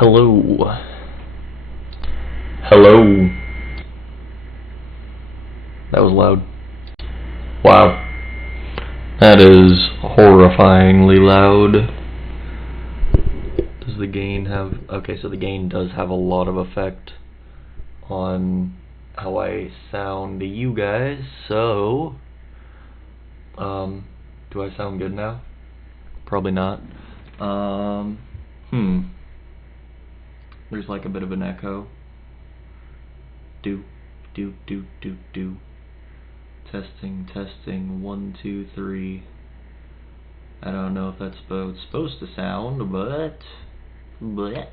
Hello. Hello. That was loud. Wow. That is horrifyingly loud. Does the gain have... Okay, so the gain does have a lot of effect on how I sound to you guys, so... do I sound good now? Probably not. There's like a bit of an echo. Do. Testing, testing, 1, 2, 3. I don't know if that's supposed to sound, but boy.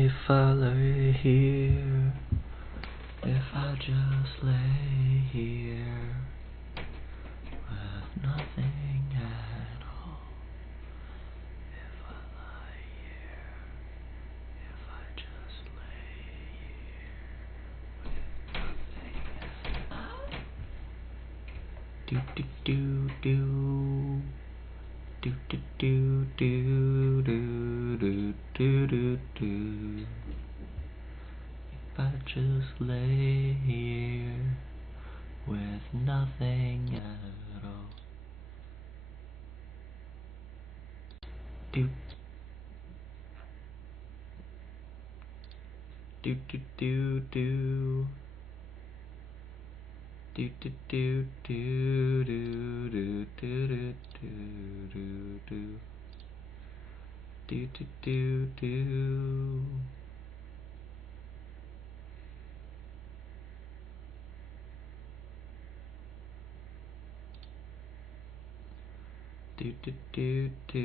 If I lay here, if I just lay here with nothing at all, if I lie here, if I just lay here with nothing at all. Do do do do do do do do do do do do. If I just lay here with nothing at all. Do do do do do do do do do do do do do do do do. Do do do do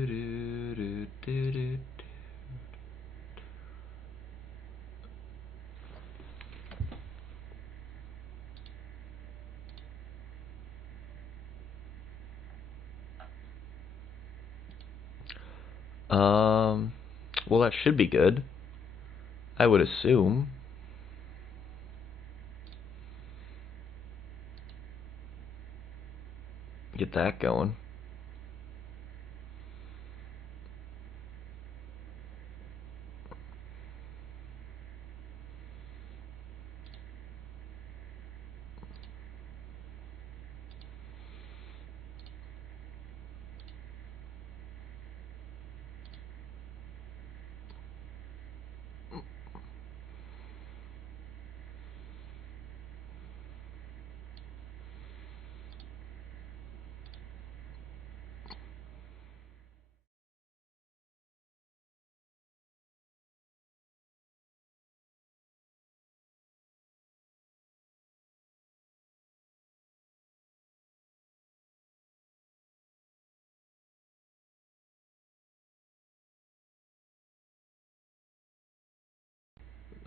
do do do. Well, that should be good. I would assume. Get that going.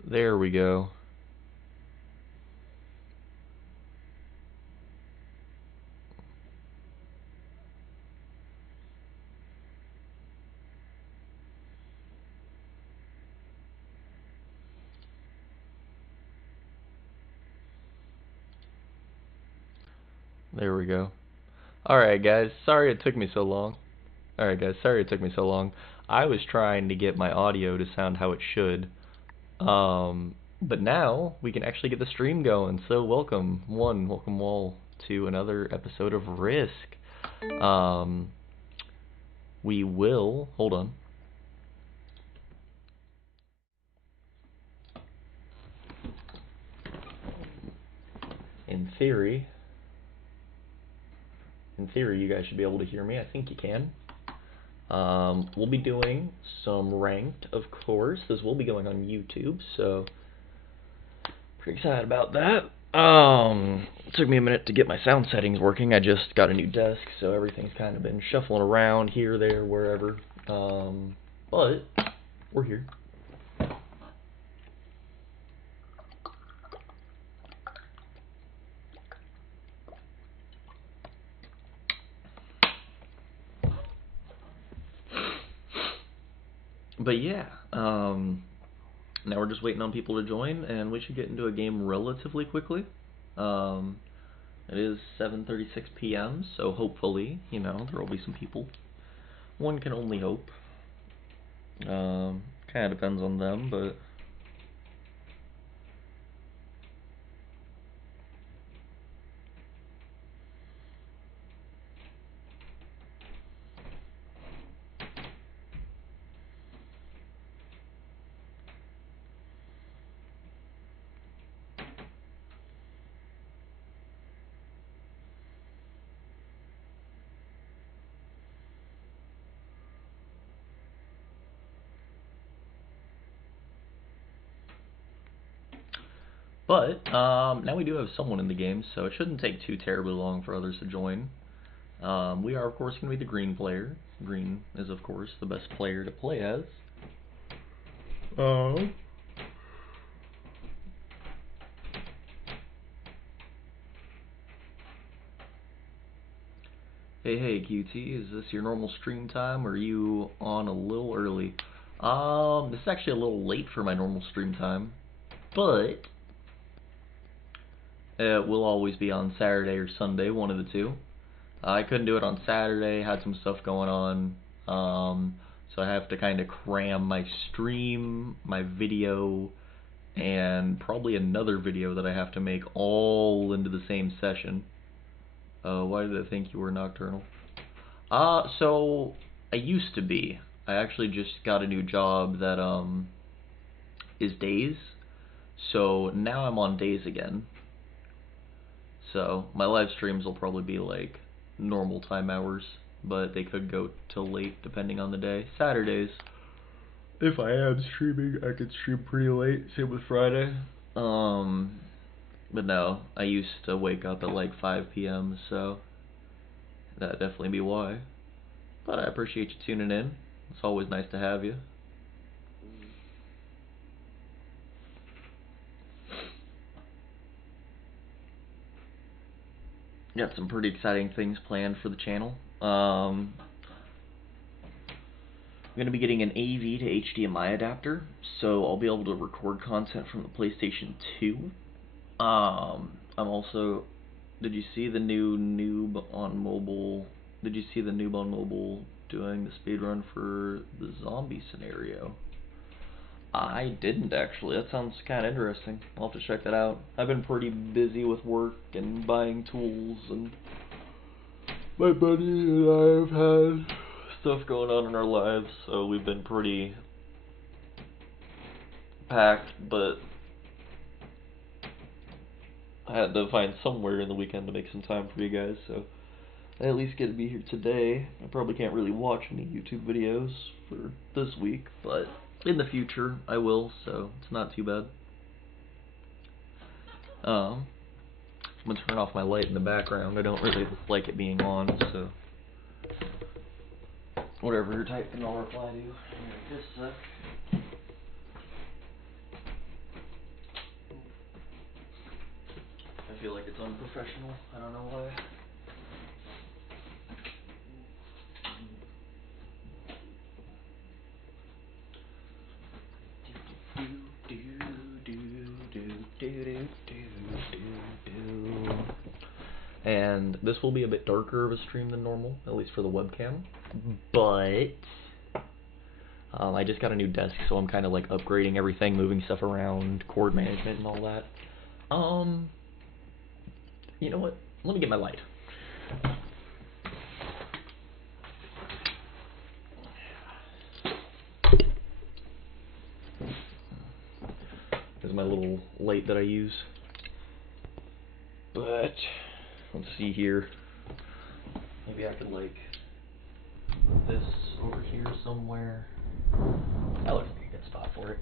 There we go. There we go. Alright guys, sorry it took me so long. I was trying to get my audio to sound how it should. But now we can actually get the stream going. So welcome all to another episode of Risk. We will, hold on. In theory, you guys should be able to hear me. I think you can. We'll be doing some ranked, of course. This will be going on YouTube, so pretty excited about that. It took me a minute to get my sound settings working. I just got a new desk, so everything's kind of been shuffling around here, there, wherever. But we're here. But yeah, now we're just waiting on people to join, and we should get into a game relatively quickly. It is 7:36 p.m., so hopefully, you know, there will be some people. One can only hope. Kind of depends on them, but... now we do have someone in the game, so it shouldn't take too terribly long for others to join. We are, of course, going to be the green player. Green is, of course, the best player to play as. Hey, QT, is this your normal stream time, or are you on a little early? This is actually a little late for my normal stream time, but it will always be on Saturday or Sunday, one of the two. I couldn't do it on Saturday, had some stuff going on, so I have to kind of cram my stream, my video, and probably another video that I have to make all into the same session. Why did I think you were nocturnal? So I used to be. I actually just got a new job that is days. So now I'm on days again. So my live streams will probably be like normal time hours, but they could go till late depending on the day. Saturdays, if I am streaming, I could stream pretty late. Same with Friday. But no, I used to wake up at like 5 p.m. so that'd definitely be why. But I appreciate you tuning in. It's always nice to have you. Got some pretty exciting things planned for the channel. I'm going to be getting an AV to HDMI adapter, so I'll be able to record content from the PlayStation 2. I'm also... Did you see the new noob on mobile? Did you see the noob on mobile doing the speedrun for the zombie scenario? I didn't actually. That sounds kind of interesting. I'll have to check that out. I've been pretty busy with work and buying tools, and my buddy and I have had stuff going on in our lives, so we've been pretty packed, but I had to find somewhere in the weekend to make some time for you guys, so I at least get to be here today. I probably can't really watch any YouTube videos for this week, but in the future I will, so it's not too bad. I'm gonna turn off my light in the background. I don't really like it being on, so whatever you're typing, I'll reply to. Just a sec. I feel like it's unprofessional. I don't know why. And this will be a bit darker of a stream than normal, at least for the webcam. But I just got a new desk, so I'm kind of like upgrading everything, moving stuff around, cord management and all that. You know what? Let me get my light. This is my little light that I use. But let's see here. Maybe I could like put this over here somewhere. That looks like a good spot for it.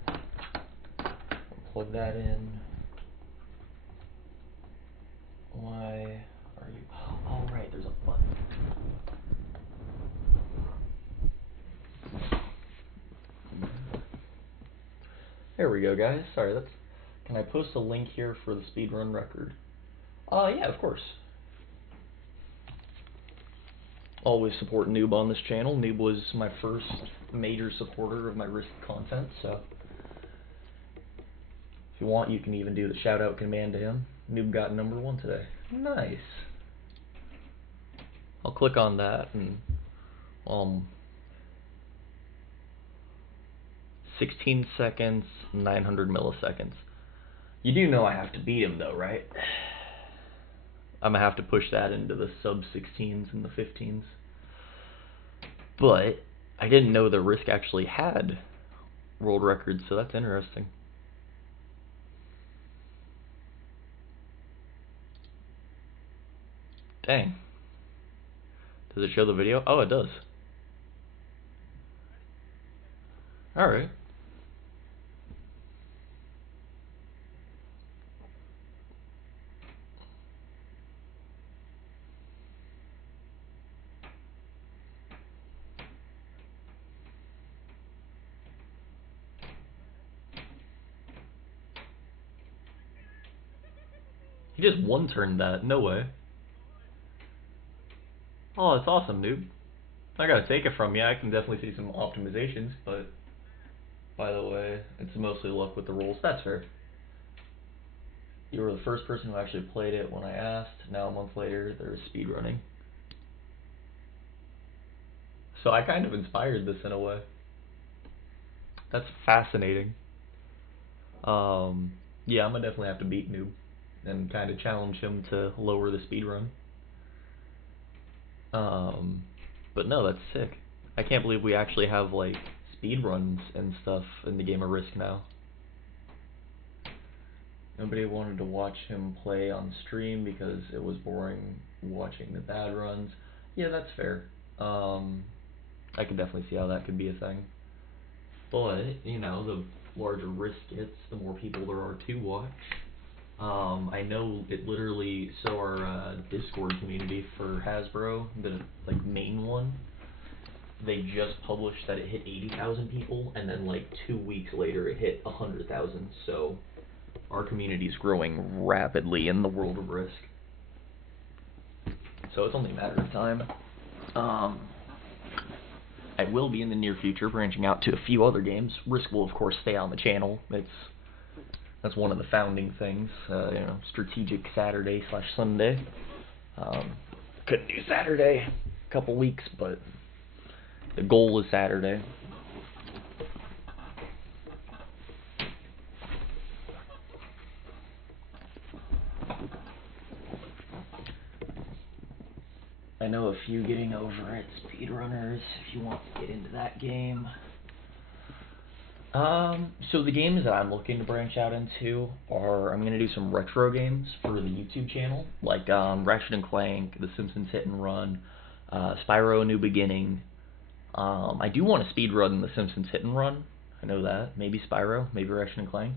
Plug that in. Why are you... Oh, right, there's a button. There we go, guys. Sorry, that's... Can I post a link here for the speedrun record? Yeah, of course. Always support Noob on this channel. Noob was my first major supporter of my Risk content, so... If you want, you can even do the shout-out command to him. Noob got #1 today. Nice. I'll click on that and... 16 seconds, 900 milliseconds. You do know I have to beat him though, right? I'm gonna have to push that into the sub-16s and the 15s. But I didn't know the Risk actually had world records, so that's interesting. Dang. Does it show the video? Oh, it does. Alright. He just one-turned that. No way. Oh, that's awesome, dude. I gotta take it from you. I can definitely see some optimizations, but... By the way, it's mostly luck with the rolls. That's fair. You were the first person who actually played it when I asked. Now a month later, they're speedrunning. So I kind of inspired this in a way. That's fascinating. Yeah, I'm gonna definitely have to beat Noob and kind of challenge him to lower the speedrun. But no, that's sick. I can't believe we actually have like speedruns and stuff in the game of Risk now. Nobody wanted to watch him play on stream because it was boring watching the bad runs. Yeah, that's fair. I could definitely see how that could be a thing. But, you know, the larger Risk gets, the more people there are to watch. I know it literally, so our Discord community for Hasbro, the like main one, they just published that it hit 80,000 people, and then like 2 weeks later it hit 100,000. So our community's growing rapidly in the world of Risk. So it's only a matter of time. I will be in the near future branching out to a few other games. Risk will of course stay on the channel. That's one of the founding things. You know, strategic Saturday/Sunday. Couldn't do Saturday a couple weeks, but the goal is Saturday. I know a few getting over it, speedrunners, if you want to get into that game. So the games that I'm looking to branch out into are, I'm going to do some retro games for the YouTube channel, like Ratchet & Clank, The Simpsons Hit and Run, Spyro A New Beginning. I do want to speedrun The Simpsons Hit and Run, I know that. Maybe Spyro, maybe Ratchet & Clank.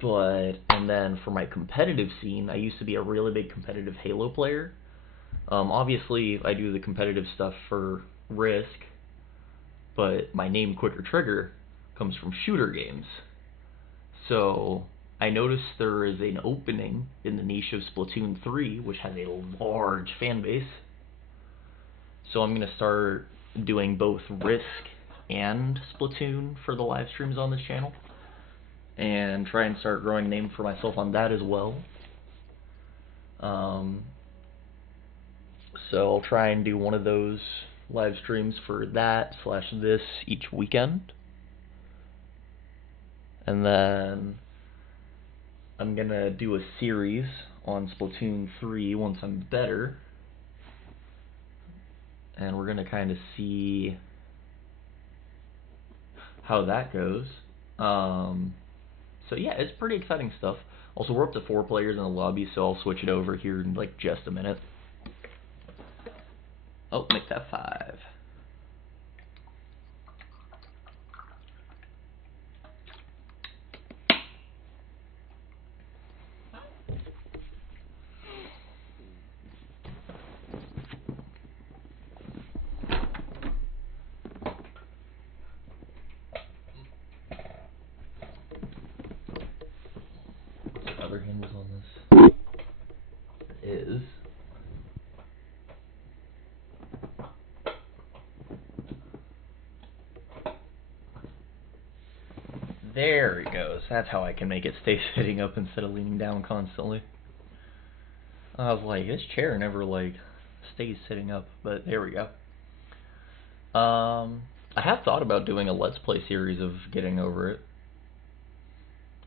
But, and then for my competitive scene, I used to be a really big competitive Halo player. Obviously, I do the competitive stuff for Risk, but my name, Quicker Trigger, comes from shooter games. So I noticed there is an opening in the niche of Splatoon 3, which has a large fan base. So I'm going to start doing both Risk and Splatoon for the live streams on this channel, and try and start growing a name for myself on that as well. So I'll try and do one of those live streams for that / this each weekend. And then I'm gonna do a series on Splatoon 3 once I'm better. And we're gonna kind of see how that goes. So yeah, it's pretty exciting stuff. Also, we're up to 4 players in the lobby, so I'll switch it over here in like just a minute. Oh, make that 5. There he goes. That's how I can make it stay sitting up instead of leaning down constantly. I was like, this chair never like stays sitting up, but there we go. I have thought about doing a Let's Play series of Getting Over It.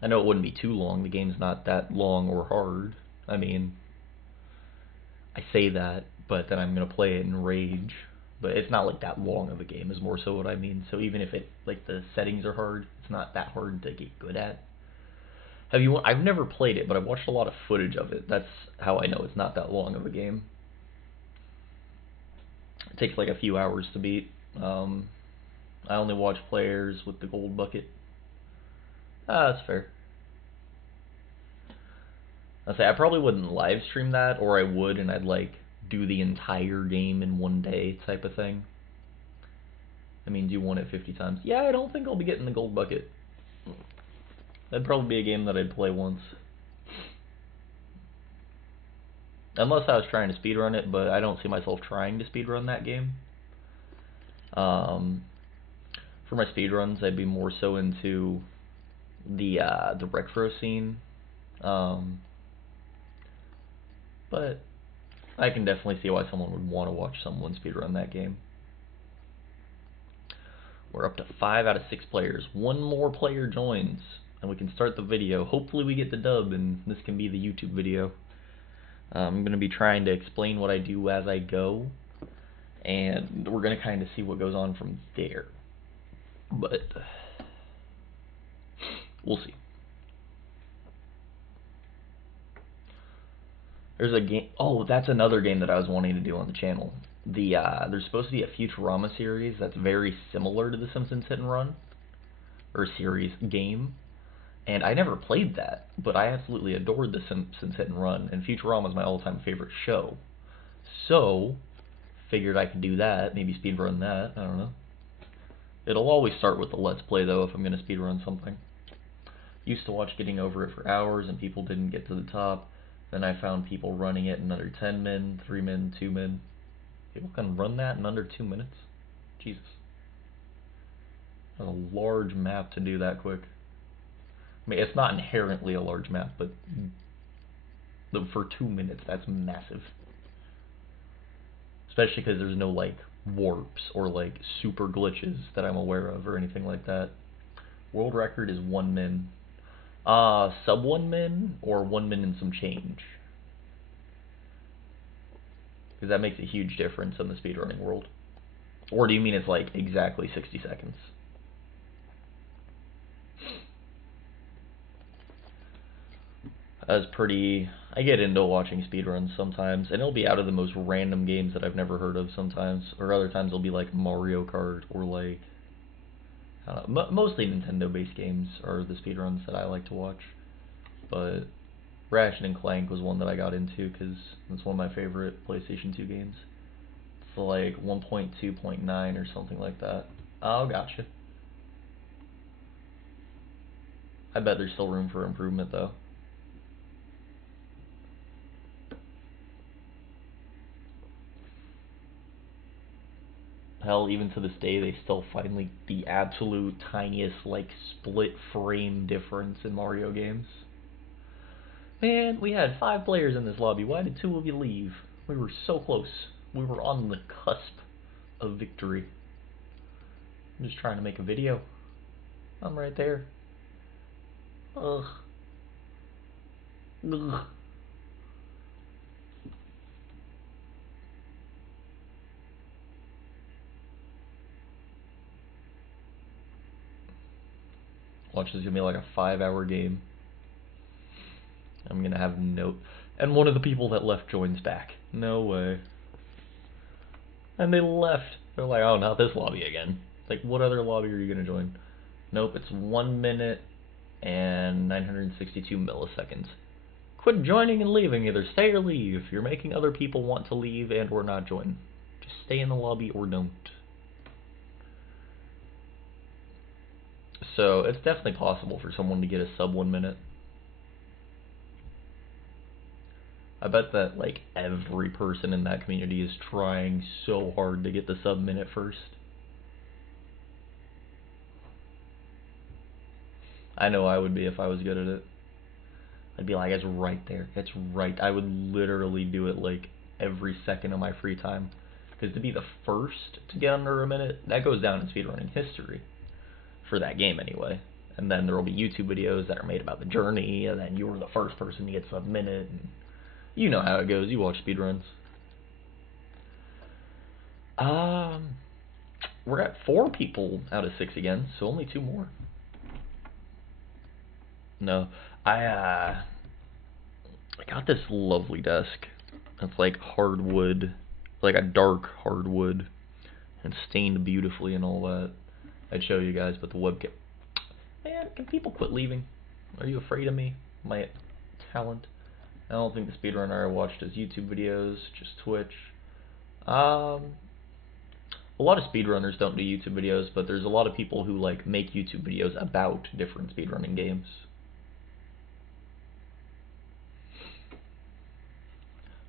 I know it wouldn't be too long. The game's not that long or hard. I mean, I say that, but then I'm gonna play it and rage. But it's not like that long of a game is more so what I mean. So even if it like the settings are hard, it's not that hard to get good at. I've never played it, but I've watched a lot of footage of it. That's how I know it's not that long of a game. It takes like a few hours to beat. I only watch players with the gold bucket. That's fair. I probably wouldn't live stream that, or I would, and I'd like do the entire game in one day type of thing. I mean, do you want it 50 times? Yeah, I don't think I'll be getting the gold bucket. That'd probably be a game that I'd play once. Unless I was trying to speedrun it, but I don't see myself trying to speedrun that game. For my speedruns, I'd be more so into the retro scene. But I can definitely see why someone would want to watch someone speedrun that game. We're up to 5 out of 6 players. One more player joins, and we can start the video. Hopefully we get the dub, and this can be the YouTube video. I'm going to be trying to explain what I do as I go, and we're going to kind of see what goes on from there. But we'll see. There's a game. Oh, that's another game that I was wanting to do on the channel. There's supposed to be a Futurama series that's very similar to The Simpsons Hit and Run, or series game, and I never played that, but I absolutely adored The Simpsons Hit and Run, and Futurama is my all-time favorite show. So, figured I could do that, maybe speedrun that. I don't know. It'll always start with the Let's Play though if I'm gonna speedrun something. Used to watch Getting Over It for hours, and people didn't get to the top. Then I found people running it in under 10 min, 3 min, 2 min. People can run that in under 2 minutes? Jesus. That's a large map to do that quick. I mean, it's not inherently a large map, but for 2 minutes, that's massive. Especially because there's no, like, warps or, like, super glitches that I'm aware of or anything like that. World record is 1 min. Sub 1 min or 1 min and some change? Because that makes a huge difference in the speedrunning world. Or do you mean it's like exactly 60 seconds? I get into watching speedruns sometimes, and it'll be out of the most random games that I've never heard of sometimes, or other times it'll be like Mario Kart, or like, I don't know, mostly Nintendo-based games are the speedruns that I like to watch, but Ratchet & Clank was one that I got into because it's one of my favorite PlayStation 2 games. It's like 1.2.9 or something like that. Oh, gotcha. I bet there's still room for improvement though. Hell, even to this day, they still find like the absolute tiniest like split frame difference in Mario games. Man, we had 5 players in this lobby. Why did 2 of you leave? We were so close. We were on the cusp of victory. I'm just trying to make a video. I'm right there. Ugh. Ugh. Watch, this is gonna be like a 5-hour game. I'm gonna have no... And one of the people that left joins back. No way. And they left. They're like, oh, not this lobby again. Like, what other lobby are you gonna join? Nope, it's 1 minute and 962 milliseconds. Quit joining and leaving. Either stay or leave. You're making other people want to leave and or not join. Just stay in the lobby or don't. So, it's definitely possible for someone to get a sub 1 minute. I bet that, like, every person in that community is trying so hard to get the sub minute first. I know I would be if I was good at it. I'd be like, it's right there. It's right. I would literally do it like every second of my free time. Because to be the first to get under a minute, that goes down in speedrunning history. For that game anyway. And then there will be YouTube videos that are made about the journey, and then you were the first person to get to a minute. And you know how it goes. You watch speedruns. We're at 4 people out of 6 again, so only 2 more. No, I got this lovely desk. It's like hardwood, like a dark hardwood, and stained beautifully and all that. I'd show you guys, but the webcam. Man, can people quit leaving? Are you afraid of me? My talent? I don't think the speedrunner I watched his YouTube videos, just Twitch. A lot of speedrunners don't do YouTube videos, but there's a lot of people who like make YouTube videos about different speedrunning games.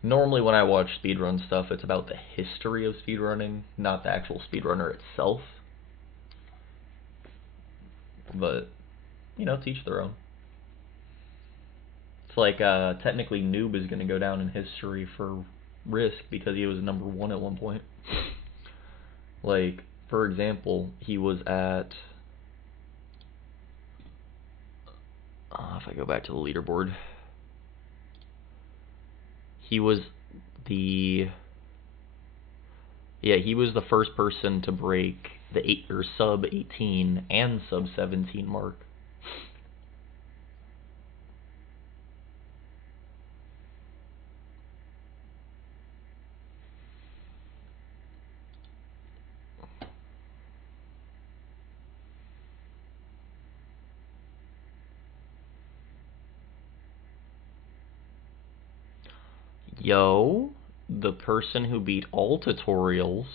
Normally when I watch speedrun stuff, it's about the history of speedrunning, not the actual speedrunner itself. But, you know, to each their own. It's like, technically Noob is going to go down in history for Risk because he was number 1 at one point. Like, for example, he was at... if I go back to the leaderboard... He was the... Yeah, he was the first person to break the sub 18 and sub 17 mark. Yo, the person who beat all tutorials,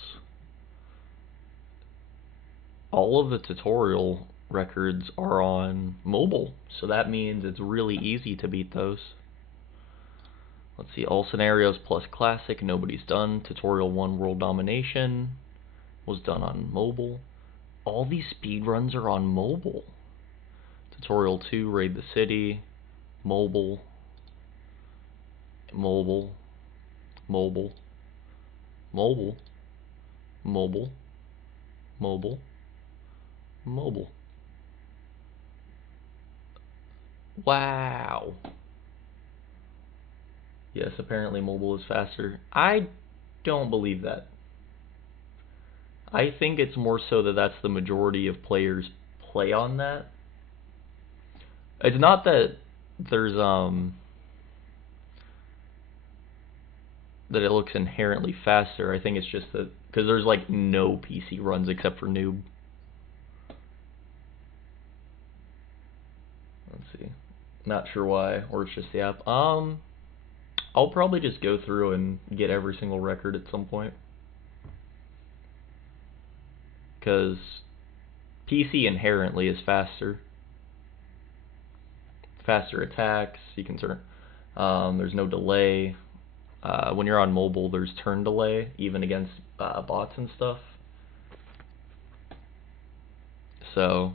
all of the tutorial records are on mobile, so that means it's really easy to beat those. Let's see, all scenarios plus classic, nobody's done. Tutorial 1 world domination was done on mobile. All these speedruns are on mobile. Tutorial 2 raid the city, mobile, mobile, mobile, mobile, mobile, mobile, mobile. Wow. Yes, apparently mobile is faster. I don't believe that. I think it's more so that that's the majority of players play on that. It's not that there's that it looks inherently faster. I think it's just that because there's like no PC runs except for Noob. Let's see. Not sure why, or it's just the app. I'll probably just go through and get every single record at some point. Because PC inherently is faster. Faster attacks, you can turn. There's no delay. When you're on mobile, there's turn delay, even against bots and stuff. So,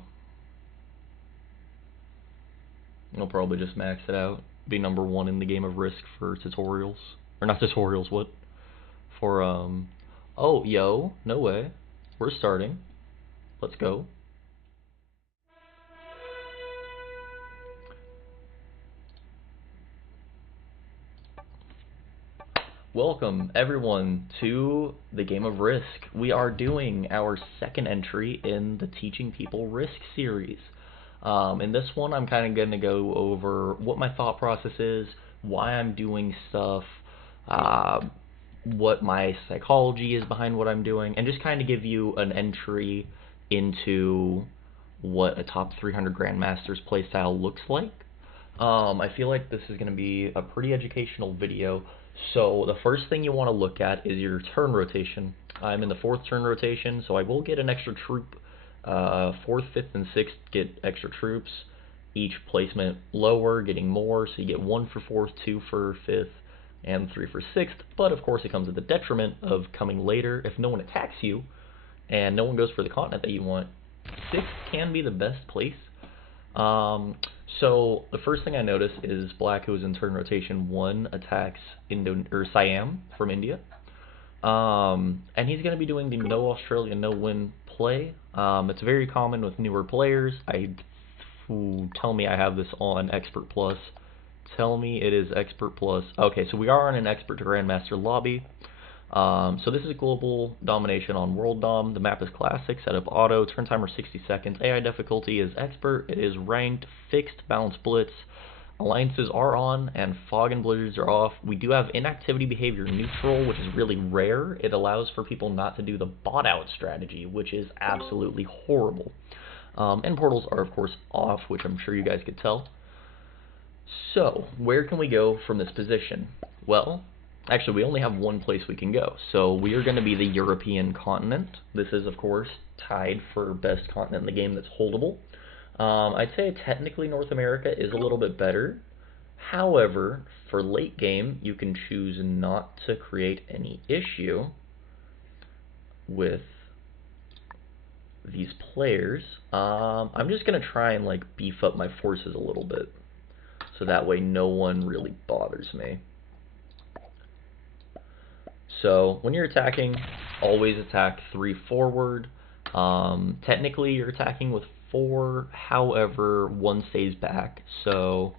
I'll probably just max it out. Be number 1 in the game of Risk for tutorials. Or not tutorials, what? For, oh, yo, no way. We're starting. Let's go. Welcome, everyone, to the game of Risk. We are doing our second entry in the Teaching People Risk series. In this one, I'm kind of going to go over what my thought process is, why I'm doing stuff, what my psychology is behind what I'm doing, and just kind of give you an entry into what a top 300 Grandmasters playstyle looks like. I feel like this is going to be a pretty educational video. So the first thing you want to look at is your turn rotation. I'm in the 4th turn rotation, so I will get an extra troop. 4th, 5th, and 6th get extra troops. Each placement lower, getting more, so you get 1 for 4th, 2 for 5th, and 3 for 6th. But of course it comes at the detriment of coming later. If no one attacks you, and no one goes for the continent that you want, 6th can be the best place. So the first thing I notice is black, who is in turn rotation 1, attacks Siam from India. And he's going to be doing the no Australia, no win play. It's very common with newer players. Tell me I have this on Expert Plus. Tell me it is Expert Plus. Okay, so we are on an Expert to Grandmaster lobby. So this is global domination on World Dom. The map is classic, setup auto, turn timer 60 seconds. AI difficulty is expert. It is ranked, fixed, balanced blitz. Alliances are on, and fog and blizzards are off. We do have inactivity behavior neutral, which is really rare. It allows for people not to do the bot out strategy, which is absolutely horrible. And portals are, of course, off, which I'm sure you guys could tell. So, where can we go from this position? Well, actually, we only have one place we can go. So we are going to be the European continent. This is, of course, tied for best continent in the game that's holdable. I'd say technically North America is a little bit better. However, for late game, you can choose not to create any issue with these players. I'm just going to try and like beef up my forces a little bit, so that way no one really bothers me. So when you're attacking, always attack 3 forward. Technically you're attacking with 4, however 1 stays back, so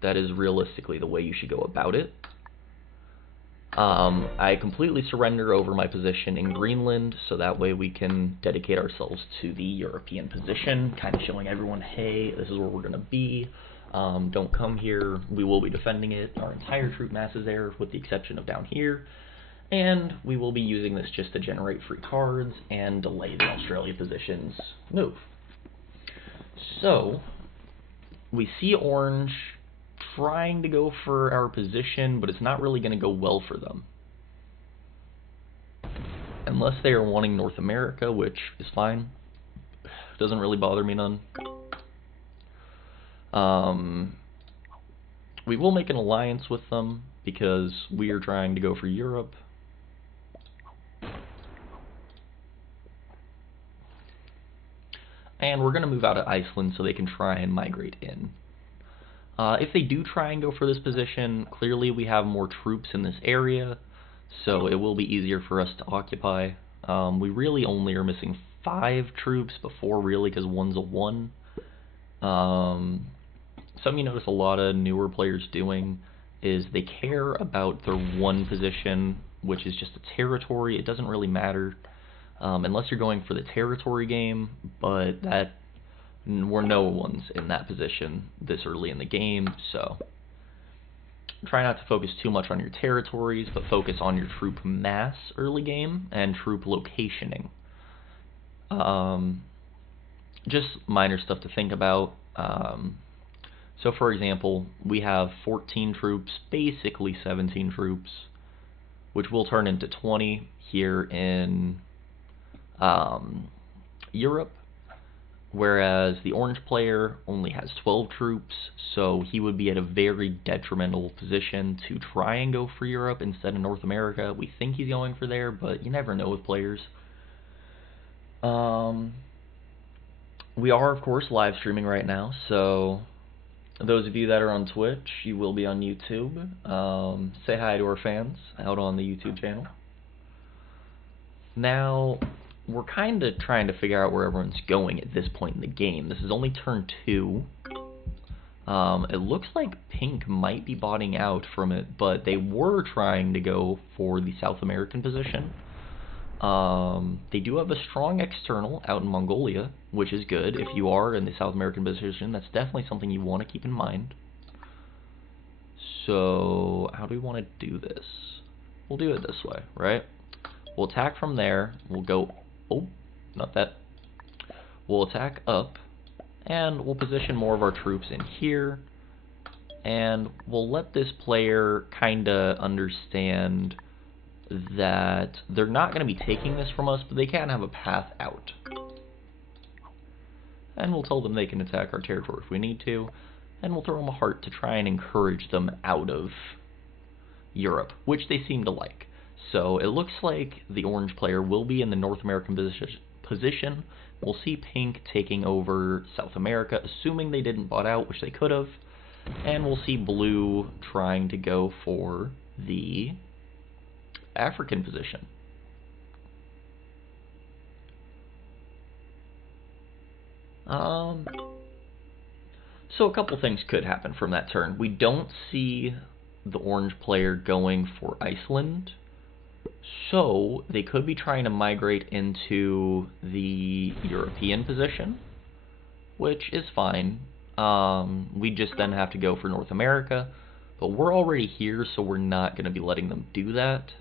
that is realistically the way you should go about it. I completely surrender over my position in Greenland, so that way we can dedicate ourselves to the European position, kind of showing everyone, hey, this is where we're going to be. Don't come here, we will be defending it. Our entire troop mass is there, with the exception of down here. And we will be using this just to generate free cards and delay the Australia position's move. So, we see orange trying to go for our position, but it's not really going to go well for them. Unless they are wanting North America, which is fine. Doesn't really bother me none. We will make an alliance with them, because we are trying to go for Europe. And we're going to move out of Iceland so they can try and migrate in. If they do try and go for this position, clearly we have more troops in this area, so it will be easier for us to occupy. We really only are missing 5 troops before, really, because 1's a 1. Something you notice a lot of newer players doing is they care about their 1 position, which is just a territory. It doesn't really matter. Unless you're going for the territory game, but that we're no ones in that position this early in the game, so try not to focus too much on your territories, but focus on your troop mass early game and troop locationing. Just minor stuff to think about. So for example, we have 14 troops, basically 17 troops, which will turn into 20 here in Europe, whereas the orange player only has 12 troops, so he would be at a very detrimental position to try and go for Europe instead of North America. We think he's going for there, but you never know with players. We are, of course, live streaming right now, so those of you that are on Twitch, you will be on YouTube. Say hi to our fans out on the YouTube channel. Now, we're kind of trying to figure out where everyone's going at this point in the game. This is only turn 2. It looks like pink might be botting out from it, but they were trying to go for the South American position. They do have a strong external out in Mongolia, which is good. If you are in the South American position, that's definitely something you want to keep in mind. So, how do we want to do this? We'll do it this way, right? We'll attack from there. We'll go... Oh, not that. We'll attack up, and we'll position more of our troops in here, and we'll let this player kinda understand that they're not going to be taking this from us, but they can have a path out. And we'll tell them they can attack our territory if we need to, and we'll throw them a heart to try and encourage them out of Europe, which they seem to like. So it looks like the orange player will be in the North American position, we'll see pink taking over South America, assuming they didn't bot out, which they could have. And we'll see blue trying to go for the African position. So a couple things could happen from that turn. We don't see the orange player going for Iceland, so they could be trying to migrate into the European position, which is fine. We just then have to go for North America, but we're already here, so we're not going to be letting them do that.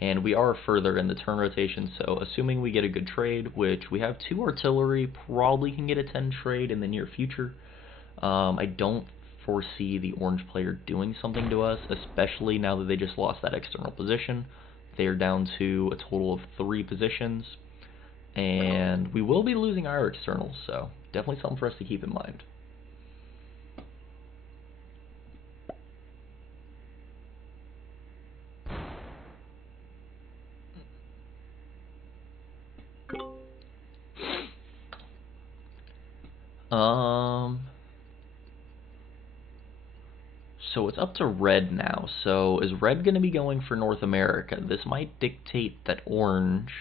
And we are further in the turn rotation, so assuming we get a good trade, which we have 2 artillery, probably can get a 10 trade in the near future. I don't foresee the orange player doing something to us, especially now that they just lost that external position. They're down to a total of 3 positions, and we will be losing our externals, so definitely something for us to keep in mind. So it's up to red now. So is red going to be going for North America? This might dictate that orange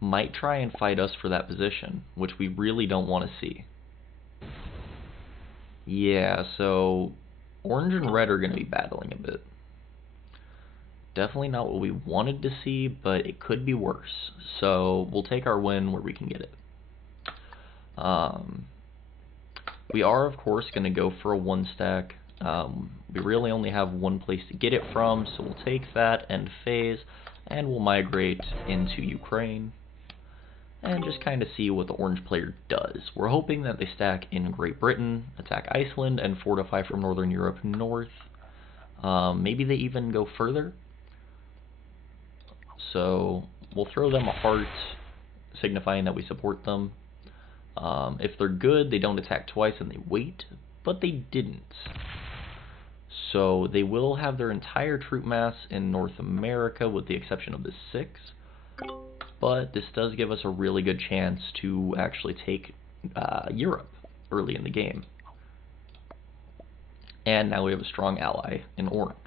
might try and fight us for that position, which we really don't want to see. Yeah, so orange and red are going to be battling a bit. Definitely not what we wanted to see, but it could be worse. So we'll take our win where we can get it. We are, of course, going to go for a 1-stack. We really only have one place to get it from, so we'll take that, end phase, and we'll migrate into Ukraine and just kind of see what the orange player does. We're hoping that they stack in Great Britain, attack Iceland, and fortify from Northern Europe north. Maybe they even go further. So we'll throw them a heart, signifying that we support them. If they're good, they don't attack twice and they wait, but they didn't. So they will have their entire troop mass in North America with the exception of the 6. But this does give us a really good chance to actually take Europe early in the game. And now we have a strong ally in orange.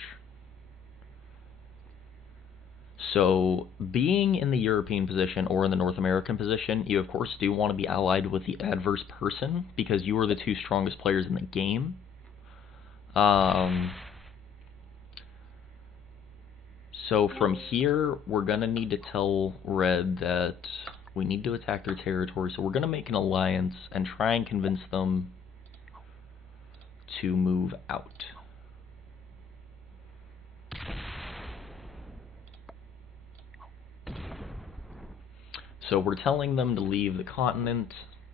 So being in the European position or in the North American position, you of course do want to be allied with the adverse person because you are the 2 strongest players in the game. So from here, we're going to need to tell red that we need to attack their territory. So we're going to make an alliance and try and convince them to move out. So we're telling them to leave the continent.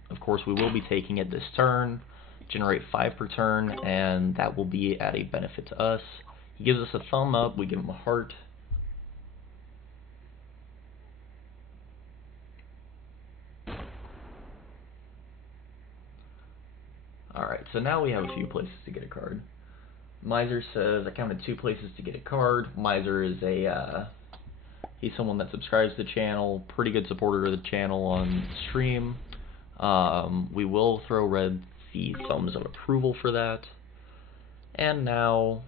Of course, we will be taking it this turn, generate 5 per turn, and that will be at a benefit to us. He gives us a thumb up, we give him a heart. Alright, so now we have a few places to get a card. Miser says, I counted 2 places to get a card. Miser is a, he's someone that subscribes to the channel, pretty good supporter of the channel on stream. We will throw red the thumbs of approval for that. And now,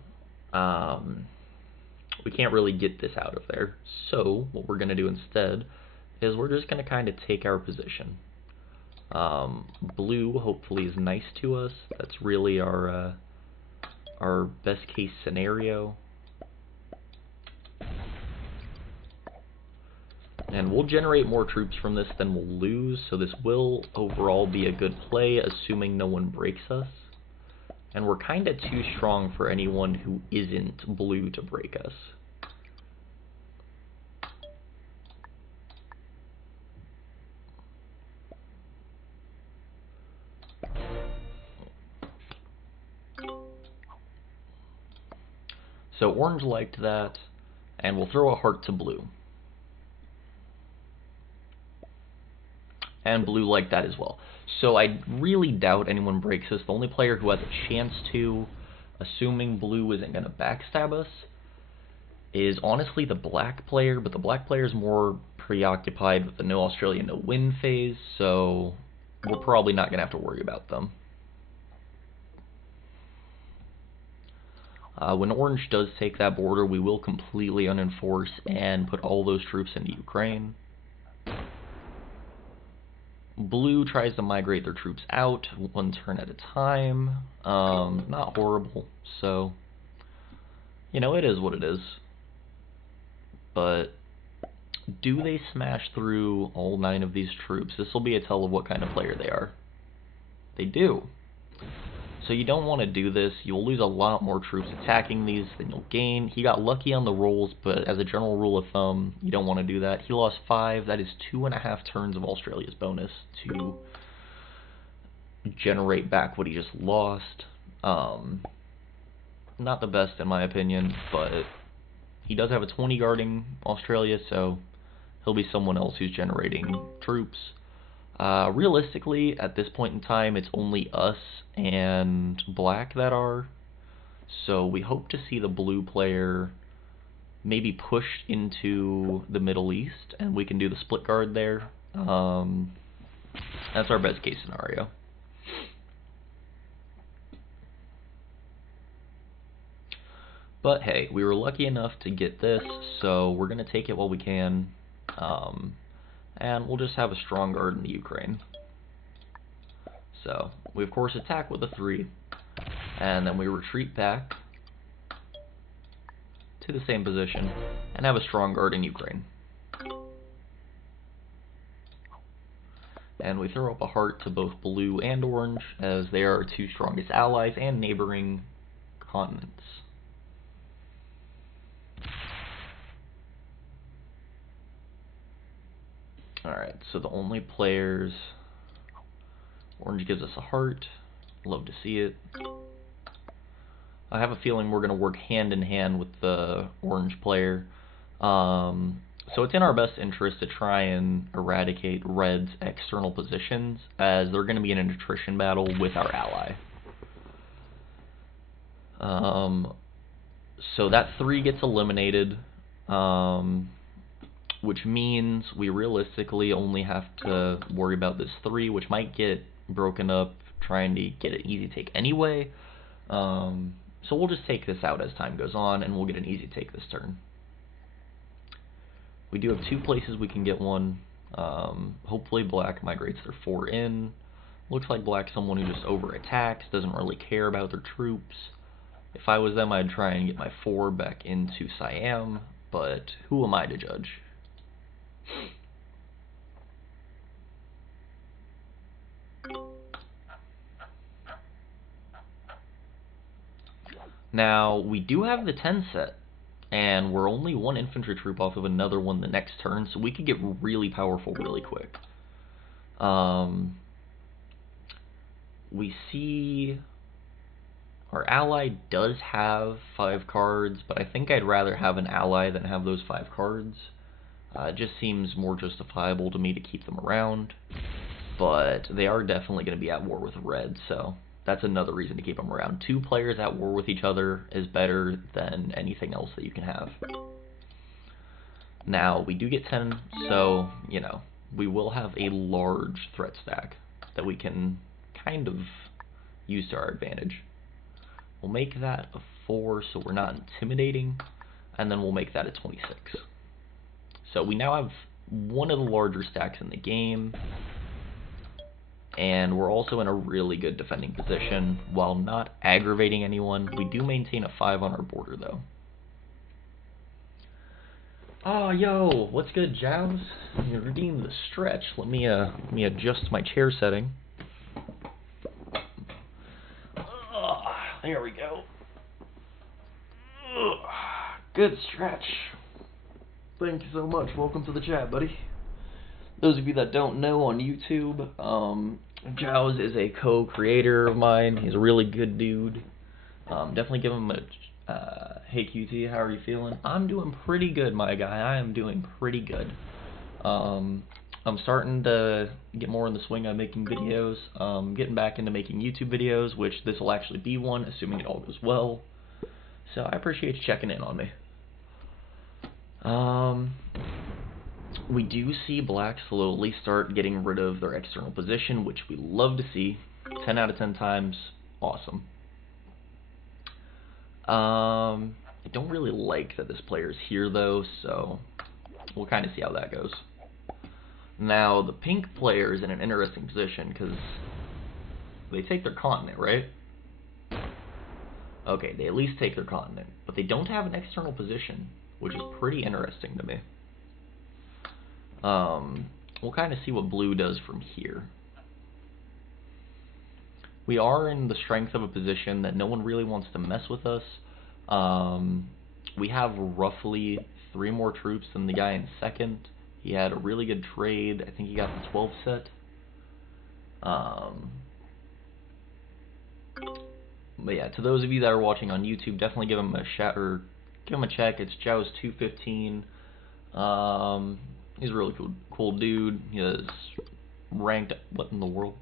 we can't really get this out of there. So, what we're going to do instead is we're just going to kind of take our position. Blue hopefully is nice to us. That's really our best case scenario. And we'll generate more troops from this than we'll lose, so this will overall be a good play, assuming no one breaks us. And we're kind of too strong for anyone who isn't blue to break us. So orange liked that, and we'll throw a heart to blue. And blue liked that as well. So I really doubt anyone breaks this. The only player who has a chance to, assuming blue isn't going to backstab us, is honestly the black player, but the black player is more preoccupied with the no Australia, no win phase, so we're probably not going to have to worry about them. When Orange does take that border, we will completely unenforce and put all those troops into Ukraine. Blue tries to migrate their troops out one turn at a time. Not horrible, so, you know, it is what it is. But do they smash through all 9 of these troops? This will be a tell of what kind of player they are. They do. So you don't want to do this. You'll lose a lot more troops attacking these than you'll gain. He got lucky on the rolls, but as a general rule of thumb, you don't want to do that. He lost 5. That is 2.5 turns of Australia's bonus to generate back what he just lost. Not the best in my opinion, but he does have a 20 guarding Australia, so he'll be someone else who's generating troops. Realistically, at this point in time, it's only us and black that are. So we hope to see the blue player maybe pushed into the Middle East, and we can do the split guard there. That's our best case scenario. But hey, we were lucky enough to get this, so we're going to take it while we can. And we'll just have a strong guard in the Ukraine. So, we of course attack with a 3, and then we retreat back to the same position, and have a strong guard in Ukraine. And we throw up a heart to both blue and orange, as they are our 2 strongest allies and neighboring continents. Alright, so the only players... Orange gives us a heart. Love to see it. I have a feeling we're going to work hand in hand with the orange player. So it's in our best interest to try and eradicate red's external positions, as they're going to be in an attrition battle with our ally. So that 3 gets eliminated. Which means we realistically only have to worry about this 3, which might get broken up trying to get an easy take anyway. So we'll just take this out as time goes on, and we'll get an easy take this turn. We do have 2 places we can get one. Hopefully black migrates their 4 in. Looks like black's someone who just over-attacks, doesn't really care about their troops. If I was them, I'd try and get my 4 back into Siam, but who am I to judge? Now, we do have the 10 set, and we're only 1 infantry troop off of another one the next turn, so we could get really powerful really quick. We see our ally does have 5 cards, but I think I'd rather have an ally than have those 5 cards. It just seems more justifiable to me to keep them around, but they are definitely going to be at war with red, so that's another reason to keep them around. 2 players at war with each other is better than anything else that you can have. Now, we do get 10, so, you know, we will have a large threat stack that we can kind of use to our advantage. We'll make that a 4 so we're not intimidating, and then we'll make that a 26. So we now have one of the larger stacks in the game, and we're also in a really good defending position. While not aggravating anyone, we do maintain a 5 on our border, though. Oh, yo, what's good, Jows? You redeemed the stretch. Let me adjust my chair setting. There we go. Good stretch. Thank you so much. Welcome to the chat, buddy. Those of you that don't know on YouTube, Jows is a co-creator of mine. He's a really good dude. Definitely give him a hey QT, how are you feeling? I'm doing pretty good, my guy. I am doing pretty good. I'm starting to get more in the swing of making videos. Getting back into making YouTube videos, which this will actually be one, assuming it all goes well. So I appreciate you checking in on me. we do see black slowly start getting rid of their external position, which we love to see. 10 out of 10 times, awesome. I don't really like that this player is here though, so we'll kind of see how that goes. Now, the pink player is in an interesting position because they take their continent, right? Okay, they at least take their continent, but they don't have an external position, which is pretty interesting to me. We'll kind of see what blue does from here. We are in the strength of a position that no one really wants to mess with us. We have roughly 3 more troops than the guy in second. He had a really good trade. I think he got the 12 set. But yeah, to those of you that are watching on YouTube, definitely give him a shout or give him a check. It's Jaws215. He's a really cool dude. He does ranked. What in the world?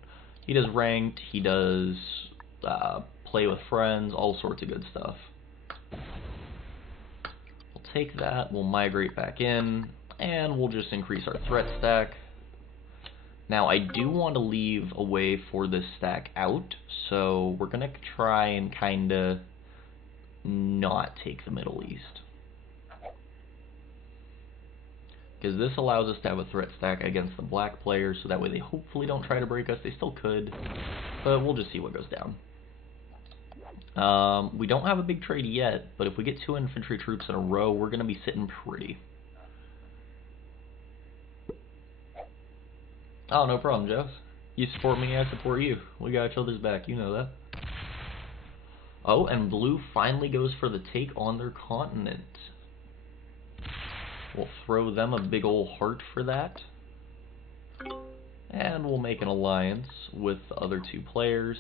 He does ranked. He does play with friends. All sorts of good stuff. We'll take that. We'll migrate back in, and we'll just increase our threat stack. Now, I do want to leave a way for this stack out, so we're going to try and kind of not take the Middle East. Because this allows us to have a threat stack against the black players, so that way they hopefully don't try to break us. They still could, but we'll just see what goes down. We don't have a big trade yet, but if we get 2 infantry troops in a row, we're going to be sitting pretty. Oh, no problem, Jeff. You support me, I support you. We got each other's back, you know that. Oh, and blue finally goes for the take on their continent. We'll throw them a big ol' heart for that. And we'll make an alliance with the other 2 players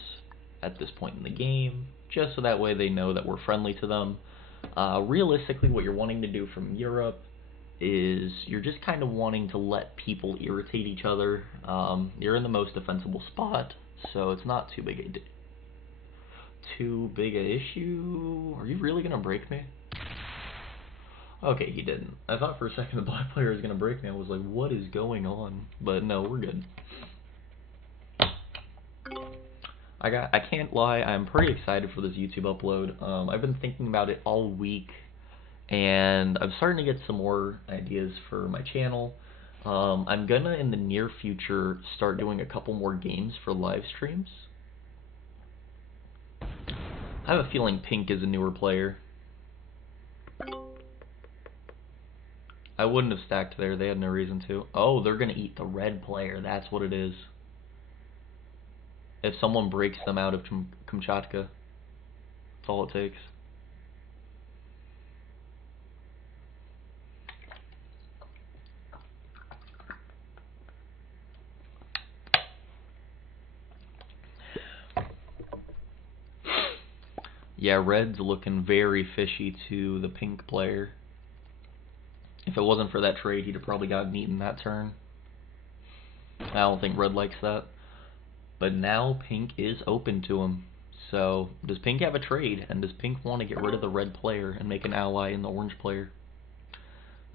at this point in the game, just so that way they know that we're friendly to them. Realistically, what you're wanting to do from Europe is you're just kind of wanting to let people irritate each other. You're in the most defensible spot, so it's not too big a issue. Are you really gonna break me? Okay, he didn't. I thought for a second the black player was gonna break me. I was like, what is going on? But no, we're good. I can't lie, I'm pretty excited for this YouTube upload. I've been thinking about it all week, and I'm starting to get some more ideas for my channel. I'm gonna, in the near future, start doing a couple more games for live streams. I have a feeling pink is a newer player. I wouldn't have stacked there, they had no reason to. Oh, they're gonna eat the red player, that's what it is. If someone breaks them out of Kamchatka, that's all it takes. Yeah, red's looking very fishy to the pink player. If it wasn't for that trade, he'd have probably gotten eaten that turn. I don't think red likes that. But now pink is open to him. So, does pink have a trade? And does pink want to get rid of the red player and make an ally in the orange player?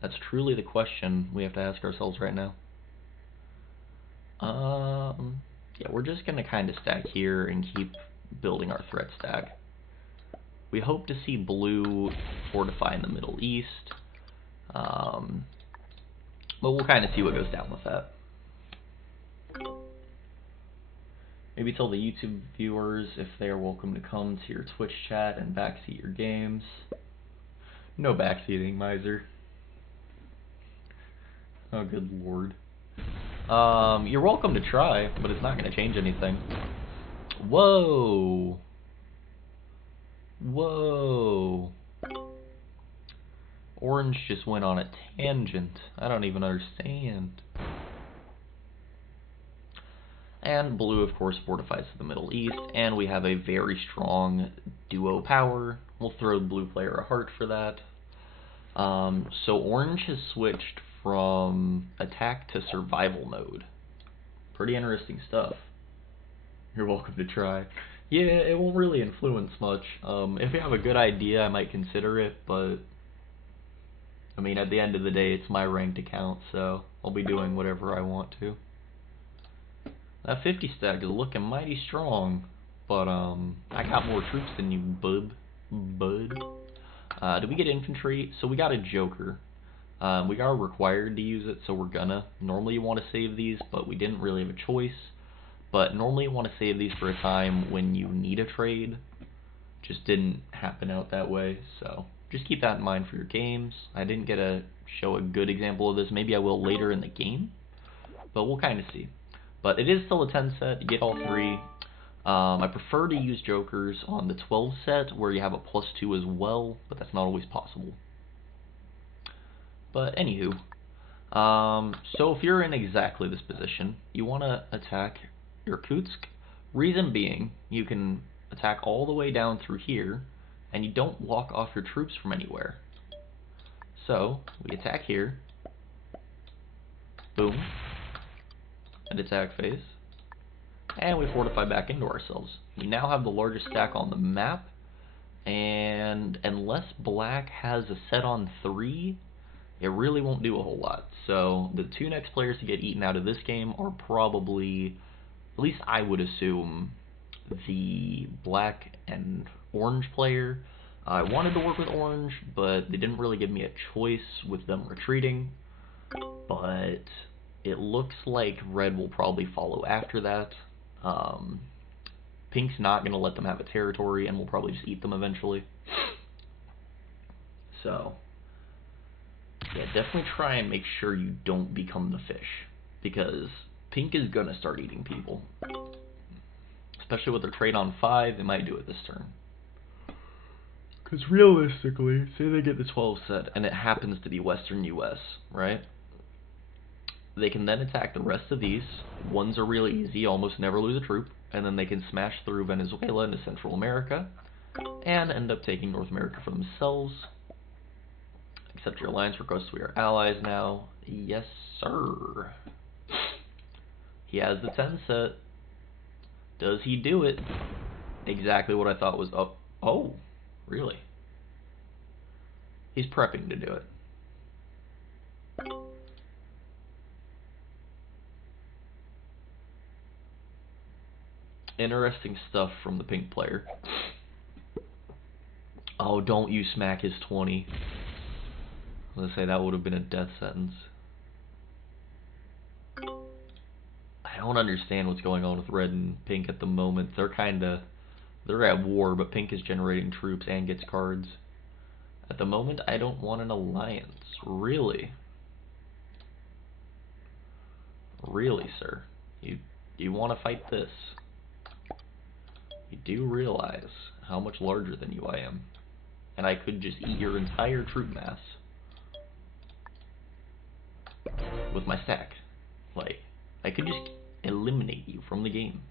That's truly the question we have to ask ourselves right now. Yeah, we're just going to kind of stack here and keep building our threat stack. We hope to see blue fortify in the Middle East. But we'll kind of see what goes down with that. Maybe tell the YouTube viewers if they are welcome to come to your Twitch chat and backseat your games. No backseating, miser. Oh, good lord. You're welcome to try, but it's not going to change anything. Whoa. Whoa. Orange just went on a tangent. I don't even understand. And blue, of course, fortifies to the Middle East, and we have a very strong duo power. We'll throw the blue player a heart for that. So orange has switched from attack to survival mode. Pretty interesting stuff. You're welcome to try. Yeah, it won't really influence much. If you have a good idea, I might consider it, but I mean, at the end of the day, it's my ranked account, so I'll be doing whatever I want to. That 50 stack is looking mighty strong, but I got more troops than you, bud. Did we get infantry? So we got a Joker. We are required to use it, so we're gonna. Normally you want to save these, but we didn't really have a choice. But normally you want to save these for a time when you need a trade. Just didn't happen out that way, so just keep that in mind for your games. I didn't get to show a good example of this. Maybe I will later in the game, but we'll kind of see. But it is still a 10 set. You get all three. I prefer to use Jokers on the 12 set where you have a +2 as well, but that's not always possible. But anywho, so if you're in exactly this position, you want to attack Irkutsk. Reason being, you can attack all the way down through here, and you don't walk off your troops from anywhere. So, we attack here, boom, and attack phase, and we fortify back into ourselves. You now have the largest stack on the map, and unless black has a set on 3, it really won't do a whole lot. So the two next players to get eaten out of this game are probably, at least I would assume, the black and orange player. I wanted to work with orange, but they didn't really give me a choice with them retreating. But it looks like red will probably follow after that. Pink's not going to let them have a territory, and will probably just eat them eventually. So yeah, definitely try and make sure you don't become the fish, because pink is going to start eating people. Especially with their trade on 5, they might do it this turn. Because realistically, say they get the 12 set, and it happens to be Western US, right? They can then attack the rest of these. Ones are really easy, almost never lose a troop, and then they can smash through Venezuela into Central America, and end up taking North America for themselves. Accept your alliance request, we are allies now. Yes, sir. He has the 10 set. Does he do it? Exactly what I thought was up. Oh, really? He's prepping to do it. Interesting stuff from the pink player. Oh, don't you smack his 20. I was gonna say that would have been a death sentence. I don't understand what's going on with red and pink at the moment. They're at war, but pink is generating troops and gets cards. At the moment, I don't want an alliance. Really? Really, sir? You want to fight this? You do realize how much larger than you I am, and I could just eat your entire troop mass with my stack. Like, I could just eliminate you from the game.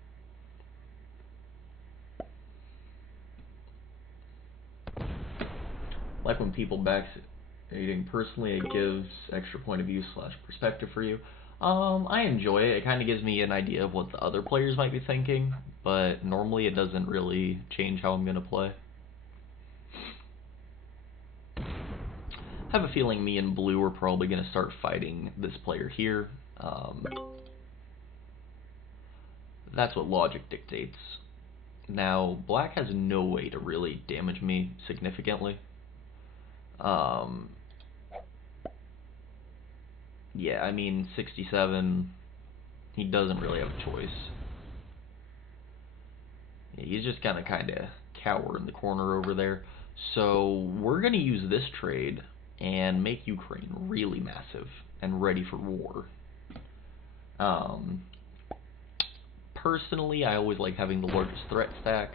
Like when people backstating, personally it gives extra point of view / perspective for you. I enjoy it. It kind of gives me an idea of what the other players might be thinking, but normally it doesn't really change how I'm going to play. I have a feeling me and blue are probably going to start fighting this player here. That's what logic dictates. Now, black has no way to really damage me significantly. Yeah, I mean, 67, he doesn't really have a choice. Yeah, he's just gonna kinda cower in the corner over there. So, we're gonna use this trade and make Ukraine really massive and ready for war. Personally, I always like having the largest threat stack.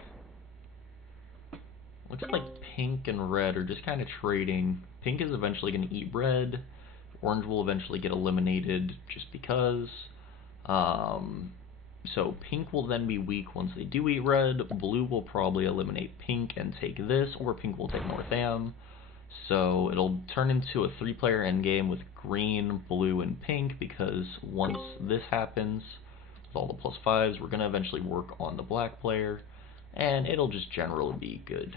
Looks like pink and red are just kind of trading. Pink is eventually going to eat red. Orange will eventually get eliminated just because. So pink will then be weak once they do eat red. Blue will probably eliminate pink and take this, or pink will take North Am. So it'll turn into a 3-player endgame with green, blue, and pink, because once this happens, with all the +5s, we're going to eventually work on the black player, and it'll just generally be good.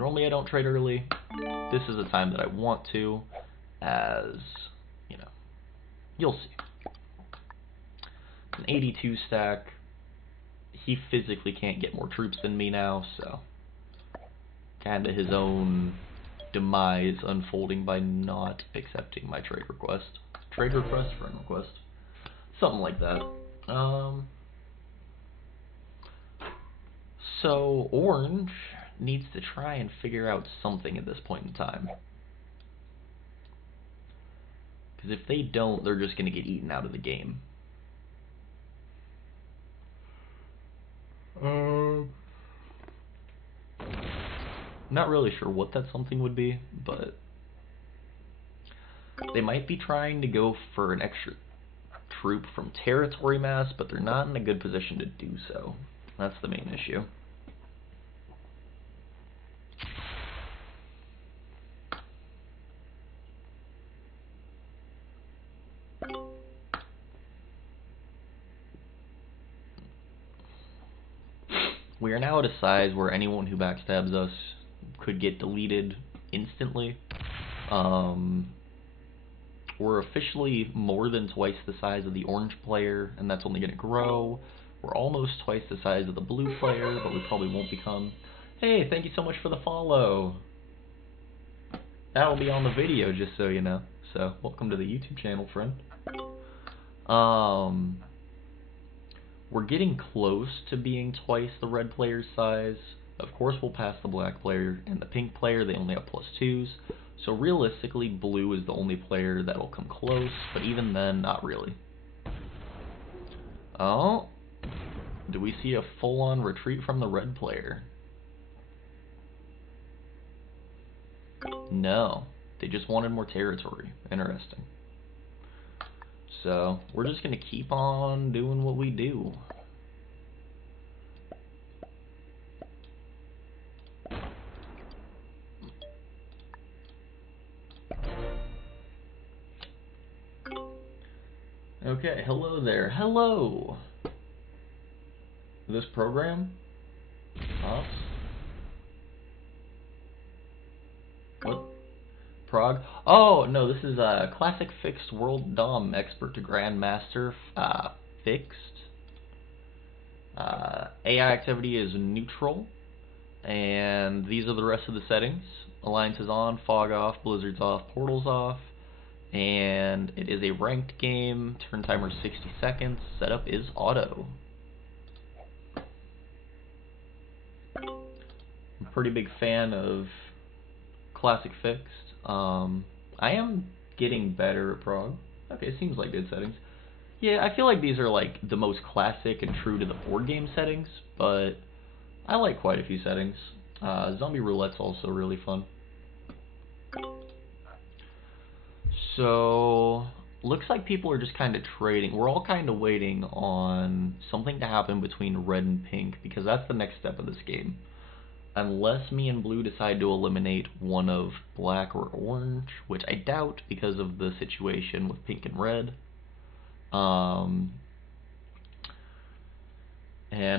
Normally I don't trade early. This is the time that I want to, as, you know, you'll see. An 82 stack. He physically can't get more troops than me now, so kinda his own demise unfolding by not accepting my trade request. Trade request, friend request. Something like that. So Orange needs to try and figure out something at this point in time. Because if they don't, they're just going to get eaten out of the game. Not really sure what that something would be, but they might be trying to go for an extra troop from territory mass, but they're not in a good position to do so. That's the main issue. We are now at a size where anyone who backstabs us could get deleted instantly. We're officially more than twice the size of the orange player, and that's only going to grow. We're almost twice the size of the blue player, but we probably won't become. Hey, thank you so much for the follow. That'll be on the video, just so you know. So, welcome to the YouTube channel, friend. We're getting close to being twice the red player's size. Of course, we'll pass the black player and the pink player. They only have +2s. So realistically, blue is the only player that'll come close, but even then, not really. Oh, do we see a full-on retreat from the red player? No, they just wanted more territory. Interesting. So, we're just going to keep on doing what we do. Okay, hello there. Hello! This program? Us? What? Prague? Oh, no, this is a Classic Fixed World Dom Expert to Grandmaster Fixed. AI activity is neutral, and these are the rest of the settings. Alliance is on, fog off, blizzards off, portals off, and it is a ranked game. Turn timer 60 seconds. Setup is auto. I'm a pretty big fan of Classic Fixed. I am getting better at Prague. Okay, seems like good settings. Yeah, I feel like these are like the most classic and true to the board game settings, but I like quite a few settings. Zombie Roulette's also really fun. So, looks like people are just kind of trading. We're all kind of waiting on something to happen between red and pink, because that's the next step of this game. Unless me and blue decide to eliminate one of black or orange, which I doubt because of the situation with pink and red. And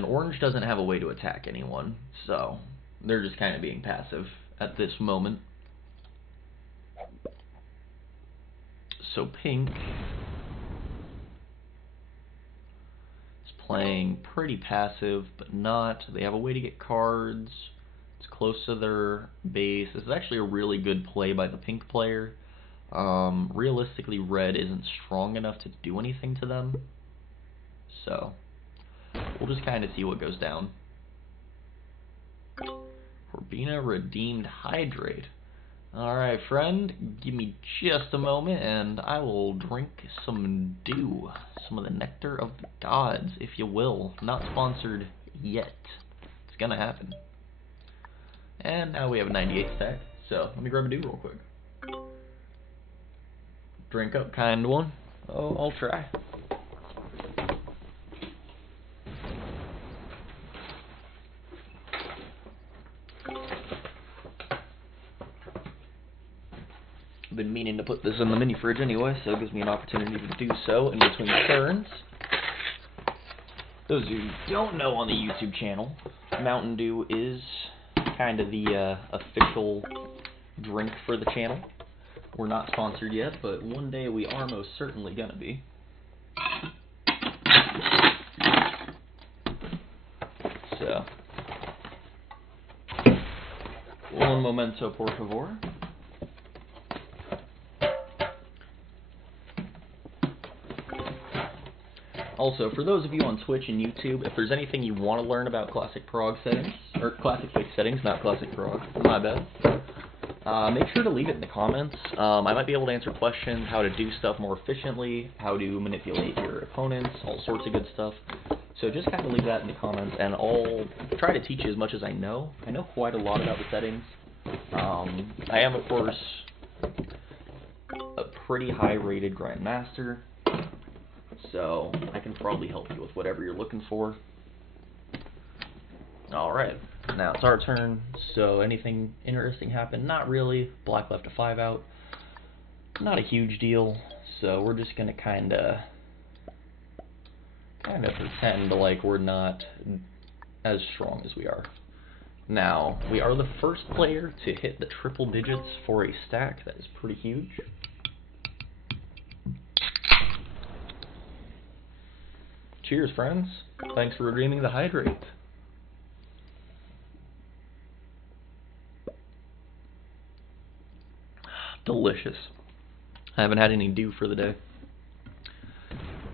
orange doesn't have a way to attack anyone, so they're just kind of being passive at this moment. So pink is playing pretty passive, but not. They have a way to get cards. It's close to their base. This is actually a really good play by the pink player. Realistically, red isn't strong enough to do anything to them. So, we'll just kind of see what goes down. Corbina redeemed Hydrate. Alright, friend, give me just a moment and I will drink some dew. Some of the nectar of the gods, if you will. Not sponsored yet. It's gonna happen. And now we have a 98 stack, so let me grab a dew real quick. Drink up, kind one. Oh, I'll try. I've been meaning to put this in the mini fridge anyway, so it gives me an opportunity to do so in between turns. Those who don't know on the YouTube channel, Mountain Dew is kind of the official drink for the channel. We're not sponsored yet, but one day we are most certainly gonna be. So, un momento, por favor. Also, for those of you on Twitch and YouTube, if there's anything you want to learn about Classic Prog settings, or Classic Fix settings, not Classic Prog, my bad, make sure to leave it in the comments. I might be able to answer questions, how to do stuff more efficiently, how to manipulate your opponents, all sorts of good stuff. So just kind of leave that in the comments, and I'll try to teach you as much as I know. I know quite a lot about the settings. I am, of course, a pretty high-rated Grandmaster, so I can probably help you with whatever you're looking for. Alright, now it's our turn, so anything interesting happened? Not really. Black left a 5 out. Not a huge deal, so we're just gonna kinda pretend like we're not as strong as we are. Now, we are the first player to hit the triple digits for a stack. That is pretty huge. Cheers, friends. Thanks for redeeming the hydrate. Delicious. I haven't had any dew for the day.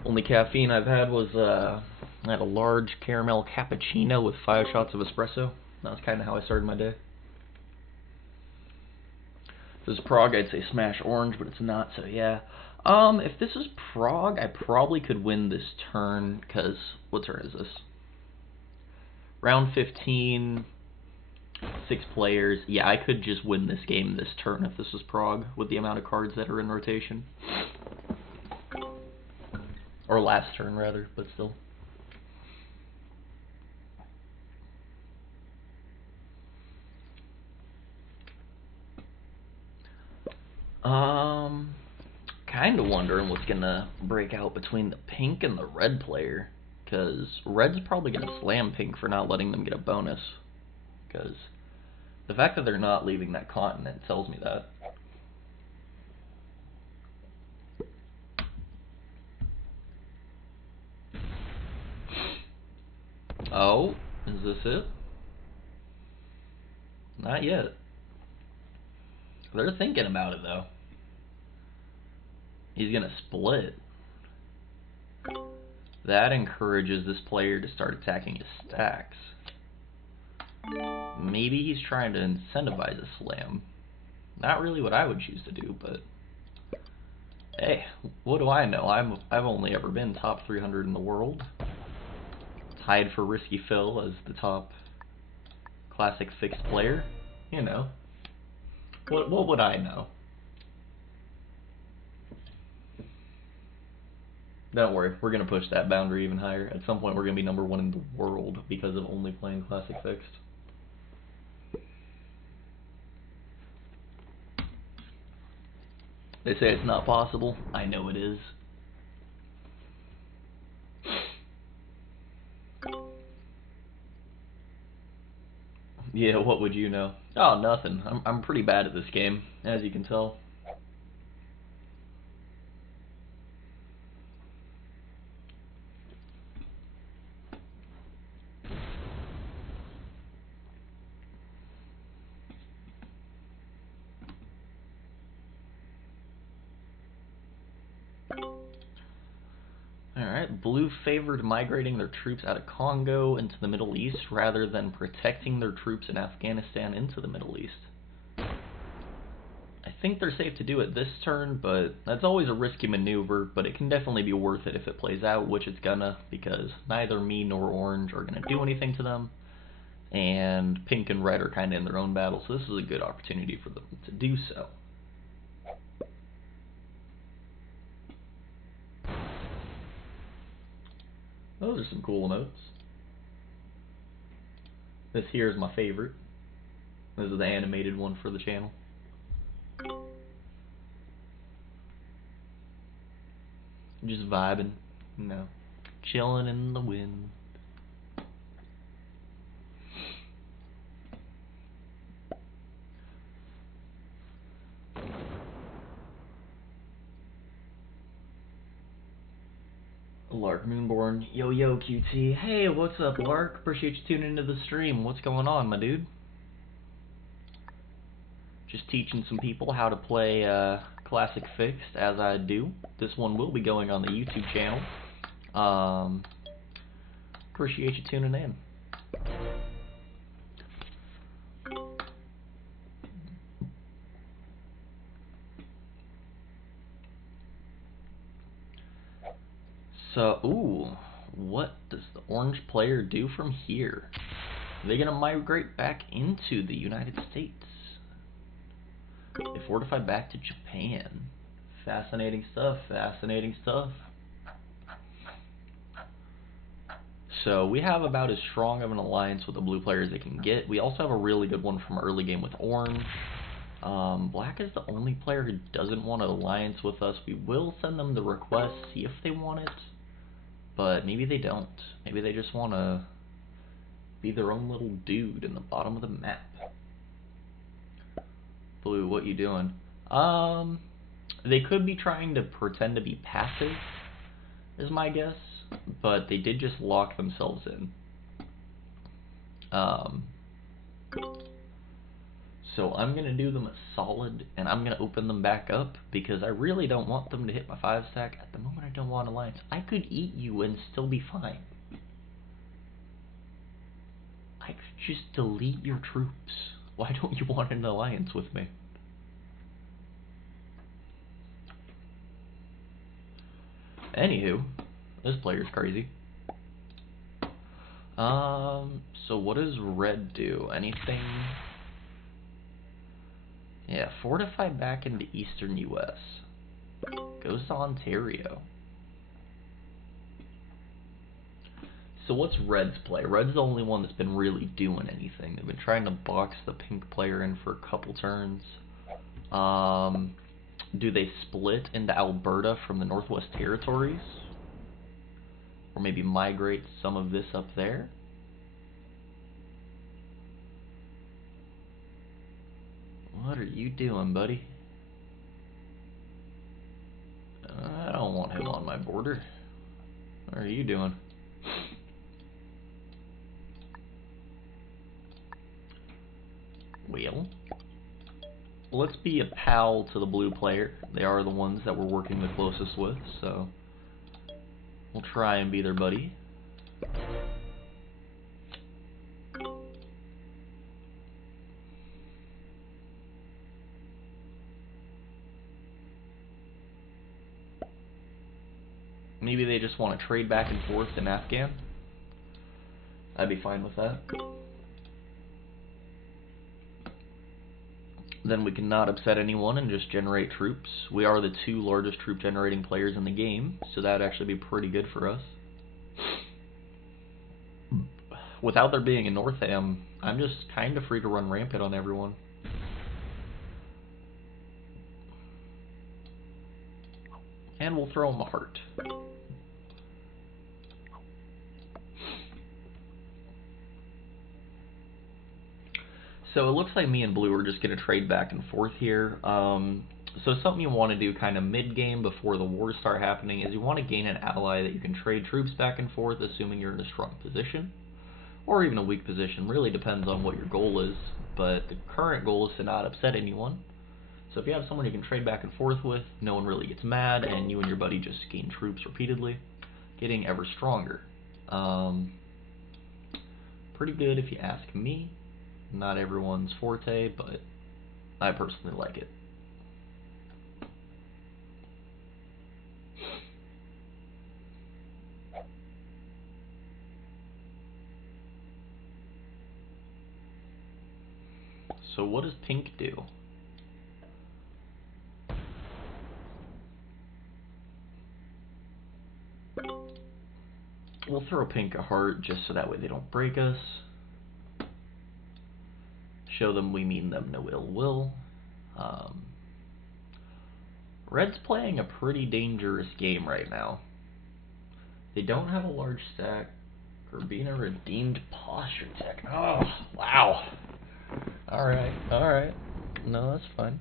Only caffeine I've had was, I had a large caramel cappuccino with 5 shots of espresso. That was kind of how I started my day. If this is Prog, I'd say smash orange, but it's not, so yeah. If this is Prog, I probably could win this turn, because, what turn is this? Round 15, 6 players. Yeah, I could just win this game this turn if this was Prog, with the amount of cards that are in rotation. Or last turn, rather, but still. Kind of wondering what's gonna break out between the pink and the red player, because red's probably gonna slam pink for not letting them get a bonus, because the fact that they're not leaving that continent tells me that. Oh, is this it? Not yet. They're thinking about it, though. He's gonna split. That encourages this player to start attacking his stacks. Maybe he's trying to incentivize a slam. Not really what I would choose to do, but hey, what do I know? I've only ever been top 300 in the world. Tied for Risky Phil as the top Classic Fixed player. You know. What would I know? Don't worry, we're going to push that boundary even higher. At some point we're going to be #1 in the world because of only playing Classic Fixed. They say it's not possible. I know it is. Yeah, what would you know? Oh, nothing. I'm pretty bad at this game, as you can tell. Alright, blue favored migrating their troops out of Congo into the Middle East rather than protecting their troops in Afghanistan into the Middle East. I think they're safe to do it this turn, but that's always a risky maneuver, but it can definitely be worth it if it plays out, which it's gonna, because neither me nor orange are gonna do anything to them, and pink and red are kind of in their own battle, so this is a good opportunity for them to do so. Those are some cool emotes. This here is my favorite. This is the animated one for the channel. Just vibing, you know, chilling in the wind. Lark Moonborn, yo yo QT. Hey, what's up, Lark? Appreciate you tuning into the stream. What's going on, my dude? Just teaching some people how to play Classic Fixed as I do. This one will be going on the YouTube channel. Appreciate you tuning in. So, ooh, what does the orange player do from here? Are they gonna migrate back into the United States? They fortify back to Japan. Fascinating stuff, fascinating stuff. So we have about as strong of an alliance with the blue player as they can get. We also have a really good one from early game with orange. Black is the only player who doesn't want an alliance with us. We will send them the request, see if they want it. But maybe they don't. Maybe they just want to be their own little dude in the bottom of the map. Blue, what you doing? They could be trying to pretend to be passive, is my guess. But they did just lock themselves in. So I'm going to do them a solid, and I'm going to open them back up, because I really don't want them to hit my 5-stack. At the moment, I don't want alliance. I could eat you and still be fine. I could just delete your troops. Why don't you want an alliance with me? Anywho, this player's crazy. So what does red do? Anything? Yeah, fortify back into eastern US. Goes to Ontario. So what's red's play? Red's the only one that's been really doing anything. They've been trying to box the pink player in for a couple turns. Do they split into Alberta from the Northwest Territories? Or maybe migrate some of this up there? What are you doing, buddy? I don't want him on my border. What are you doing? Well, let's be a pal to the blue player. They are the ones that we're working the closest with, so we'll try and be their buddy. Maybe they just want to trade back and forth in Afghan. I'd be fine with that. Then we cannot upset anyone and just generate troops. We are the 2 largest troop generating players in the game, so that'd actually be pretty good for us. Without there being a Northam, I'm just kind of free to run rampant on everyone. And we'll throw them a heart. So it looks like me and blue are just going to trade back and forth here. So something you want to do kind of mid-game before the wars start happening is you want to gain an ally that you can trade troops back and forth, assuming you're in a strong position. Or even a weak position, really depends on what your goal is. But the current goal is to not upset anyone. So if you have someone you can trade back and forth with, no one really gets mad, and you and your buddy just gain troops repeatedly, getting ever stronger. Pretty good if you ask me. Not everyone's forte, but I personally like it. So what does pink do? We'll throw pink a heart just so that way they don't break us. Show them we mean them no ill will. Red's playing a pretty dangerous game right now. They don't have a large stack. Urbina redeemed posture tech. Oh, wow. Alright, alright. No, that's fine.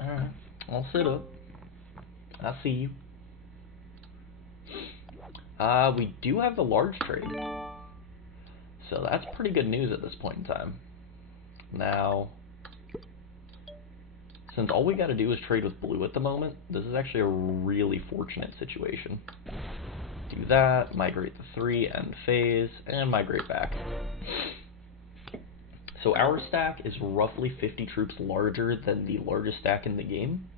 Alright, I'll sit up. I see you. We do have the large trade. So that's pretty good news at this point in time. Now, since all we got to do is trade with blue at the moment, this is actually a really fortunate situation. Do that, migrate the 3, end phase, and migrate back. So our stack is roughly 50 troops larger than the largest stack in the game.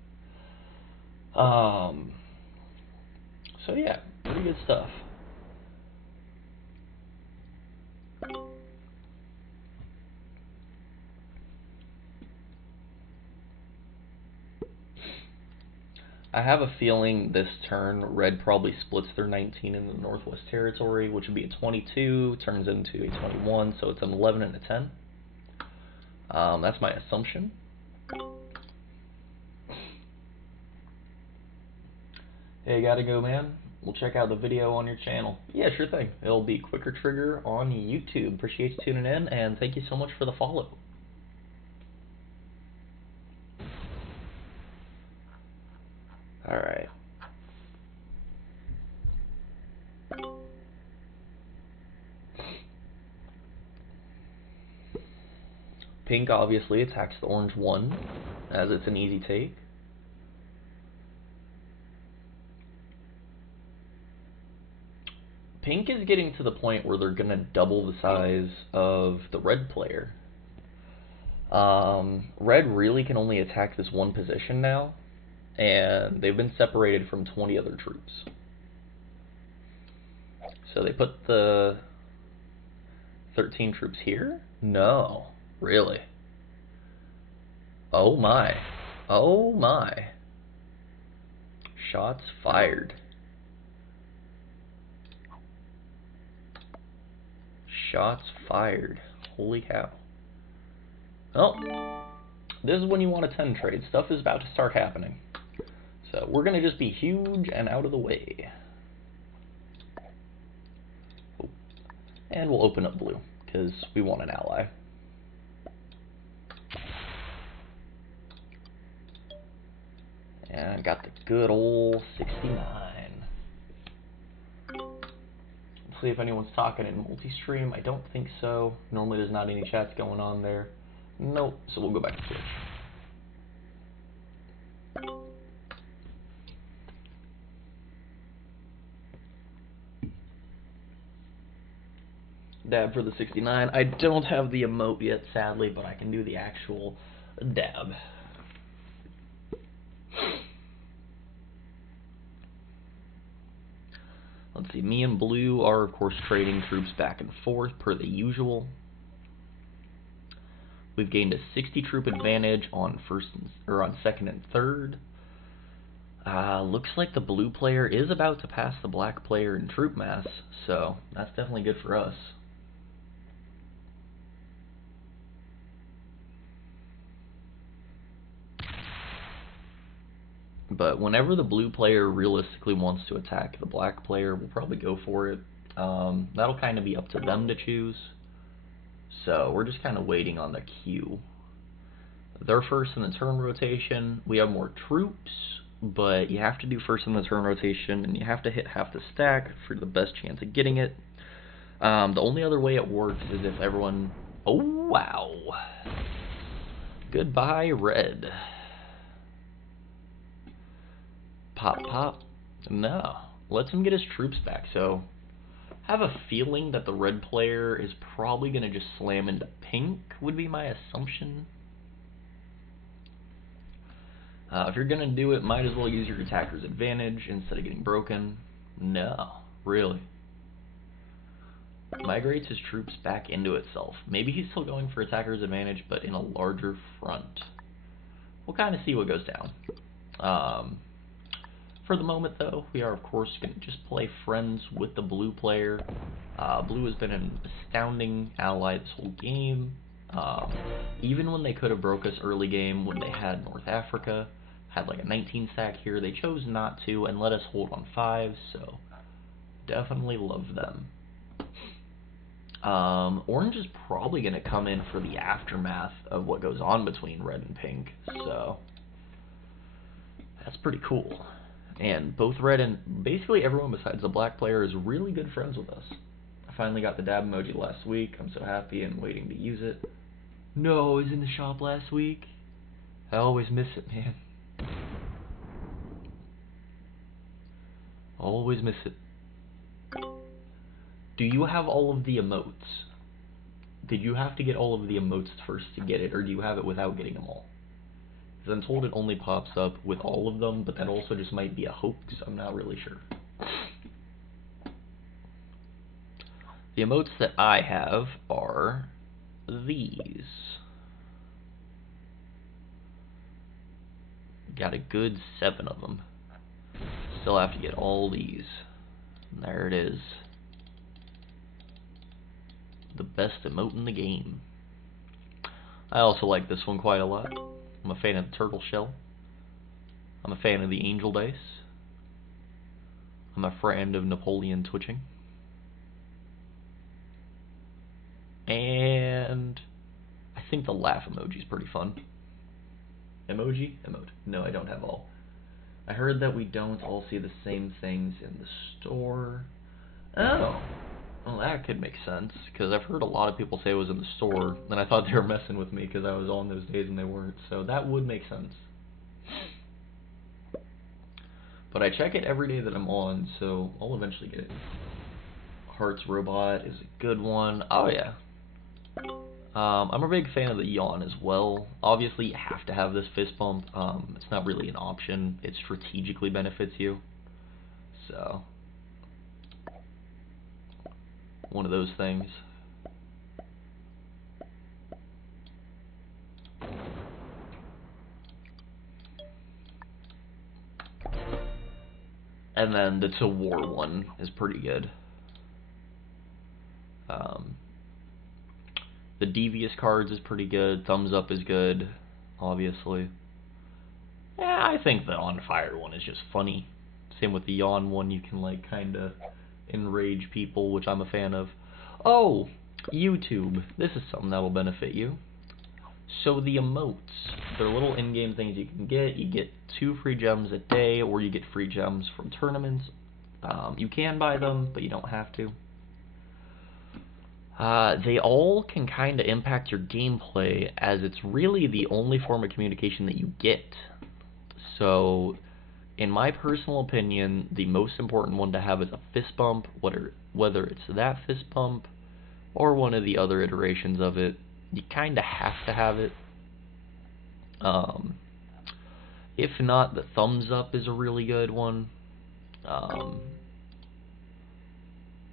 So yeah, pretty good stuff. I have a feeling this turn, red probably splits their 19 in the Northwest Territory, which would be a 22, turns into a 21, so it's an 11 and a 10. That's my assumption. Hey, gotta go, man. We'll check out the video on your channel. Yeah, sure thing. It'll be Quicker Trigger on YouTube. Appreciate you tuning in, and thank you so much for the follow. Alright. Pink obviously attacks the orange 1, as it's an easy take. Pink is getting to the point where they're going to double the size of the red player. Red really can only attack this one position now, and they've been separated from 20 other troops. So they put the 13 troops here? No, really. Oh my. Oh my. Shots fired. Shots fired. Holy cow. Oh, this is when you want a 10 trade. Stuff is about to start happening. So we're going to just be huge and out of the way. Oh. And we'll open up blue, because we want an ally. And got the good old 69. Let's see if anyone's talking in multi-stream. I don't think so. Normally there's not any chats going on there. Nope, so we'll go back to Twitch. Dab for the 69. I don't have the emote yet, sadly, but I can do the actual dab. Let's see, me and blue are, of course, trading troops back and forth per the usual. We've gained a 60 troop advantage on second and third. Looks like the blue player is about to pass the black player in troop mass, so that's definitely good for us. But whenever the blue player realistically wants to attack the black player, we'll probably go for it. That'll kind of be up to them to choose. So we're just kind of waiting on the cue. They're first in the turn rotation. We have more troops, but you have to do first in the turn rotation, and you have to hit half the stack for the best chance of getting it. The only other way it works is if everyone... Oh, wow. Goodbye, red. Pop, pop. No. Lets him get his troops back, so... I have a feeling that the red player is probably going to just slam into pink, would be my assumption. If you're going to do it, might as well use your attacker's advantage instead of getting broken. No, really. Migrates his troops back into itself. Maybe he's still going for attacker's advantage, but in a larger front. We'll kind of see what goes down. For the moment, though, we are, of course, going to just play friends with the blue player. Blue has been an astounding ally this whole game. Even when they could have broke us early game when they had North Africa, had like a 19 stack here, they chose not to and let us hold on 5, so definitely love them. Orange is probably going to come in for the aftermath of what goes on between red and pink, so that's pretty cool. And both red and basically everyone besides the black player is really good friends with us. I finally got the dab emoji last week. I'm so happy and waiting to use it. No, I was in the shop last week. I always miss it, man. Always miss it. Do you have all of the emotes? Did you have to get all of the emotes first to get it, or do you have it without getting them all? Because I'm told it only pops up with all of them, but that also just might be a hoax. I'm not really sure. The emotes that I have are these. Got a good 7 of them. Still have to get all these. And there it is. The best emote in the game. I also like this one quite a lot. I'm a fan of the turtle shell. I'm a fan of the angel dice. I'm a friend of Napoleon twitching. And I think the laugh emoji is pretty fun. Emoji? Emote. No, I don't have all. I heard that we don't all see the same things in the store. Oh. Well, that could make sense, because I've heard a lot of people say it was in the store, and I thought they were messing with me because I was on those days and they weren't, so that would make sense. But I check it every day that I'm on, so I'll eventually get it. Hearts Robot is a good one. Oh yeah. I'm a big fan of the yawn as well. Obviously, you have to have this fist bump. It's not really an option. It strategically benefits you. So, one of those things. And then the To War one is pretty good. The Devious cards is pretty good. Thumbs Up is good, obviously. Yeah, I think the On Fire one is just funny. Same with the Yawn one, you can like kinda enrage people, which I'm a fan of. Oh, YouTube. This is something that'll benefit you. So the emotes, they're little in-game things you can get. You get 2 free gems a day, or you get free gems from tournaments. You can buy them, but you don't have to. They all can kind of impact your gameplay, as it's really the only form of communication that you get. So, in my personal opinion, the most important one to have is a fist bump, whether it's that fist bump or one of the other iterations of it. You kind of have to have it. If not, the thumbs up is a really good one.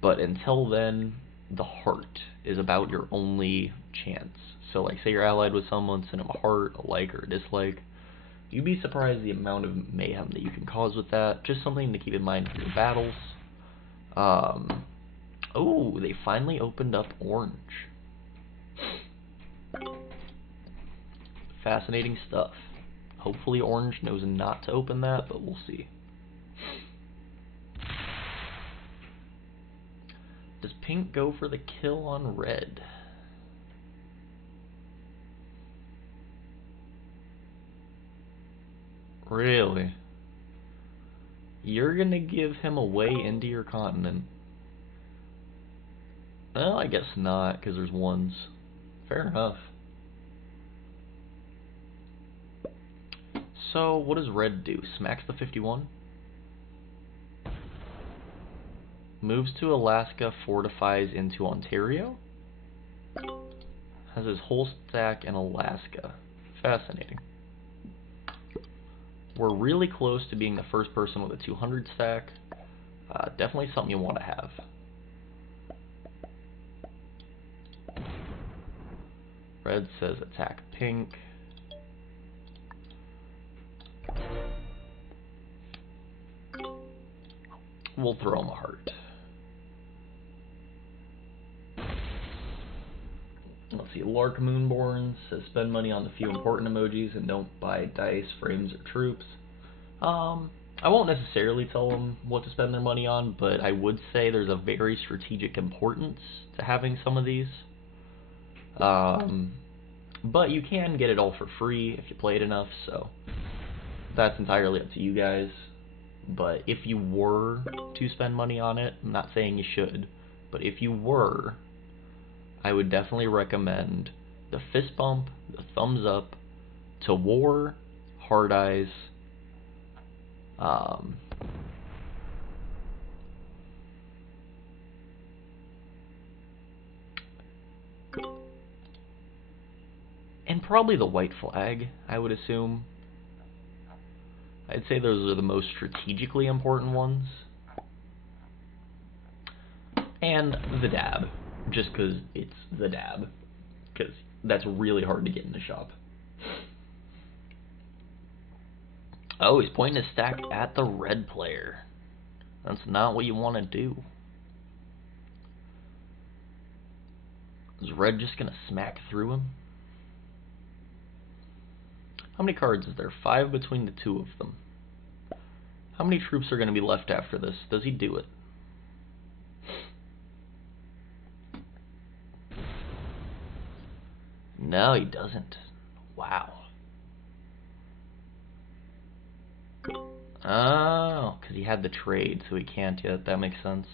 But until then, the heart is about your only chance. So like say you're allied with someone, send them a heart, a like, or a dislike. You'd be surprised the amount of mayhem that you can cause with that. Just something to keep in mind for your battles. Oh, they finally opened up orange. Fascinating stuff. Hopefully orange knows not to open that, but we'll see. Does pink go for the kill on red? Really? You're gonna give him a way into your continent? Well, I guess not, because there's ones. Fair enough. So, what does red do? Smacks the 51? Moves to Alaska, fortifies into Ontario? Has his whole stack in Alaska. Fascinating. We're really close to being the first person with a 200 stack. Definitely something you want to have. Red says attack pink. We'll throw him a heart. Let's see, Lark Moonborn says spend money on the few important emojis and don't buy dice, frames, or troops. I won't necessarily tell them what to spend their money on, but I would say there's a very strategic importance to having some of these. But you can get it all for free if you play it enough, so that's entirely up to you guys. but if you were to spend money on it, I'm not saying you should, but if you were, I would definitely recommend the fist bump, the thumbs up, to war, hard eyes, and probably the white flag, I would assume. I'd say those are the most strategically important ones. And the dab, just because it's the dab, because that's really hard to get in the shop. Oh, he's pointing his stack at the red player. That's not what you want to do. Is red just going to smack through him? How many cards is there? 5 between the two of them. How many troops are going to be left after this? Does he do it? No, he doesn't. Wow. Oh, because he had the trade, so he can't yet. That makes sense.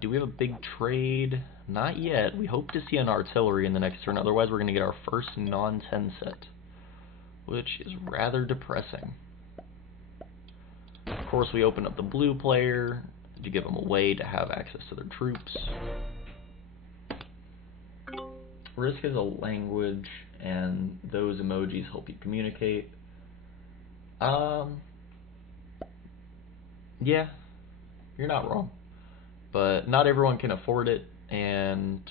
Do we have a big trade? Not yet. We hope to see an artillery in the next turn, otherwise we're going to get our first non-10 set, which is rather depressing. Of course, we open up the blue player to give them a way to have access to their troops. Risk is a language, and those emojis help you communicate. Yeah, you're not wrong. But not everyone can afford it, and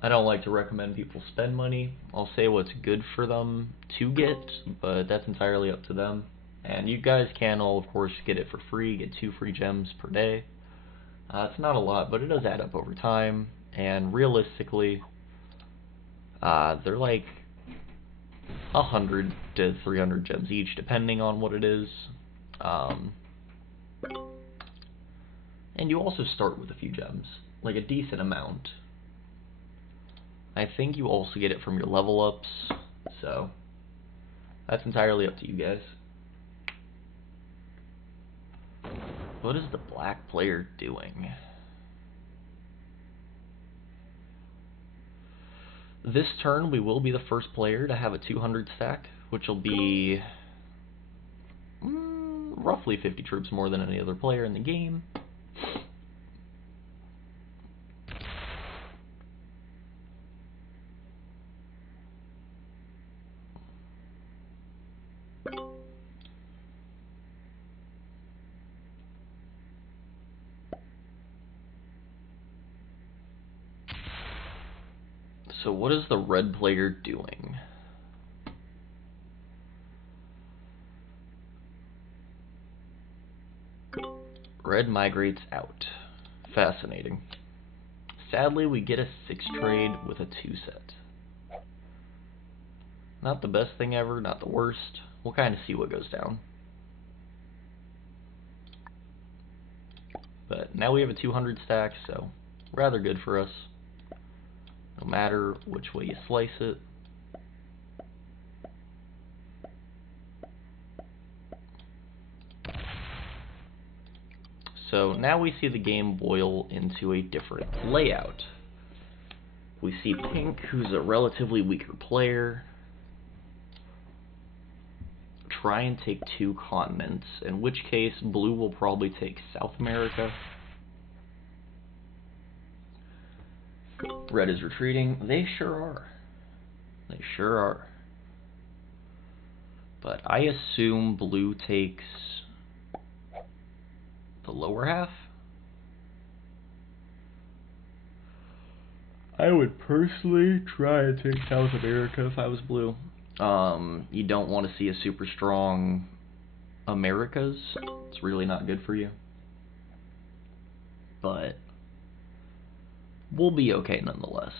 I don't like to recommend people spend money. I'll say what's good for them to get, but that's entirely up to them. And you guys can all, of course, get it for free, get 2 free gems per day. It's not a lot, but it does add up over time, and realistically, they're like 100 to 300 gems each, depending on what it is. And you also start with a few gems, like a decent amount. I think you also get it from your level ups, so that's entirely up to you guys. What is the black player doing? This turn we will be the first player to have a 200 stack, which will be roughly 50 troops more than any other player in the game. So what is the red player doing? Red migrates out. Fascinating. Sadly, we get a 6 trade with a 2 set. Not the best thing ever, not the worst. We'll kind of see what goes down. But now we have a 200 stack, so rather good for us. No matter which way you slice it. So now we see the game boil into a different layout. We see pink, who's a relatively weaker player, try and take 2 continents, in which case blue will probably take South America. Red is retreating. They sure are. They sure are. But I assume blue takes the lower half. I would personally try and take South America if I was blue. You don't want to see a super strong Americas. It's really not good for you. But we'll be okay nonetheless.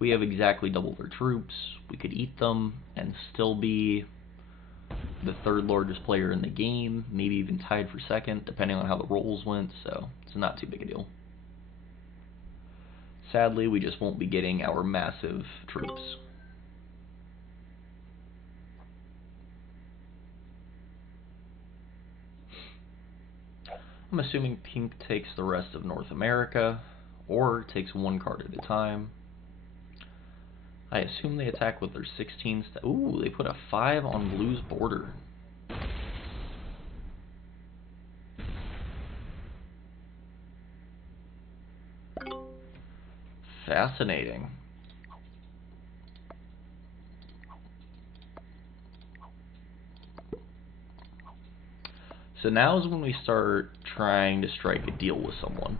We have exactly double their troops. We could eat them and still be the 3rd largest player in the game, maybe even tied for 2nd, depending on how the rolls went, so it's not too big a deal. Sadly, we just won't be getting our massive troops. I'm assuming pink takes the rest of North America, or takes one card at a time. I assume they attack with their 16 ooh, they put a 5 on blue's border. Fascinating. So now is when we start trying to strike a deal with someone.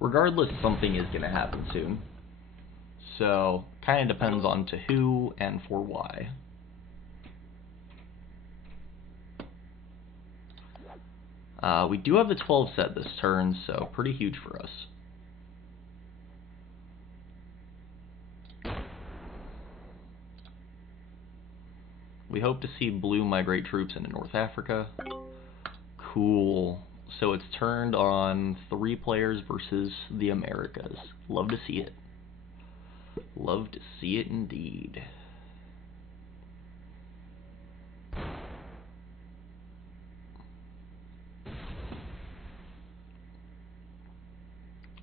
Regardless, something is going to happen soon. So, kind of depends on to who and for why. We do have the 12 set this turn, so pretty huge for us. We hope to see blue migrate troops into North Africa. Cool. So it's turned on 3 players versus the Americas. Love to see it. Love to see it indeed.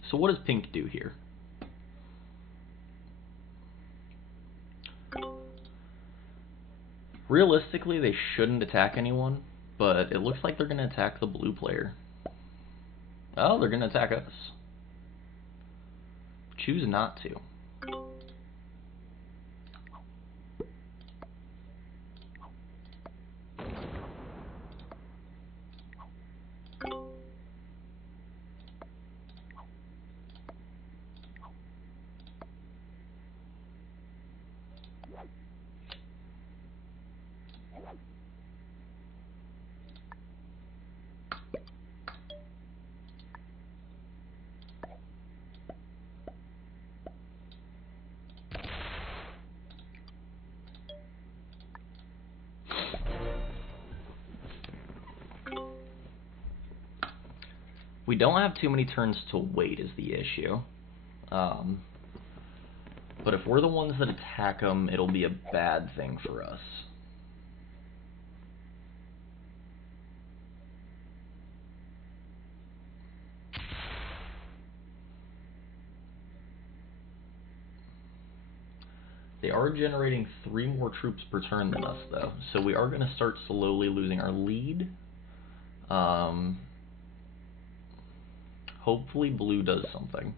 So what does pink do here? Realistically, they shouldn't attack anyone, but it looks like they're going to attack the blue player. Oh, they're going to attack us. Choose not to. We don't have too many turns to wait is the issue. But if we're the ones that attack them, it'll be a bad thing for us. They are generating 3 more troops per turn than us, though, so we are going to start slowly losing our lead. Hopefully blue does something.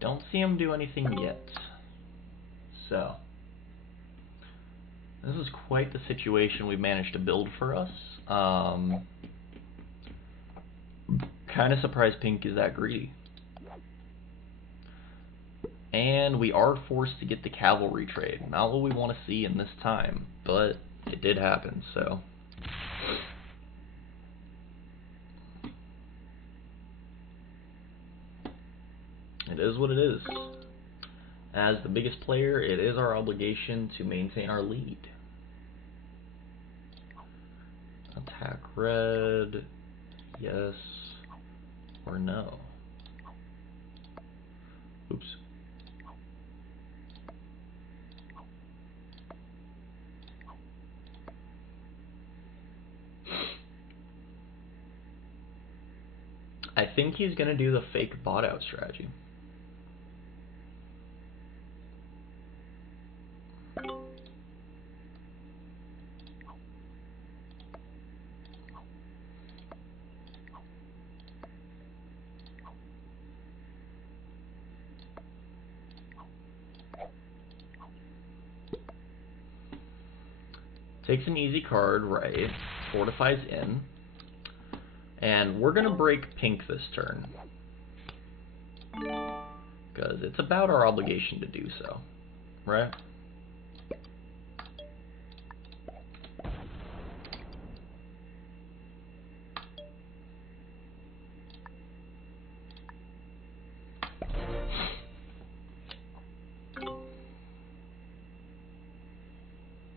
Don't see him do anything yet. So, this is quite the situation we've managed to build for us. Kind of surprised pink is that greedy. And we are forced to get the cavalry trade. Not what we want to see in this time, but it did happen, so. It is what it is. As the biggest player, it is our obligation to maintain our lead. Attack red, yes or no. Oops. I think he's going to do the fake bot out strategy. Takes an easy card, right? Fortifies in. And we're going to break pink this turn. Because it's about our obligation to do so. Right?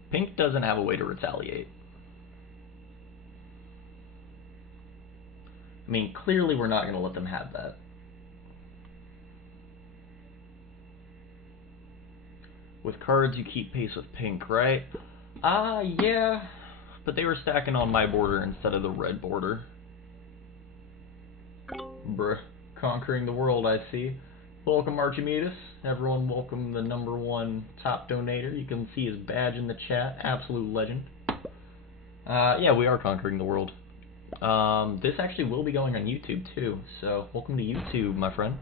Pink doesn't have a way to retaliate. I mean, clearly we're not going to let them have that. With cards, you keep pace with pink, right? Yeah. But they were stacking on my border instead of the red border. Bruh. Conquering the world, I see. Welcome, Archimedes. Everyone welcome the #1 top donator. You can see his badge in the chat. Absolute legend. Yeah, we are conquering the world. This actually will be going on YouTube, too. So, welcome to YouTube, my friend.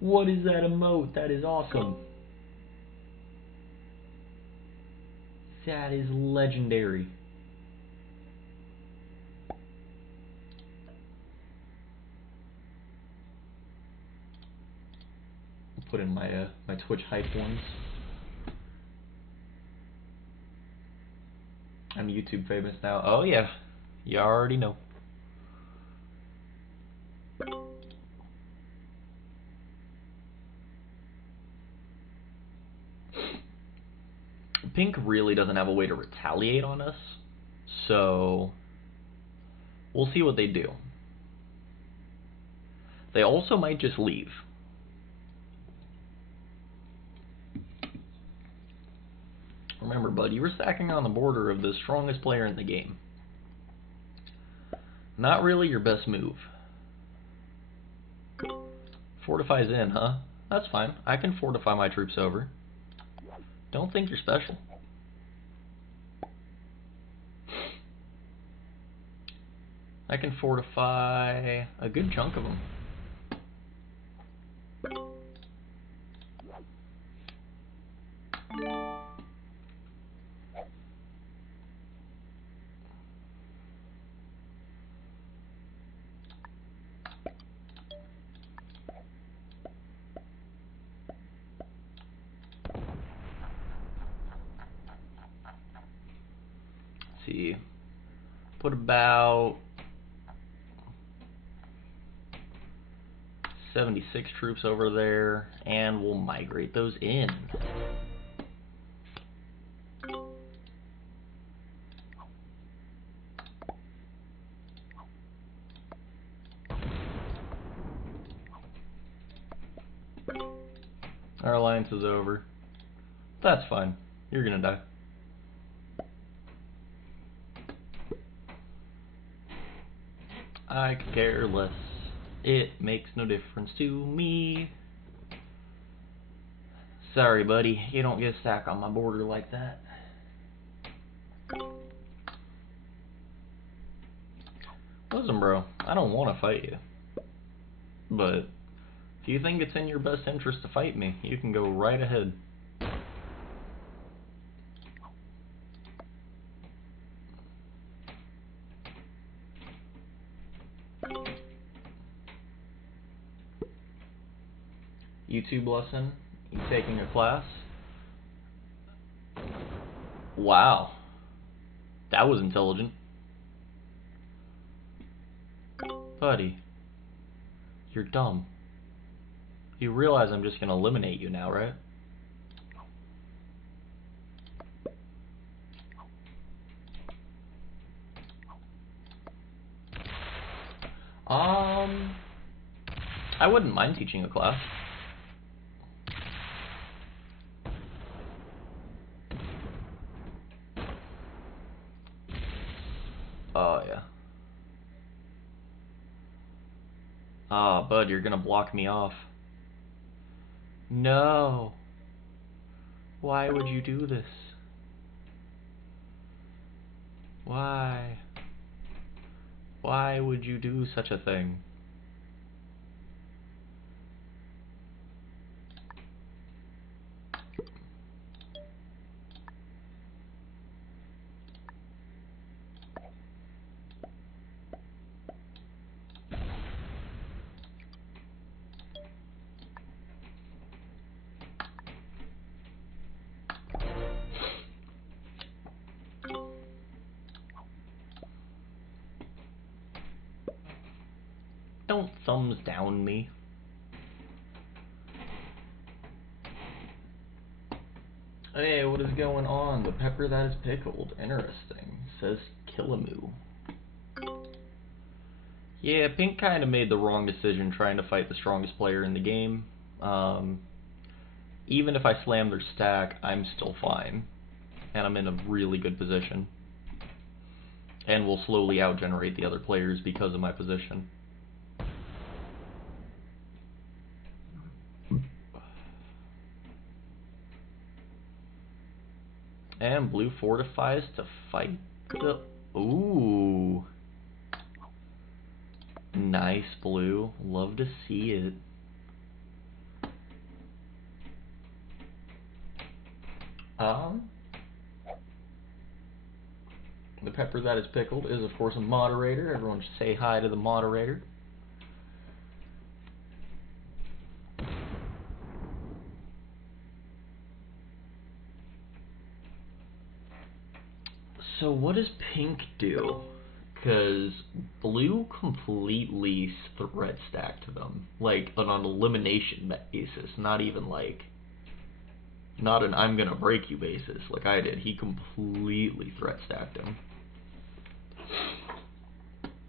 What is that emote? That is awesome. That is legendary. I'll put in my my Twitch hype ones. I'm YouTube famous now. Oh yeah, you already know. Pink really doesn't have a way to retaliate on us, so we'll see what they do. They also might just leave. Remember, bud, you were stacking on the border of the strongest player in the game. Not really your best move. Fortifies in, huh? That's fine. I can fortify my troops over. Don't think you're special. I can fortify a good chunk of them. See, put about 76 troops over there, and we'll migrate those in. Our alliance is over. That's fine. You're gonna die. I could care less. It makes no difference to me. Sorry, buddy. You don't get a stack on my border like that. Listen, bro. I don't want to fight you. But if you think it's in your best interest to fight me, you can go right ahead. YouTube lesson? You taking a class? Wow. That was intelligent. Buddy. You're dumb. You realize I'm just gonna eliminate you now, right? I wouldn't mind teaching a class. Oh, yeah. Ah, bud, you're gonna block me off. No. Why would you do this? Why? Why would you do such a thing? thumbs down me. Hey, what is going on? The pepper that is pickled. Interesting. Says Killamoo. Yeah, Pink kind of made the wrong decision trying to fight the strongest player in the game. Even if I slam their stack, I'm still fine. And I'm in a really good position. And will slowly outgenerate the other players because of my position. And blue fortifies to fight the... Ooh. Nice, blue. Love to see it. The pepper that is pickled is, of course, a moderator. Everyone should say hi to the moderator. So what does pink do? Because blue completely threat stacked them. Like, on an elimination basis. Not even like... Not an I'm gonna break you basis like I did. He completely threat stacked him.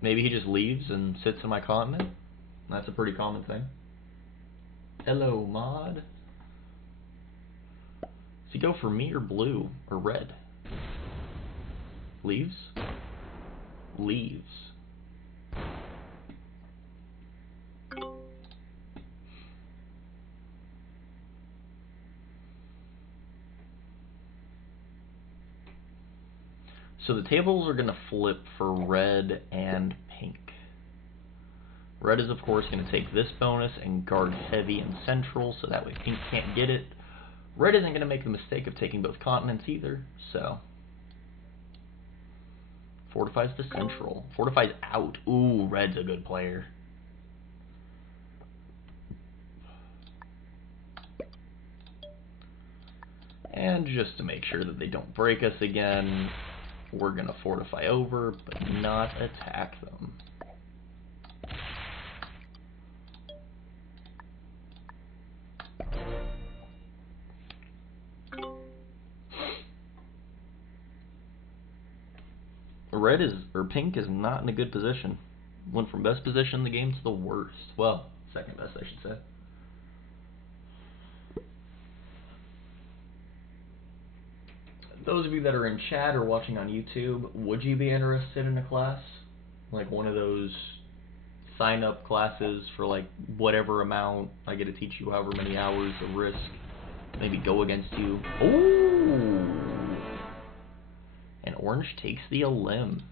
Maybe he just leaves and sits in my continent? That's a pretty common thing. Hello, mod. Does he go for me or blue or red? Leaves? Leaves. So the tables are going to flip for red and pink. Red is, of course, going to take this bonus and guard heavy and central, so that way pink can't get it. Red isn't going to make the mistake of taking both continents either, so... Fortifies the central. Fortifies out. Ooh, red's a good player. And just to make sure that they don't break us again, we're going to fortify over, but not attack them. Red is, or pink is not in a good position. Went from best position in the game to the worst. Well, second best, I should say. Those of you that are in chat or watching on YouTube, would you be interested in a class? Like one of those sign-up classes for like whatever amount. I get to teach you however many hours of Risk. Maybe go against you. Ooh! And orange takes the limb.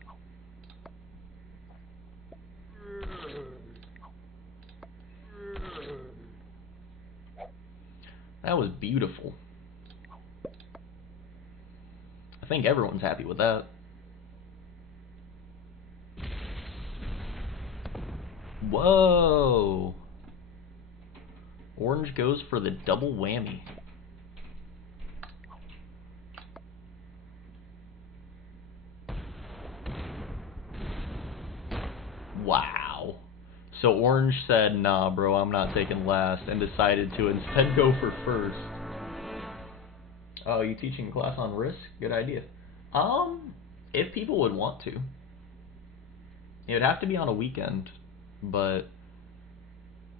That was beautiful. I think everyone's happy with that. Whoa! Orange goes for the double whammy. Wow. So orange said, nah bro, I'm not taking last, and decided to instead go for first. Oh, you teaching a class on Risk? Good idea. If people would want to. It would have to be on a weekend, but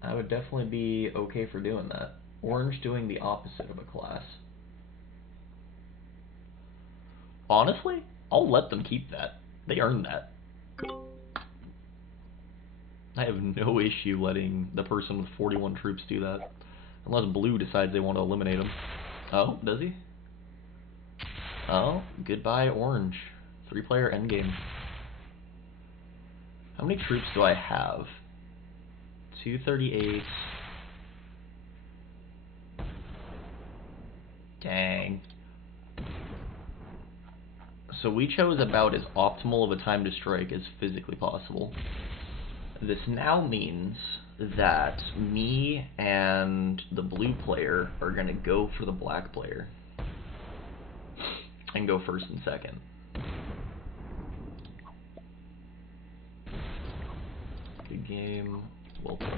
I would definitely be okay for doing that. Orange doing the opposite of a class. Honestly, I'll let them keep that. They earned that. I have no issue letting the person with 41 troops do that. Unless blue decides they want to eliminate him. Oh, does he? Oh, goodbye orange. 3-player endgame. How many troops do I have? 238. Dang. So we chose about as optimal of a time to strike as physically possible. This now means that me and the blue player are going to go for the black player. And go first and second. Good game. well played.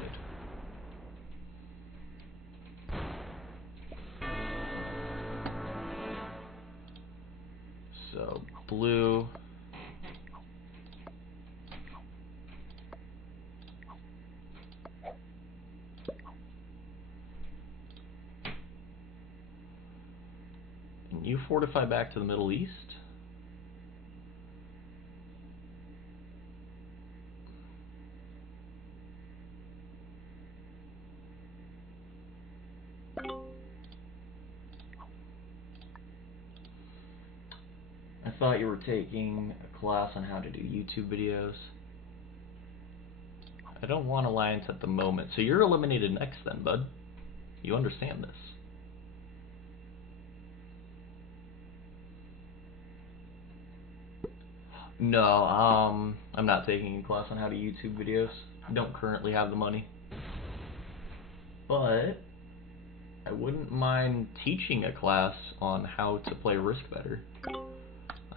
So, blue. And you fortify back to the Middle East. I thought you were taking a class on how to do YouTube videos. I don't want alliance at the moment. So you're eliminated next then, bud. You understand this. No, I'm not taking a class on how to YouTube videos. I don't currently have the money. But I wouldn't mind teaching a class on how to play Risk better.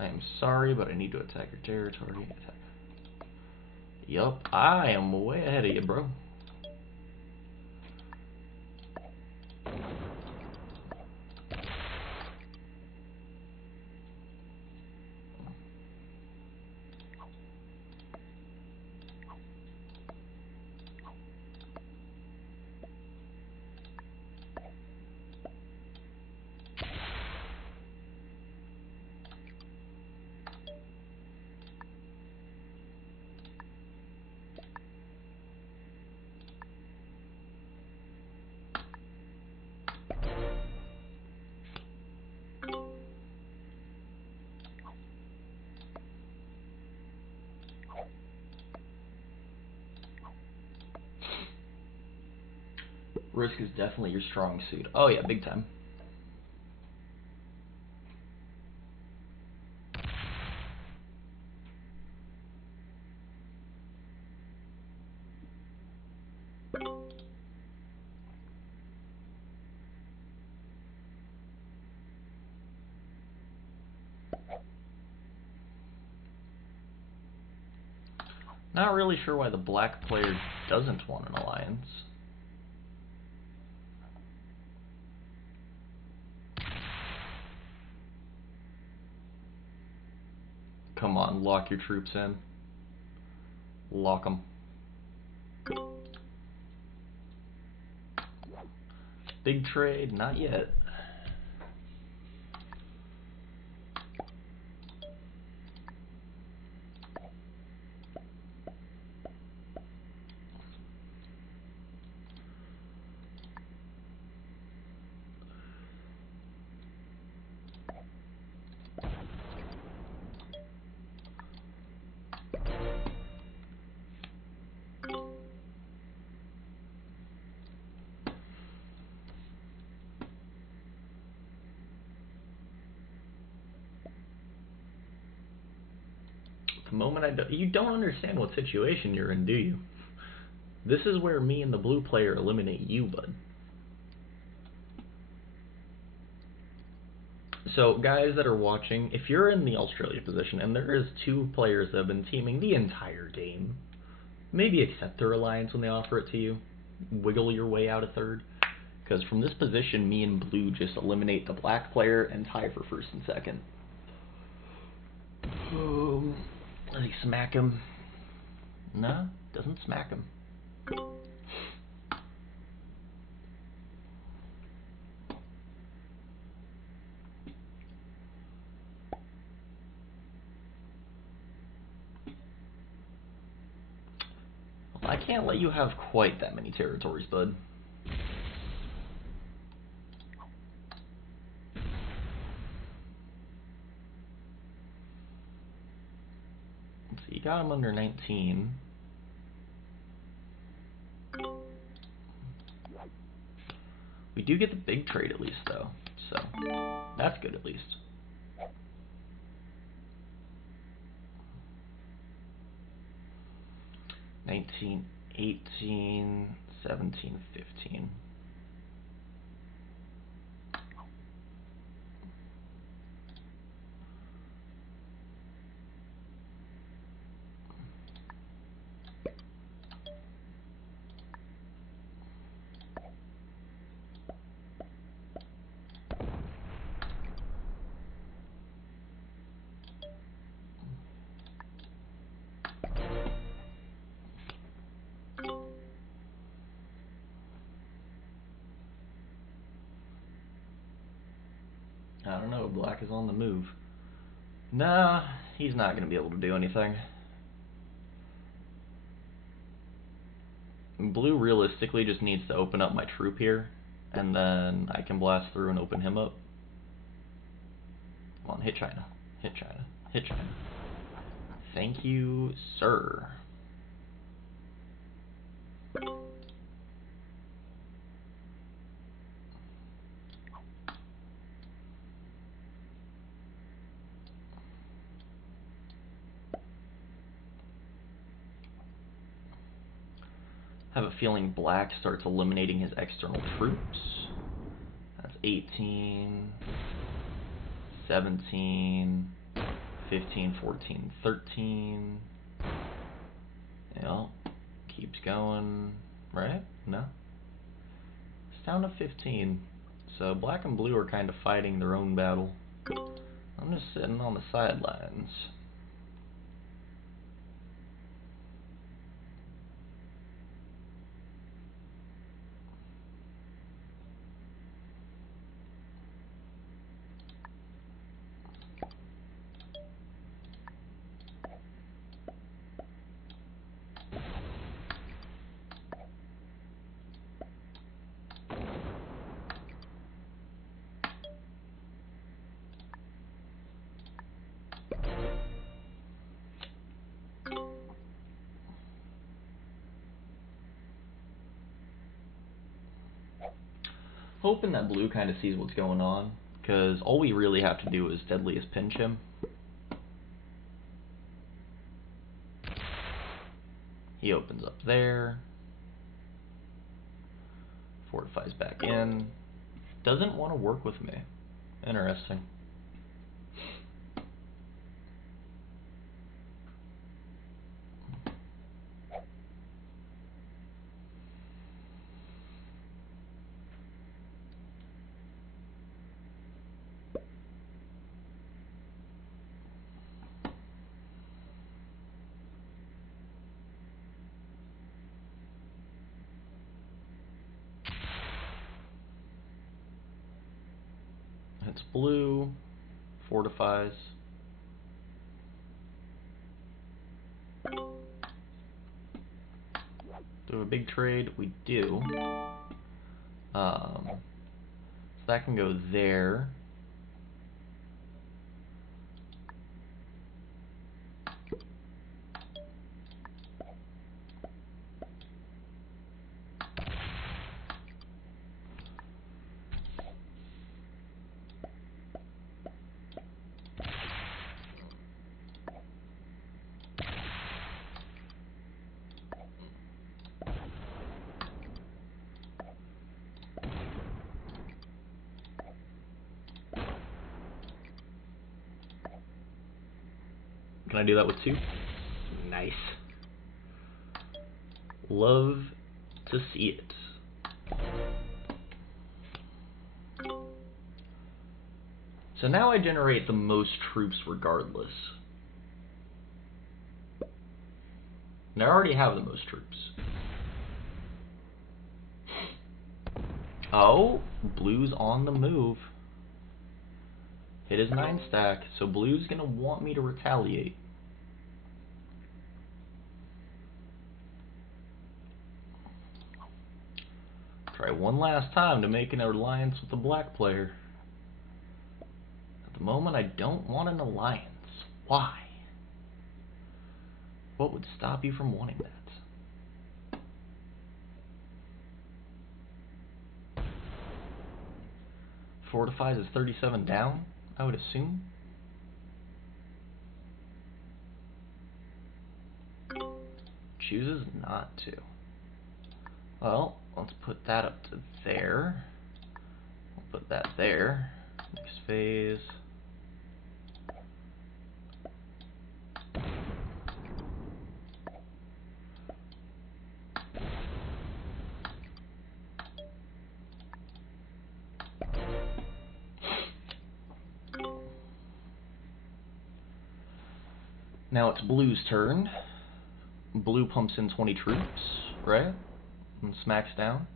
I am sorry, but I need to attack your territory. Attack. Yup, I am way ahead of you, bro. Risk is definitely your strong suit. Oh yeah, big time. Not really sure why the black player doesn't want an alliance. Come on, lock your troops in. Lock them. Big trade, not yet. The moment you don't understand what situation you're in, do you? This is where me and the blue player eliminate you, bud. So, guys that are watching, if you're in the Australia position and there is two players that have been teaming the entire game, maybe accept their alliance when they offer it to you. Wiggle your way out a third. Because from this position, me and blue just eliminate the black player and tie for first and second. Does he smack him? No, doesn't smack him. I can't let you have quite that many territories, bud. Let's see, you got him under 19. We do get the big trade at least, though, so that's good at least. $19, $18, $17, $15. I don't know, black is on the move. Nah, he's not going to be able to do anything. Blue realistically just needs to open up my troop here, and then I can blast through and open him up. Come on, hit China. Hit China. Hit China. Thank you, sir. I have a feeling black starts eliminating his external troops. That's 18, 17, 15, 14, 13. Yeah, keeps going, right? No? It's down to 15. So black and blue are kind of fighting their own battle. I'm just sitting on the sidelines. Hoping that blue kind of sees what's going on, because all we really have to do is Deadliest pinch him. He opens up there, fortifies back in, doesn't want to work with me. Interesting. It's blue, fortifies. Do a big trade? We do. So that can go there. Can I do that with 2? Nice. Love to see it. So now I generate the most troops regardless. And I already have the most troops. Oh, blue's on the move. Hit his 9 stack, so blue's gonna want me to retaliate. Try one last time to make an alliance with the black player. At the moment, I don't want an alliance. Why? What would stop you from wanting that? Fortifies is 37 down, I would assume. Chooses not to. Well, let's put that up to there. We'll put that there. Next phase. Now it's blue's turn. Blue pumps in 20 troops, right? And smacks down.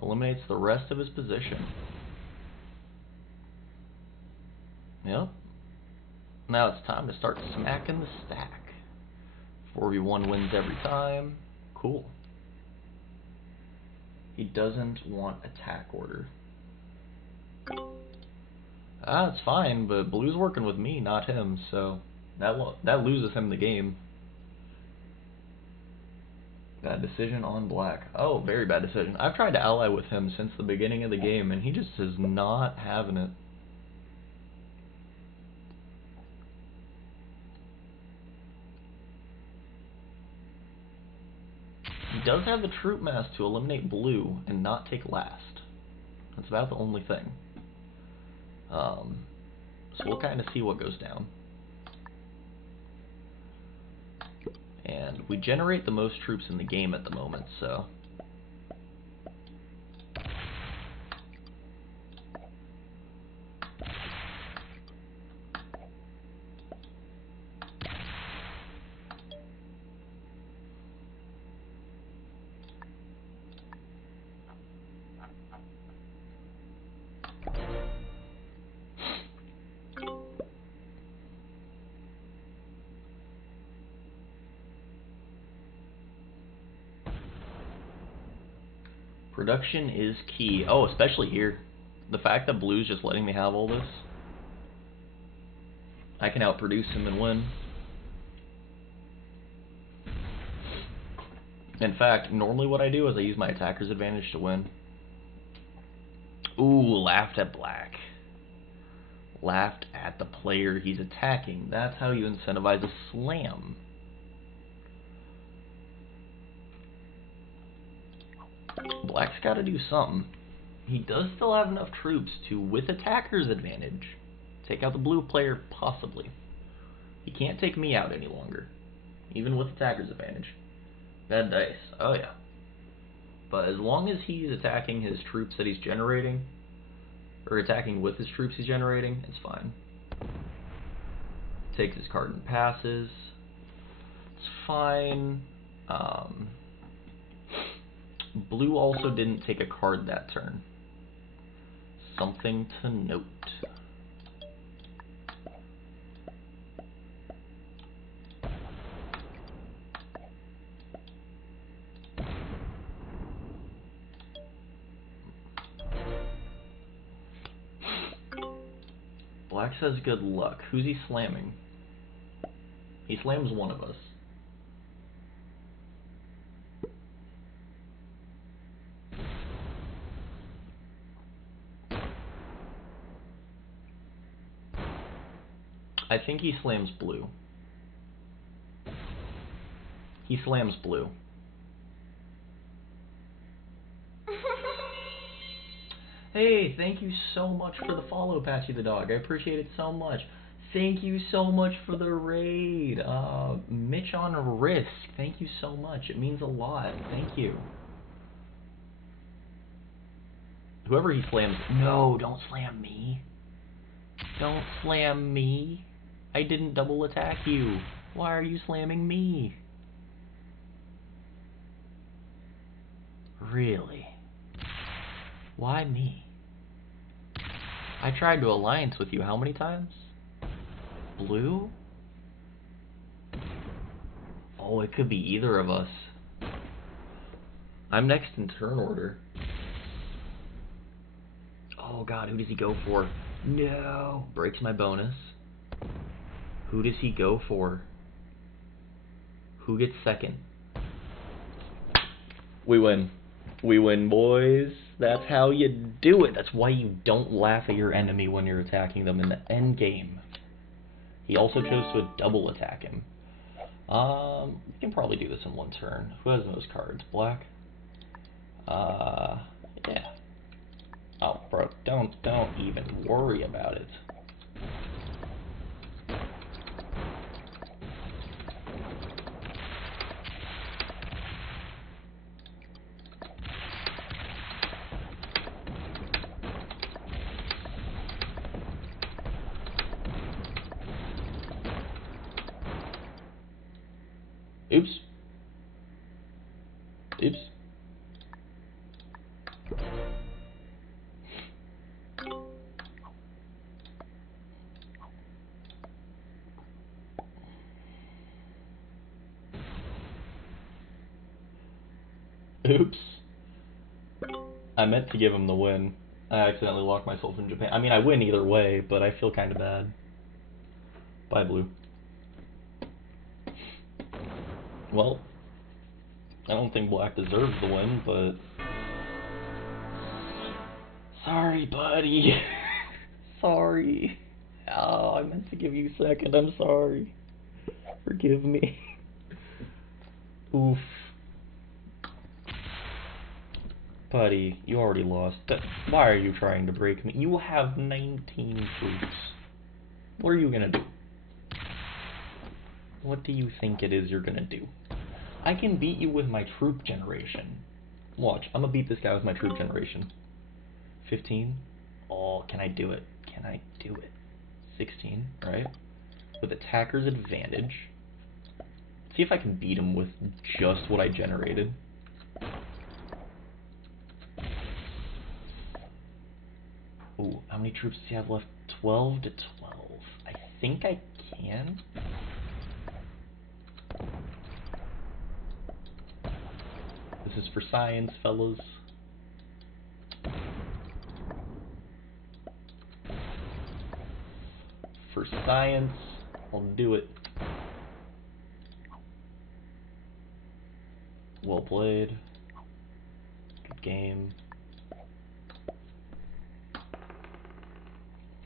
Eliminates the rest of his position. Yep. Now it's time to start smacking the stack. 4v1 wins every time. Cool. He doesn't want attack order. It's fine, but Blue's working with me, not him, so that loses him the game. Bad decision on Black. Oh, very bad decision. I've tried to ally with him since the beginning of the game, and he just is not having it. He does have the troop mass to eliminate Blue and not take last. That's about the only thing. So we'll kind of see what goes down. And we generate the most troops in the game at the moment, so... Production is key. Oh, especially here. The fact that Blue's just letting me have all this. I can outproduce him and win. In fact, normally what I do is I use my attacker's advantage to win. Ooh, laughed at Black. Laughed at the player he's attacking. That's how you incentivize a slam. Black's got to do something. He does still have enough troops to, with attacker's advantage, take out the Blue player, possibly. He can't take me out any longer, even with attacker's advantage. Bad dice. Oh yeah. But as long as he's attacking his troops that he's generating, or attacking with his troops he's generating, it's fine. Takes his card and passes. It's fine. Blue also didn't take a card that turn. Something to note. Black says good luck. Who's he slamming? He slams one of us. I think he slams Blue. He slams Blue. Hey, thank you so much for the follow, Patchy the Dog. I appreciate it so much. Thank you so much for the raid. Mitch on Risk, thank you so much. It means a lot. Thank you. Whoever he slams... No, don't slam me. Don't slam me. I didn't double attack you. Why are you slamming me? Really? Why me? I tried to alliance with you how many times? Blue? Oh, it could be either of us. I'm next in turn order. Oh god, who does he go for? No! Breaks my bonus. Who does he go for? Who gets second? We win. We win, boys. That's how you do it. That's why you don't laugh at your enemy when you're attacking them in the end game. He also chose to double attack him. We can probably do this in one turn. Who has those cards? Black? Yeah. Oh, bro, don't even worry about it. Oops. Oops. Oops. I meant to give him the win. I accidentally locked myself in Japan. I mean, I win either way, but I feel kind of bad. Bye, Blue. Well, I don't think Black deserves the win, but... Sorry, buddy. Sorry. Oh, I meant to give you second. I'm sorry. Forgive me. Oof. Buddy, you already lost. Why are you trying to break me? You have 19 troops. What are you gonna do? What do you think it is you're gonna do? I can beat you with my troop generation. Watch, I'm gonna beat this guy with my troop generation. 15? Oh, can I do it? Can I do it? 16, right? With attacker's advantage. See if I can beat him with just what I generated. Ooh, how many troops does he have left? 12 to 12. I think I can. This is for science, fellas. For science, I'll do it. Well played. Good game.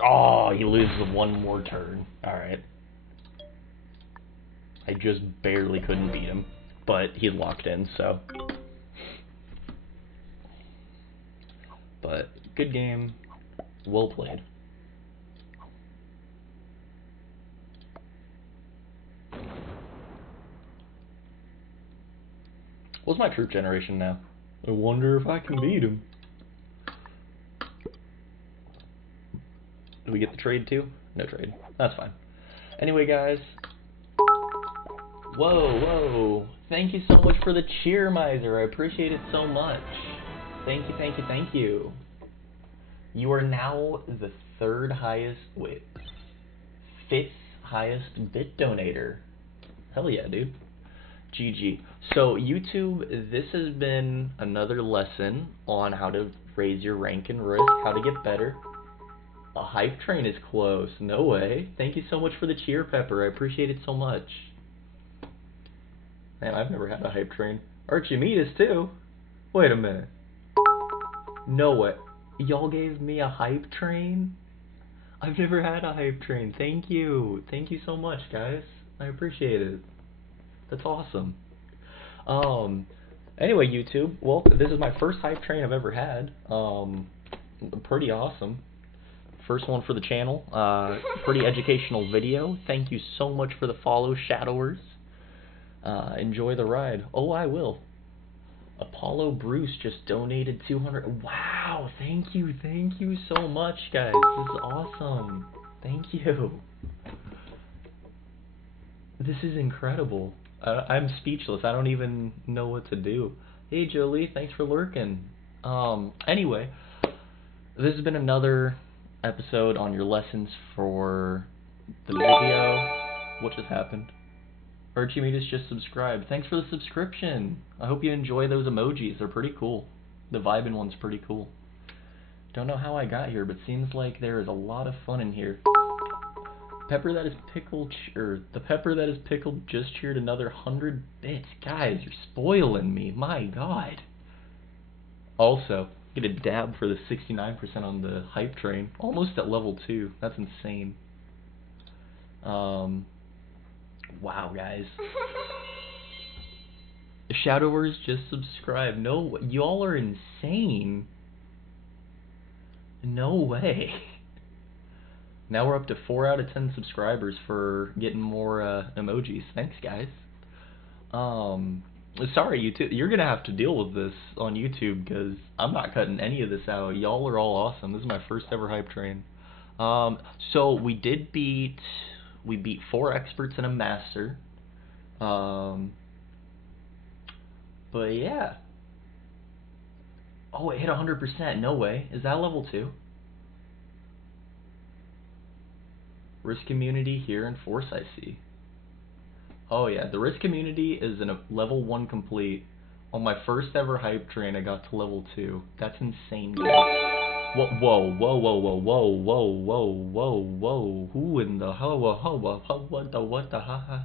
Oh, he loses one more turn. Alright. I just barely couldn't beat him, but he's locked in, so. But, good game. Well played. What's my troop generation now? I wonder if I can beat him. Do we get the trade too? No trade. That's fine. Anyway, guys. Whoa, whoa. Thank you so much for the cheer, Miser. I appreciate it so much. Thank you, thank you, thank you. You are now the fifth highest bit donator. Hell yeah, dude. GG. So, YouTube, this has been another lesson on how to raise your rank and risk, how to get better. A hype train is close. No way. Thank you so much for the cheer, Pepper. I appreciate it so much. Man, I've never had a hype train. Archimedes, too. Wait a minute. No way. Y'all gave me a hype train? I've never had a hype train. Thank you. Thank you so much, guys. I appreciate it. That's awesome. Anyway, YouTube, well, this is my first hype train I've ever had. Pretty awesome. First one for the channel. Pretty educational video. Thank you so much for the follow, Shadowers. Enjoy the ride. Oh, I will. Apollo Bruce just donated 200. Wow, thank you so much, guys. This is awesome. Thank you. This is incredible. I'm speechless. I don't even know what to do. Hey, Jolie, thanks for lurking. Anyway, this has been another episode on your lessons for the video. What just happened? Archimedes just subscribed. Thanks for the subscription. I hope you enjoy those emojis. They're pretty cool. The vibing one's pretty cool. Don't know how I got here, but seems like there is a lot of fun in here. Pepper that is pickled, the pepper that is pickled just cheered another 100 bits. Guys, you're spoiling me. My God. Also, get a dab for the 69% on the hype train. Almost at level 2. That's insane. Wow, guys. Shadowers just subscribed. No, y'all are insane. No way. Now we're up to 4 out of 10 subscribers for getting more emojis. Thanks, guys. Sorry, YouTube. You're gonna have to deal with this on YouTube because I'm not cutting any of this out. Y'all are all awesome. This is my first ever hype train. So we beat 4 experts and a master. But yeah. Oh, it hit 100%. No way. Is that level 2? Risk community here in Force, I see. Oh yeah, the risk community is in a level 1 complete On my first ever hype train, I got to level 2. That's insane, guys. Whoa, whoa, whoa, whoa, whoa, whoa, whoa, whoa, whoa, whoa. Who in the hell, what the, huh?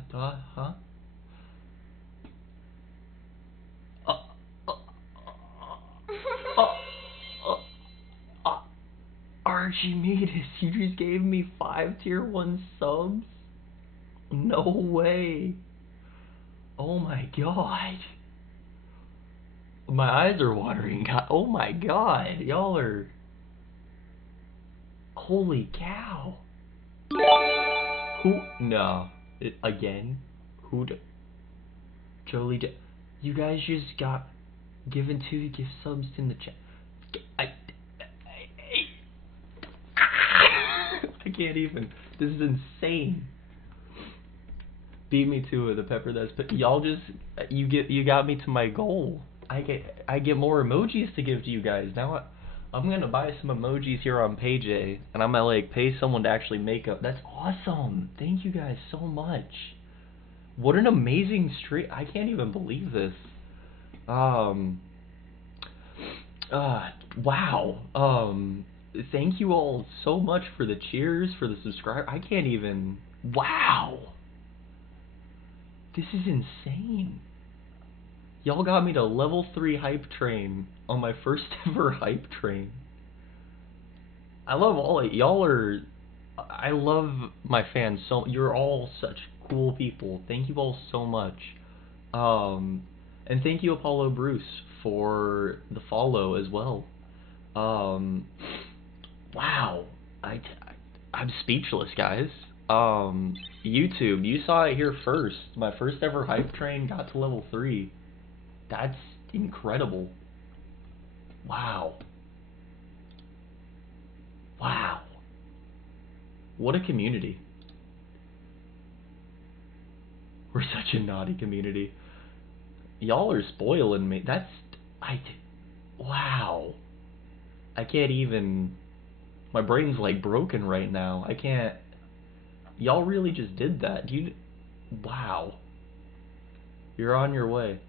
Archimedes, you just gave me 5 tier 1 subs? No way. Oh my god. My eyes are watering. Oh my god. Y'all are... Holy cow. Who? No. Again? Who? Jolie, you guys just got given 2 gift subs in the chat. I can't even. This is insane. Beat me to it, the pepper that's. But y'all just you got me to my goal. I get more emojis to give to you guys now. I'm gonna buy some emojis here on PayJ, and I'm gonna like pay someone to actually make up. That's awesome. Thank you guys so much. What an amazing stream. I can't even believe this. Wow. Thank you all so much for the cheers, for the subscribe. I can't even. Wow. This is insane. Y'all got me to level 3 hype train on my first ever hype train. I love all of y'all are. I love my fans so. You're all such cool people. Thank you all so much. And thank you Apollo Bruce for the follow as well. Wow. I'm speechless, guys. YouTube, you saw it here first. My first ever hype train got to level 3. That's incredible. Wow. Wow. What a community. We're such a naughty community. Y'all are spoiling me. Wow. I can't even, my brain's like broken right now. I can't, y'all really just did that. Wow. You're on your way.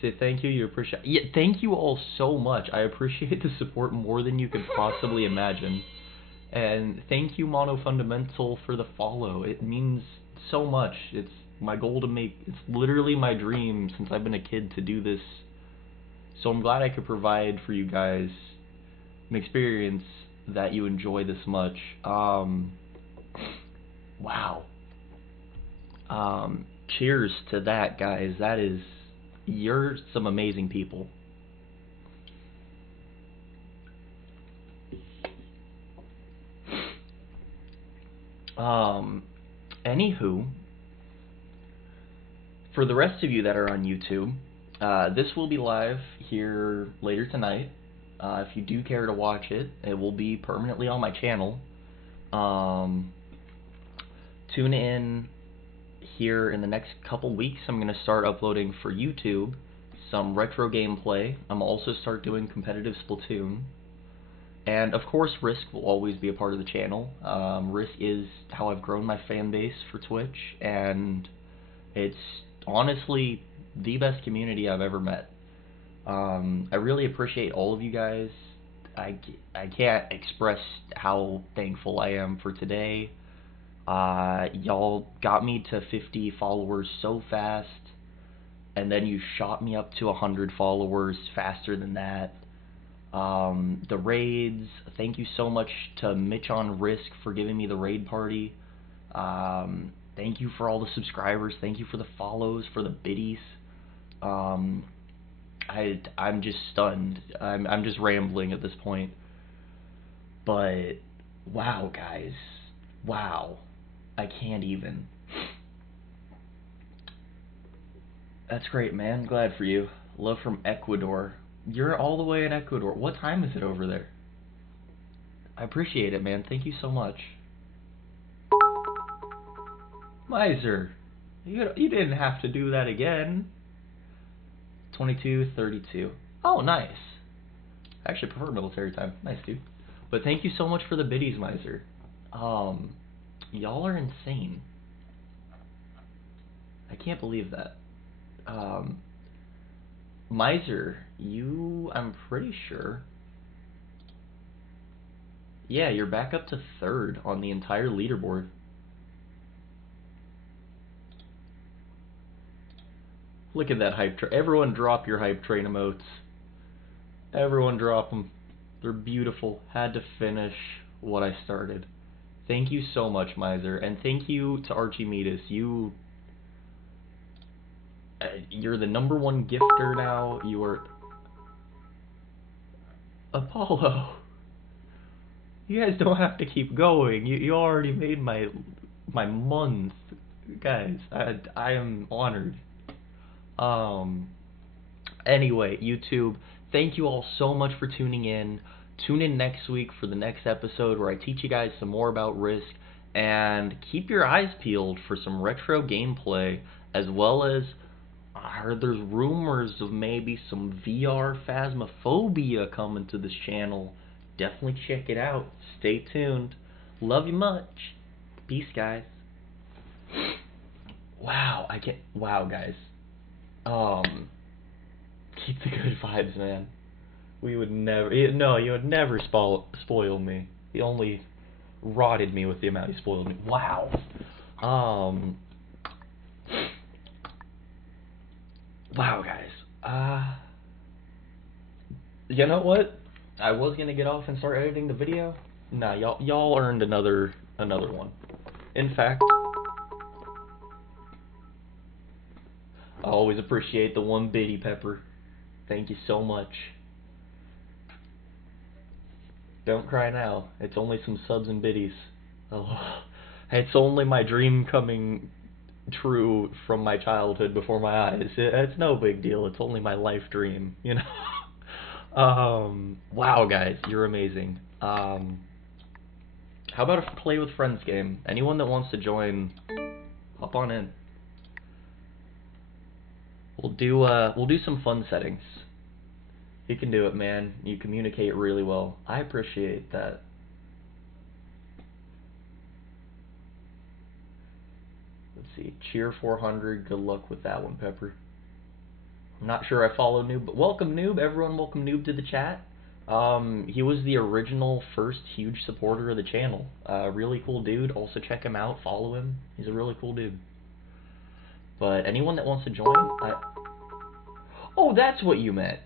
Say thank you, you appreciate, yeah, thank you all so much. I appreciate the support more than you could possibly imagine. And thank you Mono Fundamental for the follow. It means so much. It's my goal to make, it's literally my dream since I've been a kid to do this. So I'm glad I could provide for you guys an experience that you enjoy this much. Wow. Cheers to that, guys. That is, you're some amazing people. Anywho, for the rest of you that are on YouTube, this will be live here later tonight. If you do care to watch it, it will be permanently on my channel. Tune in here in the next couple weeks. I'm going to start uploading for YouTube some retro gameplay. I'm also start doing competitive Splatoon. And of course Risk will always be a part of the channel. Risk is how I've grown my fan base for Twitch, and it's honestly the best community I've ever met. I really appreciate all of you guys. I can't express how thankful I am for today. Y'all got me to 50 followers so fast, and then you shot me up to 100 followers faster than that. The raids, thank you so much to Mitch on Risk for giving me the raid party. Thank you for all the subscribers, thank you for the follows, for the biddies. I'm just stunned. I'm just rambling at this point. But wow, guys. Wow. I can't even. That's great, man. Glad for you. Love from Ecuador. You're all the way in Ecuador. What time is it over there? I appreciate it, man. Thank you so much. Miser, you didn't have to do that again. 22:32. Oh, nice. I actually prefer military time. Nice, dude. But thank you so much for the biddies, Miser. Y'all are insane. I can't believe that. Miser, I'm pretty sure. Yeah, you're back up to 3rd on the entire leaderboard. Look at that hype train. Everyone drop your hype train emotes. Everyone drop them. They're beautiful. Had to finish what I started. Thank you so much, Miser. And thank you to Archimedes. You're the #1 gifter now. You are... Apollo. You guys don't have to keep going. You already made my month. Guys, I am honored. Anyway, YouTube, thank you all so much for tuning in. Tune in next week for the next episode where I teach you guys some more about Risk, and keep your eyes peeled for some retro gameplay, as well as I heard there's rumors of maybe some VR Phasmophobia coming to this channel. Definitely check it out. Stay tuned. Love you much. Peace, guys. Wow, wow, guys. Keep the good vibes, man. We would never, no, you would never spoil me. You only rotted me with the amount you spoiled me. Wow. Wow, guys. You know what? I was gonna get off and start editing the video. Nah, y'all earned another one. In fact, I always appreciate the 1 biddy, Pepper. Thank you so much. Don't cry now. It's only some subs and biddies. Oh, it's only my dream coming true from my childhood before my eyes. It's no big deal. It's only my life dream, you know? Wow, guys, you're amazing. How about a play with friends game? Anyone that wants to join, hop on in. We'll do some fun settings. You can do it, man. You communicate really well. I appreciate that. Let's see. Cheer 400. Good luck with that one, Pepper. I'm not sure I follow Noob, but welcome, Noob. Everyone, welcome Noob to the chat. He was the original first huge supporter of the channel. Really cool dude. Also check him out. Follow him. He's a really cool dude. But anyone that wants to join, oh, that's what you meant.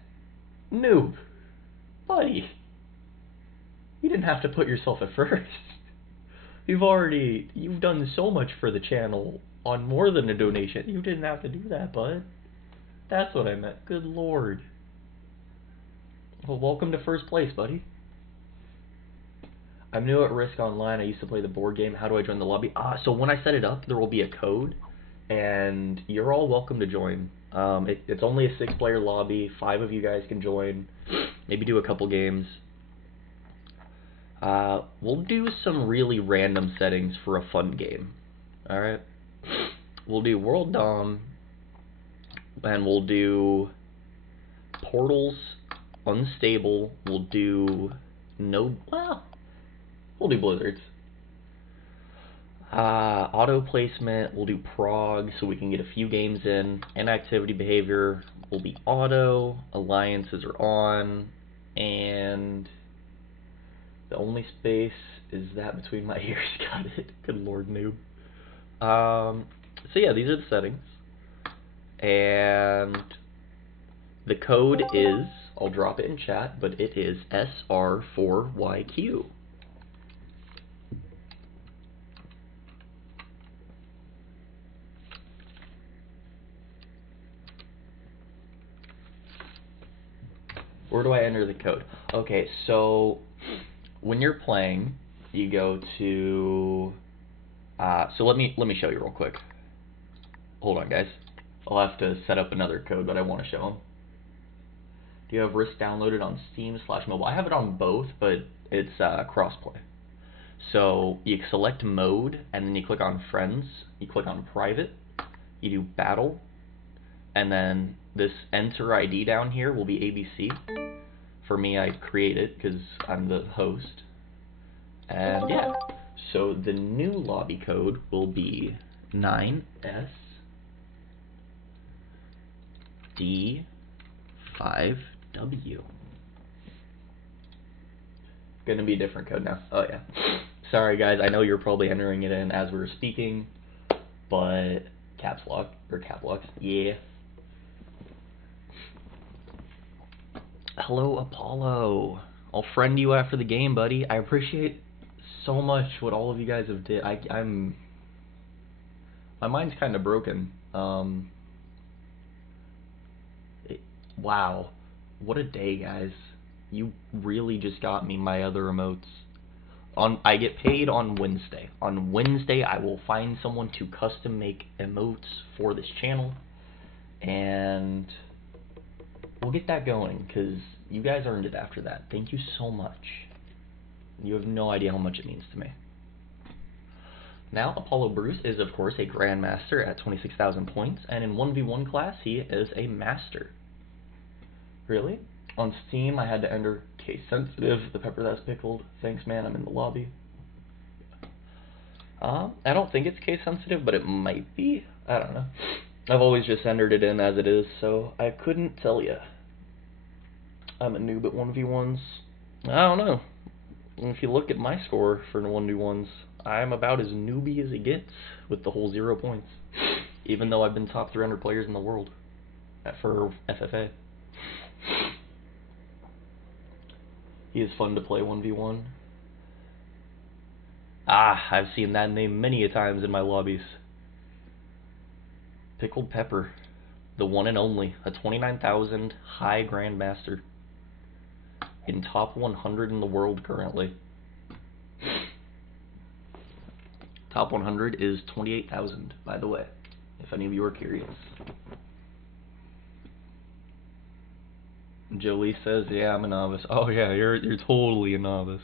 Noob. Buddy. You didn't have to put yourself at first. You've done so much for the channel on more than a donation. You didn't have to do that, bud. That's what I meant. Good lord. Well, welcome to first place, buddy. I'm new at Risk Online. I used to play the board game. How do I join the lobby? So when I set it up, there will be a code, and you're all welcome to join. It's only a 6-player lobby. 5 of you guys can join. Maybe do a couple games. We'll do some really random settings for a fun game. Alright? We'll do World Dom, and we'll do Portals, Unstable, we'll do we'll do Blizzards. Auto placement, we'll do Prog so we can get a few games in. Inactivity behavior will be auto, alliances are on, and the only space is that between my ears. Got it. Good lord, Noob. So yeah, these are the settings. And the code is, I'll drop it in chat, but it is SR4YQ. Where do I enter the code? Okay, so when you're playing, you go to so let me show you real quick. Hold on, guys. I'll have to set up another code, but I want to show them. Do you have Risk downloaded on Steam/mobile? I have it on both, but it's crossplay. So you select mode, and then you click on friends. You click on private. You do battle, and then this enter ID down here will be ABC. For me, I create it because I'm the host. And yeah, so the new lobby code will be 9SD 5W. Gonna be a different code now. Oh yeah. Sorry guys, I know you're probably entering it in as we were speaking, but caps lock or cap locks. Yeah. Hello Apollo. I'll friend you after the game, buddy. I appreciate so much what all of you guys have did. I'm my mind's kind of broken. Wow, what a day, guys. You really just got me my other emotes. I get paid on Wednesday. On Wednesday, I will find someone to custom make emotes for this channel, and we'll get that going, because you guys earned it after that. Thank you so much. You have no idea how much it means to me. Now, Apollo Bruce is, of course, a Grandmaster at 26,000 points, and in 1v1 class, he is a Master. Really? On Steam, I had to enter case sensitive, the pepper that's pickled. Thanks, man, I'm in the lobby. I don't think it's case sensitive, but it might be. I don't know. I've always just entered it in as it is, so I couldn't tell you. I'm a noob at 1v1s. I don't know. If you look at my score for 1v1s, I'm about as newbie as it gets with the whole 0 points. Even though I've been top 300 players in the world for FFA. He is fun to play 1v1. I've seen that name many a times in my lobbies. Pickled Pepper, the one and only, a 29,000 high Grandmaster, in top 100 in the world currently. Top 100 is 28,000, by the way, if any of you are curious. Jolie says, yeah, I'm a novice. Oh yeah, you're totally a novice.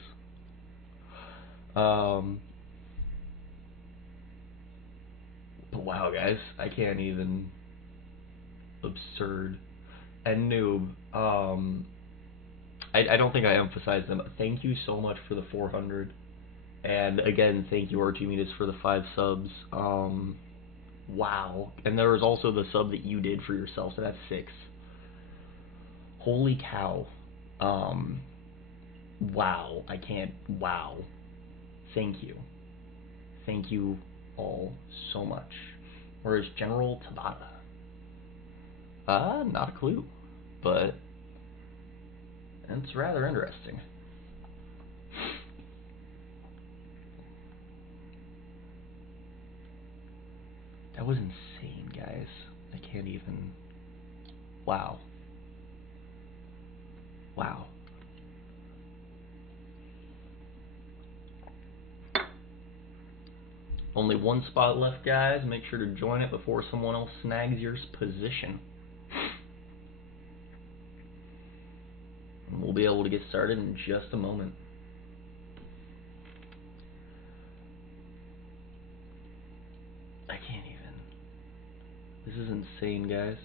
But wow, guys, I can't even. Absurd and noob. I don't think I emphasized them. Thank you so much for the 400, and again, thank you Archimedes for the 5 subs. Wow, and there was also the sub that you did for yourself, so that's 6. Holy cow. Wow, I can't. Wow. Thank you. Thank you all so much. Where is General Tabata? Not a clue, but it's rather interesting. That was insane, guys. I can't even. Wow. Wow. Only one spot left, guys. Make sure to join it before someone else snags your position. And we'll be able to get started in just a moment. I can't even. This is insane, guys.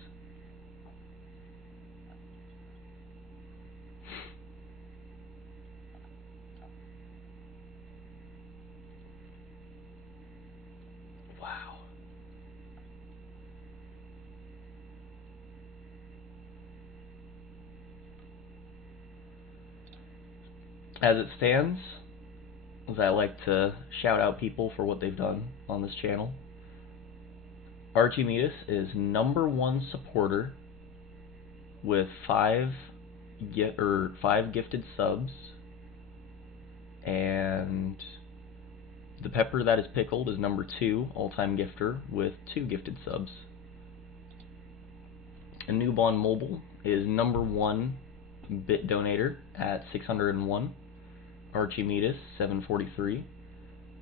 Wow. As it stands, as I like to shout out people for what they've done on this channel, Archimedes is #1 supporter with 5 gifted subs, and the pepper that is pickled is #2 all-time gifter with 2 gifted subs. And Newbon Mobile is #1 bit donator at 601. Archimedes 743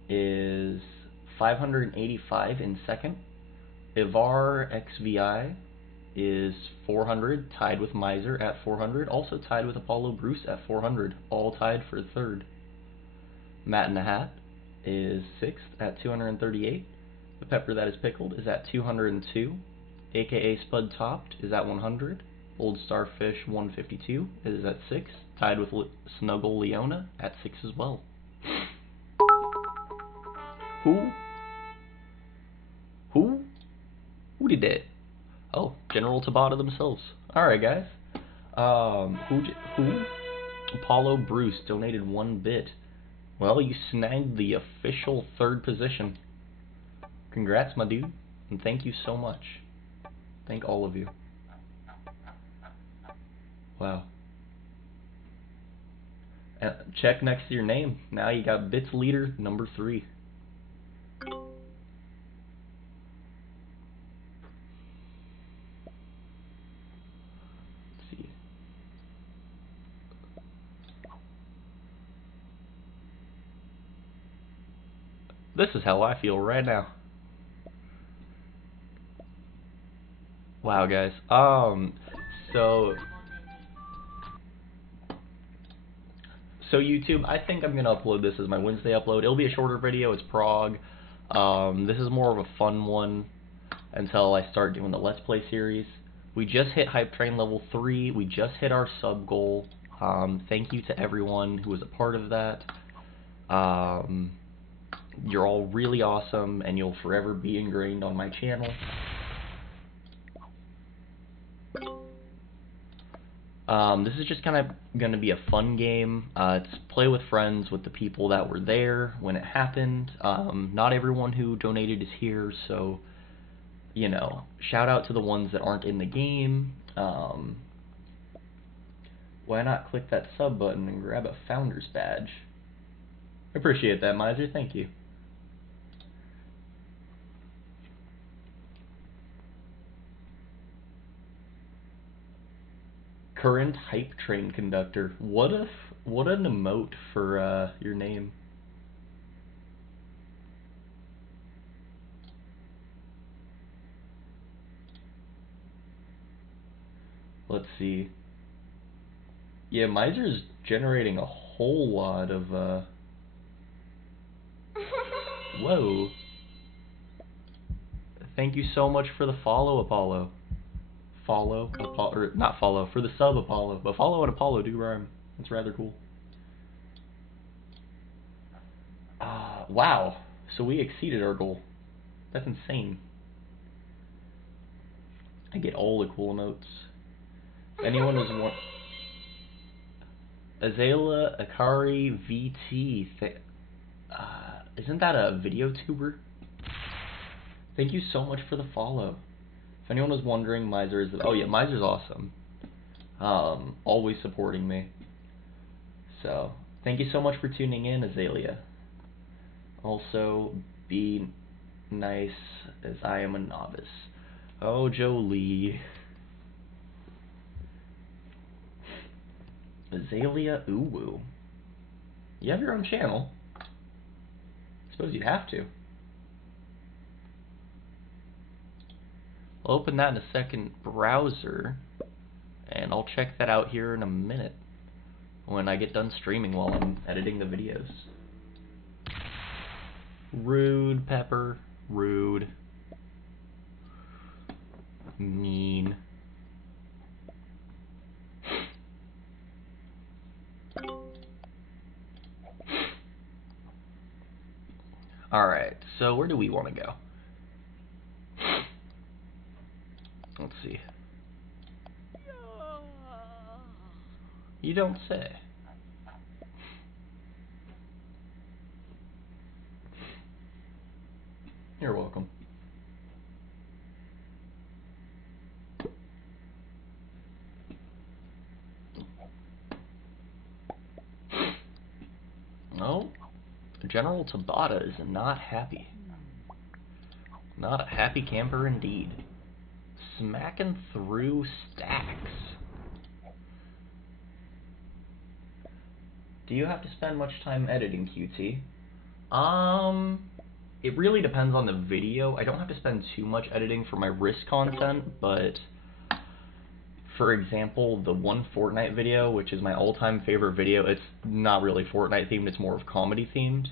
is 585 in second. Ivar XVI is 400, tied with Miser at 400, also tied with Apollo Bruce at 400, all tied for third. Matt in the Hat is 6th at 238. The pepper that is pickled is at 202. AKA Spud Topped is at 100. Old Starfish 152 is at 6, tied with Snuggle Leona at 6 as well. Who? Who did that? Oh, General Tabata themselves. Alright, guys. Who? Apollo Bruce donated 1 bit. Well, you snagged the official 3rd position. Congrats, my dude, and thank you so much. Thank all of you. Wow. Check next to your name. Now you got Bits Leader number 3. Let's see. This is how I feel right now. Wow, guys. So YouTube, I think I'm gonna upload this as my Wednesday upload. It'll be a shorter video. It's Prague. This is more of a fun one until I start doing the Let's Play series. We just hit Hype Train level 3. We just hit our sub goal. Thank you to everyone who was a part of that. You're all really awesome, and you'll forever be ingrained on my channel. This is just kind of going to be a fun game. It's play with friends with the people that were there when it happened. Not everyone who donated is here, so, you know, shout out to the ones that aren't in the game. Why not click that sub button and grab a founder's badge? I appreciate that, Miser. Thank you. Current Hype Train conductor. What an emote for your name. Let's see. Yeah, Miser's generating a whole lot of Whoa. Thank you so much for the follow, Apollo. Or not follow, for the sub, Apollo. But follow and Apollo do rhyme. That's rather cool. Wow. So we exceeded our goal. That's insane. I get all the cool emotes. If anyone is one... Azalea Akari VT. Isn't that a video tuber? Thank you so much for the follow. If anyone was wondering, Miser is... Oh yeah, Miser's awesome. Always supporting me. So, thank you so much for tuning in, Azalea. Also, be nice, as I am a novice. Oh, Jolie. Azalea Uwu. You have your own channel. I suppose you have to. I'll open that in a second browser, and I'll check that out here in a minute when I get done streaming while I'm editing the videos. Rude, Pepper. Rude. Mean. Alright, so where do we want to go? Let's see. You don't say. You're welcome. No, General Tabata is not happy. Not a happy camper indeed. Smacking through stacks. Do you have to spend much time editing, QT? It really depends on the video. I don't have to spend too much editing for my risk content, but for example, the one Fortnite video, which is my all-time favorite video, it's not really Fortnite themed, it's more of comedy themed.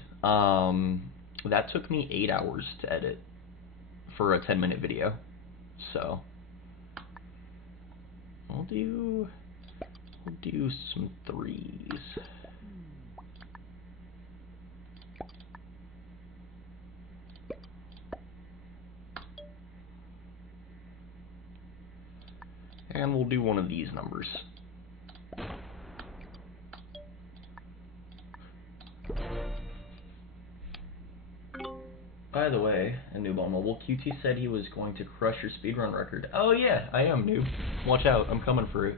That took me 8 hours to edit for a 10-minute video. So we'll do some threes. And we'll do one of these numbers. By the way, a noob on mobile, QT said he was going to crush your speedrun record. Oh yeah, I am, noob. Watch out, I'm coming for it.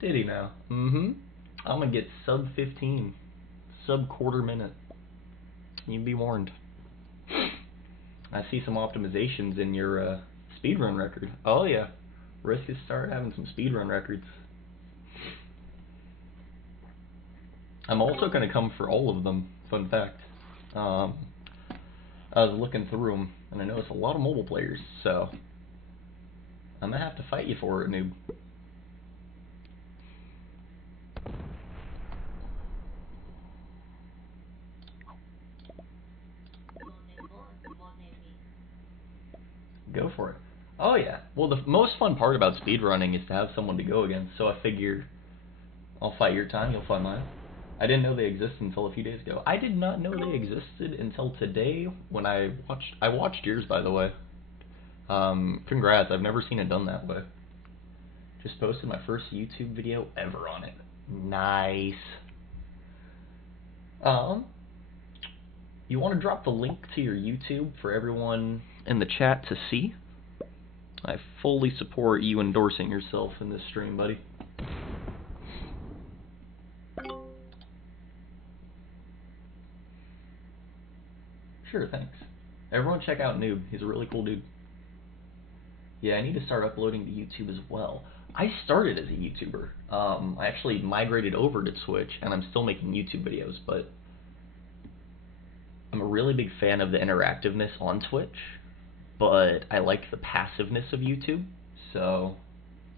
Did he now? Mm-hmm. I'm gonna get sub 15. Sub quarter minute. You be warned. I see some optimizations in your speedrun record. Oh yeah. Risk is start having some speedrun records. I'm also gonna come for all of them, fun fact. I was looking through them, and I noticed a lot of mobile players, so I'm gonna have to fight you for it, noob. Go for it. Oh yeah. Well, the most fun part about speedrunning is to have someone to go against, so I figure I'll fight your time, you'll fight mine. I didn't know they existed until a few days ago. I did not know they existed until today when I watched yours, by the way. Congrats, I've never seen it done that way. Just posted my first YouTube video ever on it. Nice. You want to drop the link to your YouTube for everyone in the chat to see? I fully support you endorsing yourself in this stream, buddy. Sure, thanks. Everyone check out Noob. He's a really cool dude. Yeah, I need to start uploading to YouTube as well. I started as a YouTuber. I actually migrated over to Twitch, and I'm still making YouTube videos, but I'm a really big fan of the interactiveness on Twitch, but I like the passiveness of YouTube. So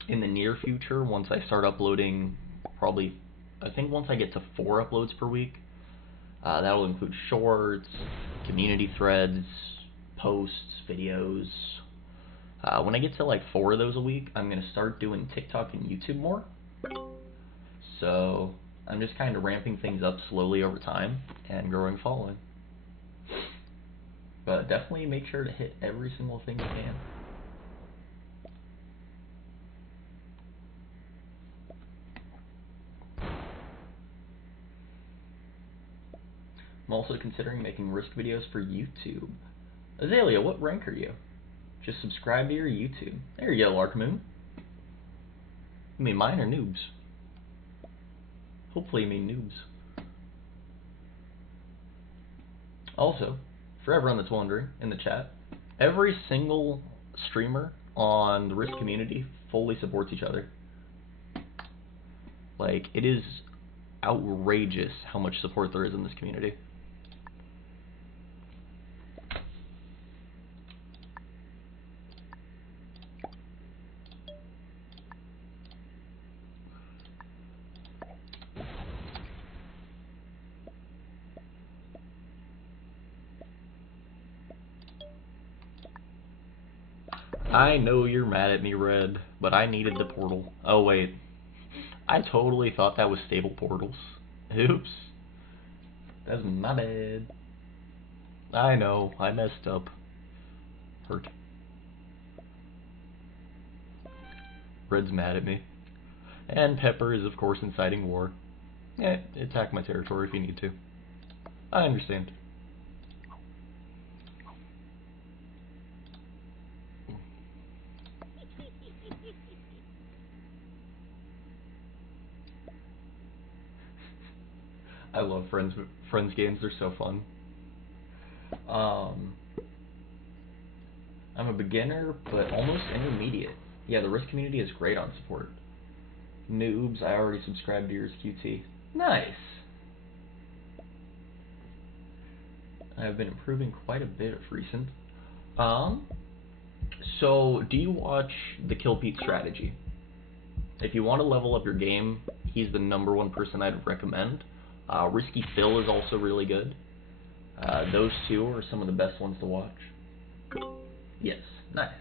in the near future, once I start uploading, I think once I get to 4 uploads per week, that'll include shorts, community threads, posts, videos. When I get to like 4 of those a week, I'm going to start doing TikTok and YouTube more. So I'm just kind of ramping things up slowly over time and growing following. But definitely make sure to hit every single thing you can. I'm also considering making Risk videos for YouTube. Azalea, what rank are you? Just subscribe to your YouTube. There you go, Larkmoon. You mean mine or noobs? Hopefully you mean noobs. Also, for everyone that's wondering in the chat, every single streamer on the Risk community fully supports each other. Like, it is outrageous how much support there is in this community. I know you're mad at me, Red, but I needed the portal. Oh wait, I totally thought that was stable portals. Oops. That's my bad. I know, I messed up. Hurt. Red's mad at me. And Pepper is of course inciting war. Yeah, attack my territory if you need to. I understand. I love Friends games, they're so fun. I'm a beginner, but almost intermediate. Yeah, the Risk community is great on support. Noobs, I already subscribed to yours, QT. Nice! I've been improving quite a bit of recent. So, do you watch the Kill Pete strategy? If you want to level up your game, he's the #1 person I'd recommend. Risky Phil is also really good. Those two are some of the best ones to watch. Yes, nice.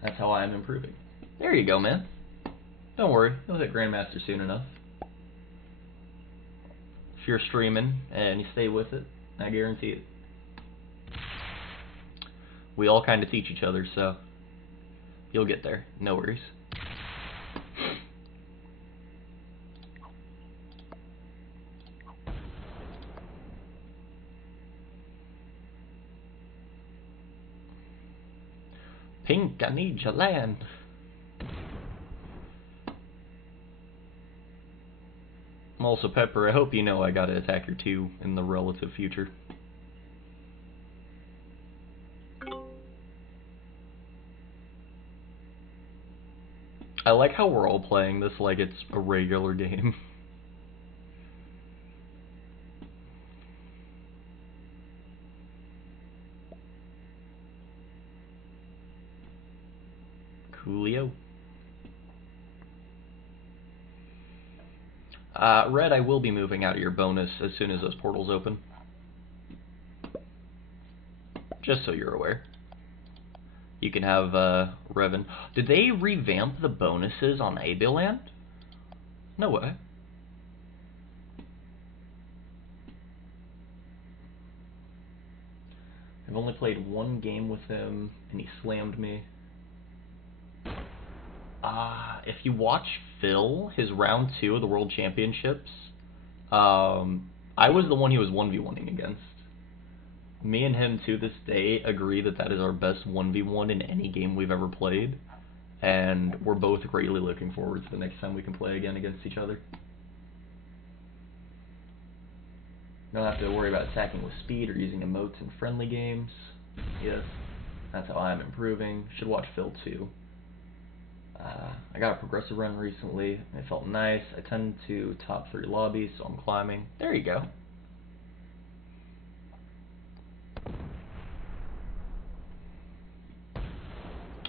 That's how I'm improving. There you go, man. Don't worry, you'll hit Grandmaster soon enough. If you're streaming and you stay with it, I guarantee it. We all kind of teach each other, so you'll get there. No worries. Pink, I need your land. Also, Pepper, I hope you know I gotta attack your 2 in the relative future. I like how we're all playing this like it's a regular game. Coolio. Red, I will be moving out of your bonus as soon as those portals open. Just so you're aware. You can have, Revan. Did they revamp the bonuses on Abeland? No way. I've only played 1 game with him, and he slammed me. If you watch Phil, his round 2 of the World Championships, I was the one he was 1v1ing against. Me and him to this day agree that that is our best 1v1 in any game we've ever played, and we're both greatly looking forward to the next time we can play again against each other. Don't have to worry about attacking with speed or using emotes in friendly games. Yes, that's how I'm improving. Should watch Phil too. I got a progressive run recently, and it felt nice. I tend to top 3 lobbies, so I'm climbing. There you go.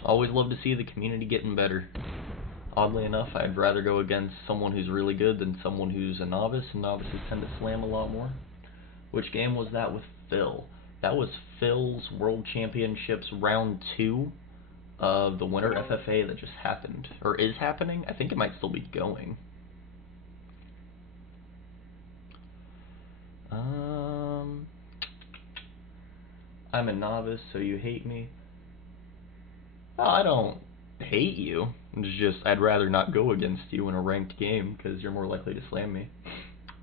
Always love to see the community getting better. Oddly enough, I'd rather go against someone who's really good than someone who's a novice, and novices tend to slam a lot more. Which game was that with Phil? That was Phil's World Championships round 2 of the Winter FFA that just happened, or is happening. I think it might still be going. I'm a novice, so you hate me. Oh, I don't hate you. It's just I'd rather not go against you in a ranked game because you're more likely to slam me.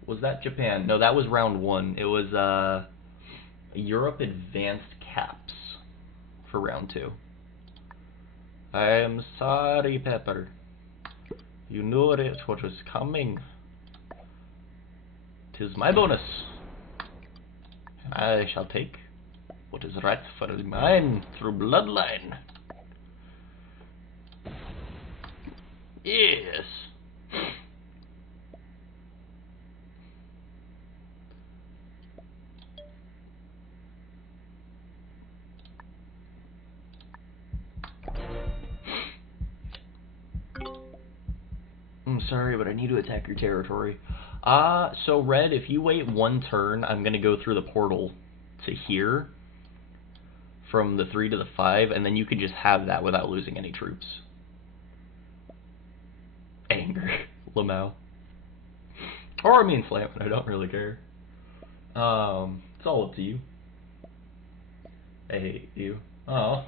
Was that Japan? No, that was round 1. It was Europe Advanced Caps for round 2. I am sorry, Pepper. You knew it what was coming. 'Tis my bonus. I shall take what is rightfully mine through bloodline. Yes. I'm sorry, but I need to attack your territory. So Red, if you wait 1 turn, I'm gonna go through the portal to here, from the 3 to the 5, and then you can just have that without losing any troops. Anger. Lamau. Or I mean Slammin', I don't really care. It's all up to you. I hate you. Oh.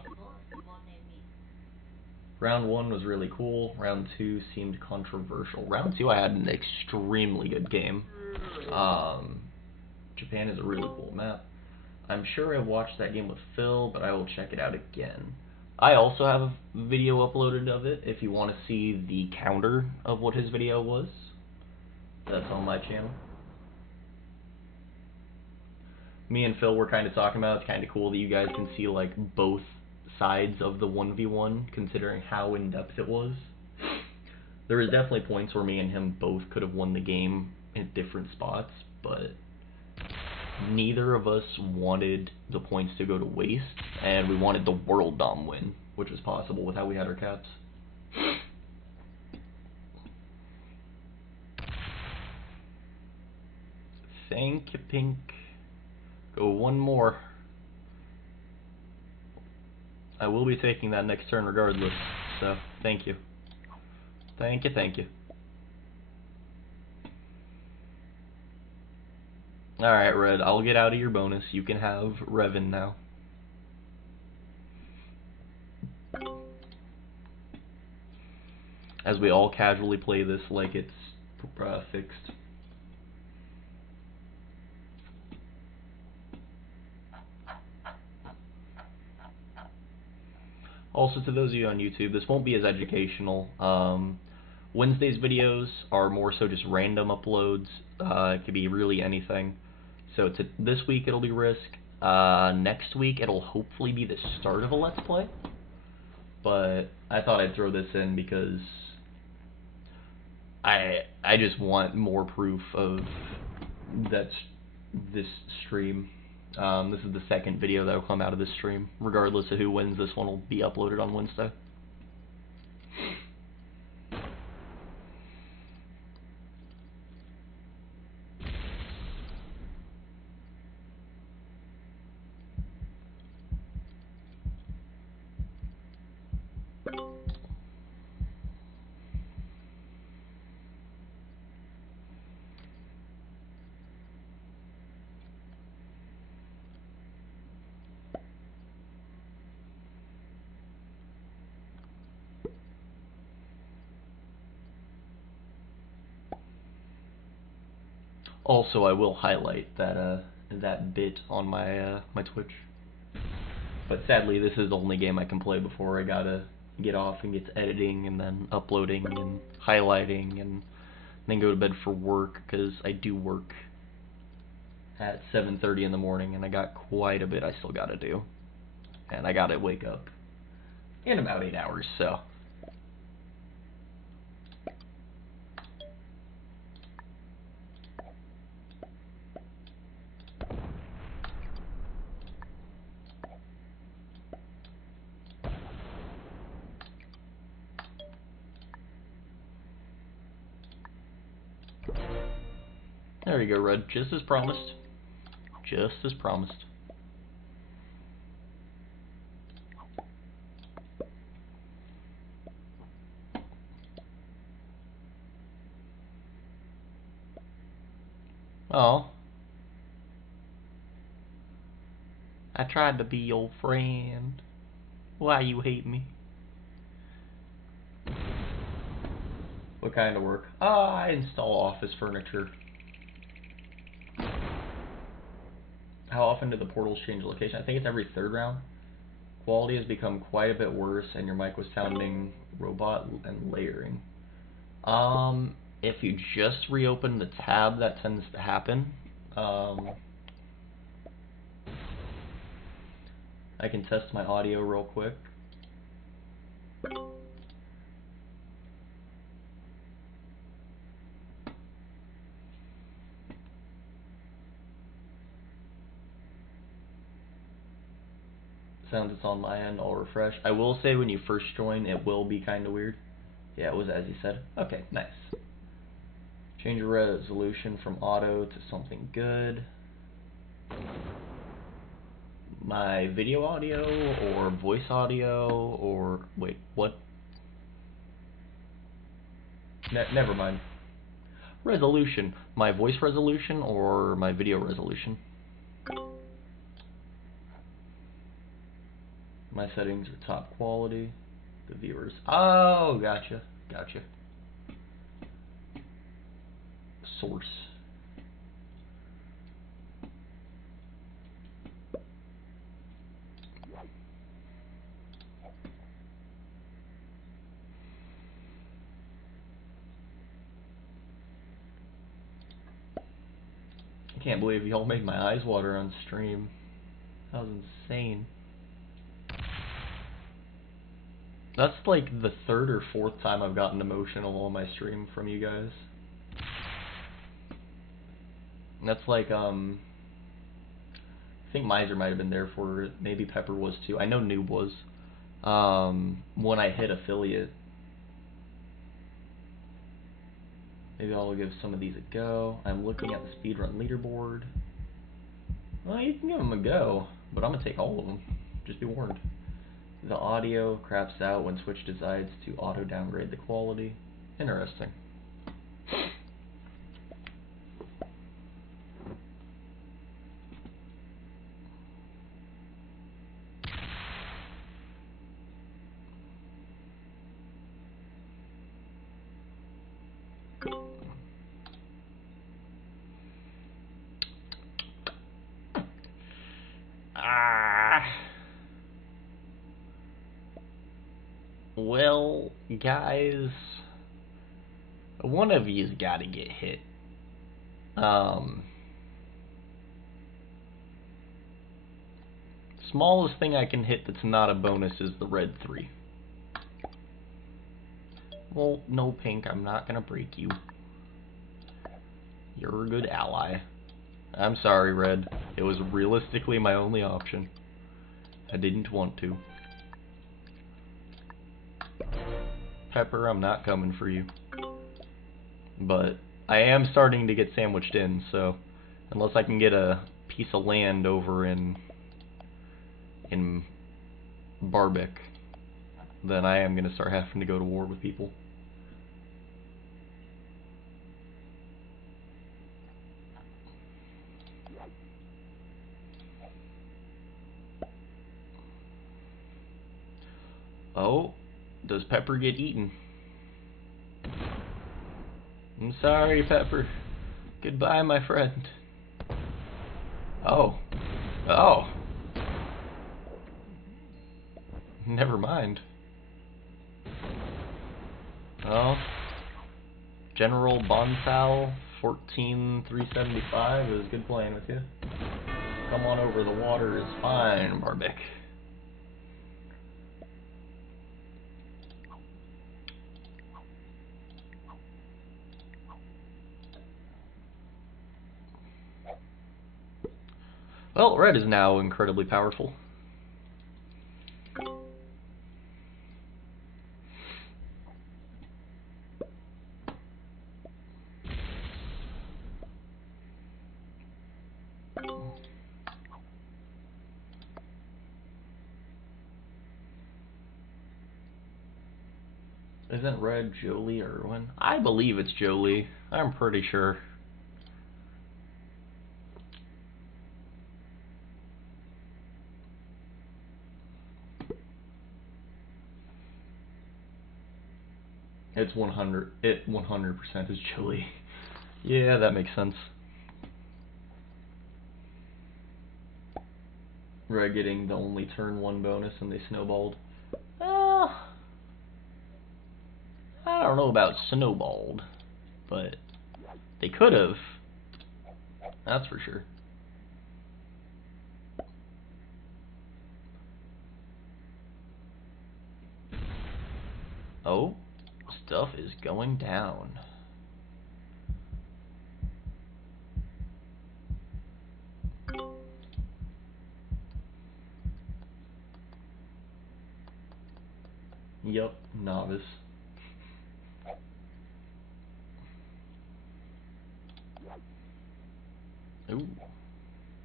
Round 1 was really cool. Round 2 seemed controversial. Round 2 I had an extremely good game. Japan is a really cool map. I'm sure I watched that game with Phil, but I will check it out again. I also have a video uploaded of it if you want to see the counter of what his video was. That's on my channel. Me and Phil were kind of talking about it's kind of cool that you guys can see like both sides of the 1v1 considering how in-depth it was. There was definitely points where me and him both could have won the game in different spots, but neither of us wanted the points to go to waste, and we wanted the world dom win, which was possible with how we had our caps. Thank you, Pink. Go 1 more. I will be taking that next turn regardless, so thank you. Thank you, thank you. Alright, Red, I'll get out of your bonus. You can have Revan now. As we all casually play this like it's fixed. Also, to those of you on YouTube, this won't be as educational. Wednesday's videos are more so just random uploads. It could be really anything. So this week it'll be Risk. Next week it'll hopefully be the start of a Let's Play. But I thought I'd throw this in because I just want more proof of this stream. This is the second video that will come out of this stream. Regardless of who wins, this one will be uploaded on Wednesday. Also, I will highlight that bit on my my Twitch. But sadly, this is the only game I can play before I gotta get off and get to editing and then uploading and highlighting and then go to bed for work, because I do work at 7:30 in the morning and I got quite a bit I still gotta do. And I gotta wake up in about 8 hours, so. There you go, Red. Just as promised. Just as promised. Oh. I tried to be your friend. Why you hate me? What kind of work? I install office furniture. How often do the portals change location? I think it's every third round. Quality has become quite a bit worse, and your mic was sounding robot and layering. If you just reopen the tab, that tends to happen. I can test my audio real quick. Sounds it's on my end. I'll refresh. I will say when you first join, it will be kind of weird. Yeah, it was as you said. Okay, nice. Change your resolution from auto to something good. My video audio or voice audio or wait, what? Never mind. Resolution. My voice resolution or my video resolution? My settings are top quality. The viewers. Oh, gotcha. Gotcha. Source. I can't believe y'all made my eyes water on stream. That was insane. That's like the third or fourth time I've gotten emotional on my stream from you guys. And that's like, I think Miser might have been there for it. Maybe Pepper was too. I know Noob was. When I hit affiliate. Maybe I'll give some of these a go. I'm looking at the speedrun leaderboard. Well, you can give them a go, but I'm going to take all of them. Just be warned. The audio craps out when Twitch decides to auto-downgrade the quality. Interesting. Well, guys, one of you's got to get hit. Smallest thing I can hit that's not a bonus is the red 3. Well, no, pink, I'm not gonna break you. You're a good ally. I'm sorry, red. It was realistically my only option. I didn't want to. Pepper, I'm not coming for you. But I am starting to get sandwiched in, so unless I can get a piece of land over in Barbic, then I am going to start having to go to war with people. Oh, does Pepper get eaten? I'm sorry, Pepper. Goodbye, my friend. Oh. Oh. Never mind. Well, General Bonsal 14375 is good playing with you. Come on over, the water is fine, Barbic. Well, red is now incredibly powerful. Isn't red Jolie Irwin? I believe it's Jolie. I'm pretty sure. It's 100. It 100% is Jolie. Yeah, that makes sense. Red getting the only turn 1 bonus and they snowballed. I don't know about snowballed, but they could have. That's for sure. Oh, stuff is going down. Yup, novice. Ooh.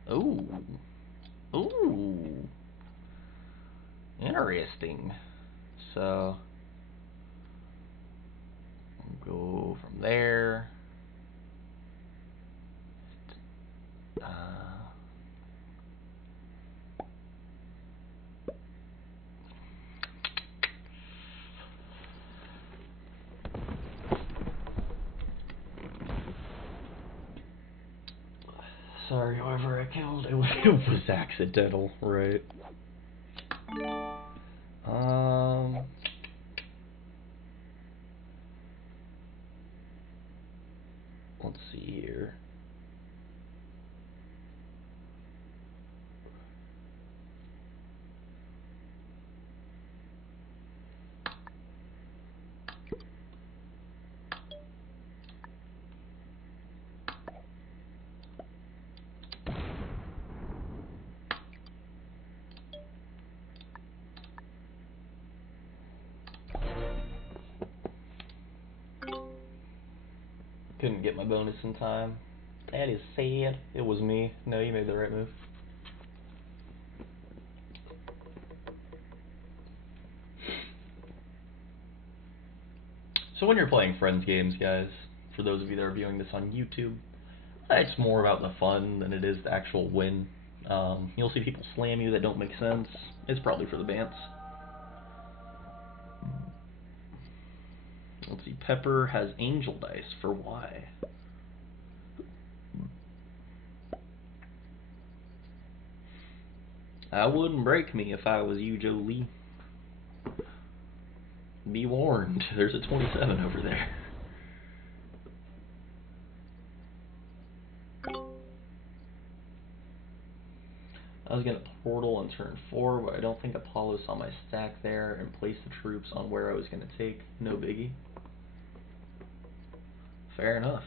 Ooh. Ooh. Interesting. So, go from there. Sorry, whoever I killed, it was accidental, right? Let's see here. Couldn't get my bonus in time. That is sad. It was me. No, you made the right move. So when you're playing friends games, guys, for those of you that are viewing this on YouTube, it's more about the fun than it is the actual win. You'll see people slam you that don't make sense. It's probably for the bants. Let's see, Pepper has angel dice for why? That wouldn't break me if I was you, Jolie. Be warned, there's a 27 over there. I was going to portal on turn 4, but I don't think Apollo saw my stack there and placed the troops on where I was going to take. No biggie. Fair enough.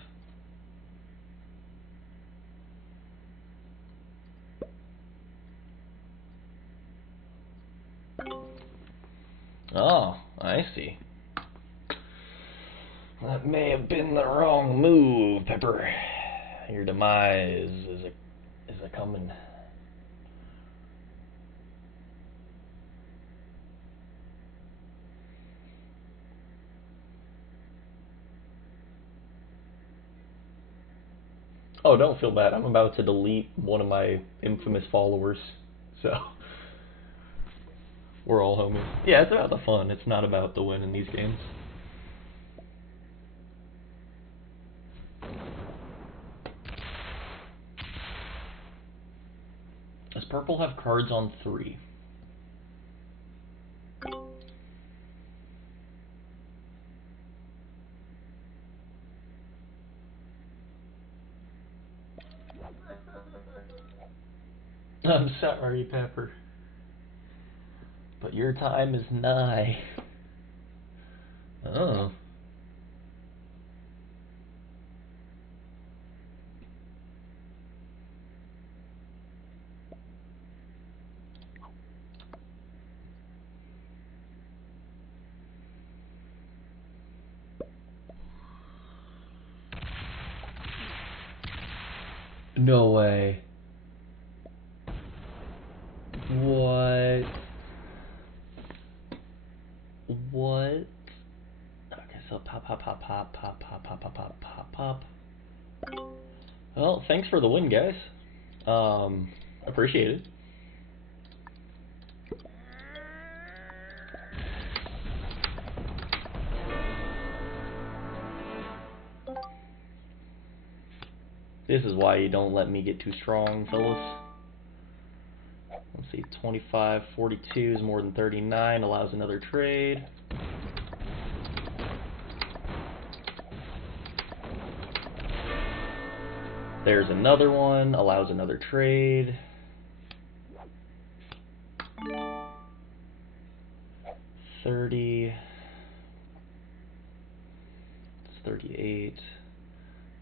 Oh, I see. That may have been the wrong move, Pepper. Your demise is a coming. Oh, don't feel bad. I'm about to delete one of my infamous followers, so we're all homies. Yeah, it's about the fun. It's not about the win in these games. Does purple have cards on 3? I'm sorry, Pepper, but your time is nigh. Oh. No way. What? What? Okay, so pop, pop, pop, pop, pop, pop, pop, pop, pop, pop, pop. Well, thanks for the win, guys. Appreciate it. This is why you don't let me get too strong, fellas. Let's see, 25, 42 is more than 39, allows another trade. There's another one, allows another trade. $30. It's $38.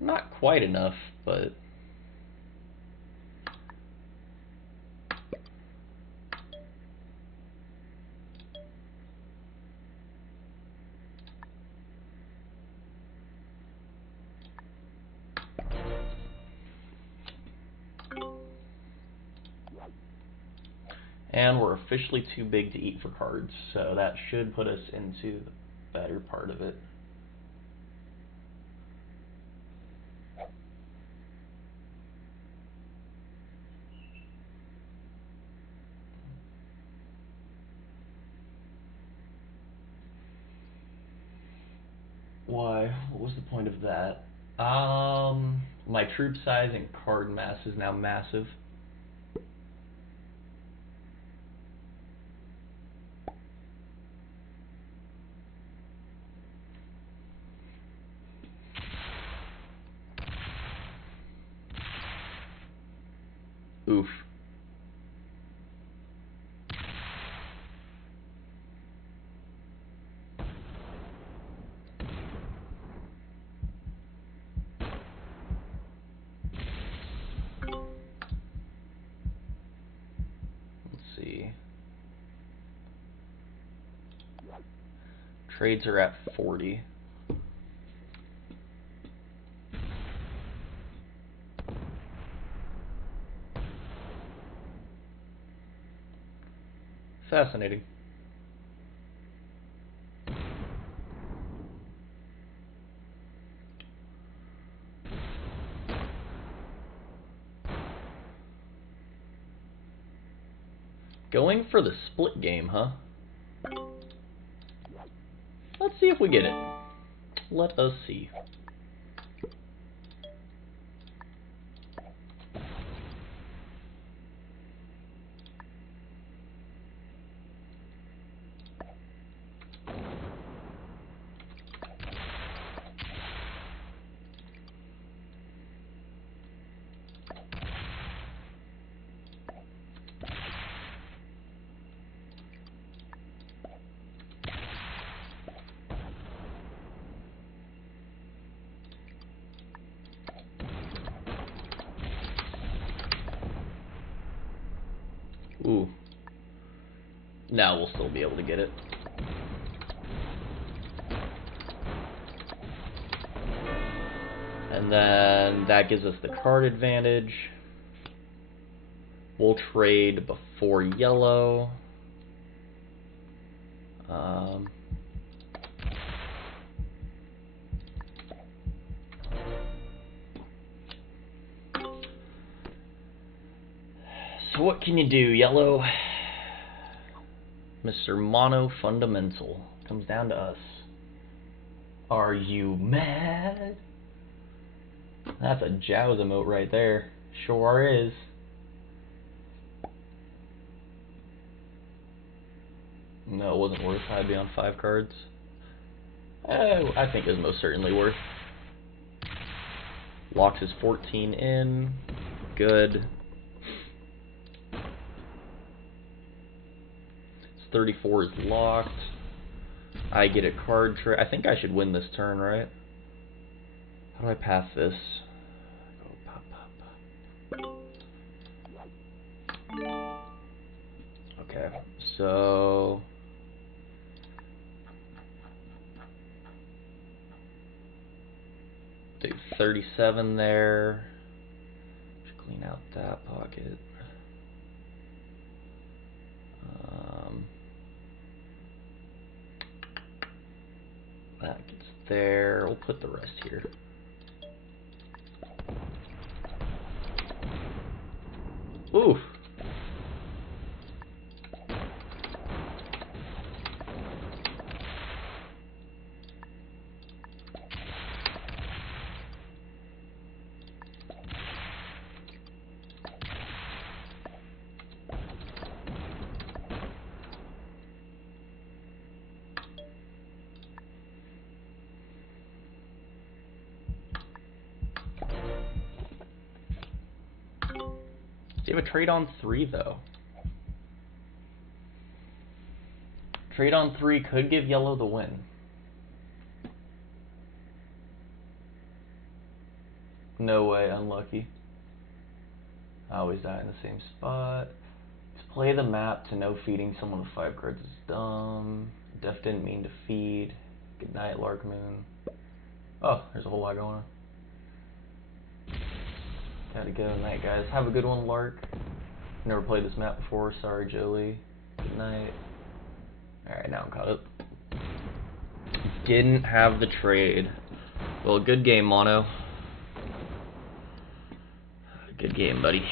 Not quite enough, but and we're officially too big to eat for cards, so that should put us into the better part of it. Why? What was the point of that? My troop size and card mass is now massive. Oof. Let's see. Trades are at 40. Fascinating. Going for the split game, huh? Let's see if we get it. Let us see. Ooh. Now we'll still be able to get it. And then that gives us the card advantage. We'll trade before yellow. So what can you do, yellow? Mr. Mono Fundamental. Comes down to us. Are you mad? That's a Jaws emote right there. Sure is. No, it wasn't worth. I'd be on 5 cards. I think it was most certainly worth. Locks his 14 in. Good. 34 is locked. I get a card trade. I think I should win this turn, right? How do I pass this? Go pop, pop, pop. Okay, so do 37 there. Should clean out that pocket. That gets there. We'll put the rest here. Oof. Do you have a trade on 3 though? Trade on 3 could give yellow the win. No way, unlucky. I always die in the same spot. To play the map to know feeding someone with 5 cards is dumb. Def didn't mean to feed. Good night, Lark Moon. Oh, there's a whole lot going on. Gotta go. Night, guys. Have a good one, Lark. Never played this map before. Sorry, Jolie. Good night. Alright, now I'm caught up. Didn't have the trade. Well, good game, Mono. Good game, buddy.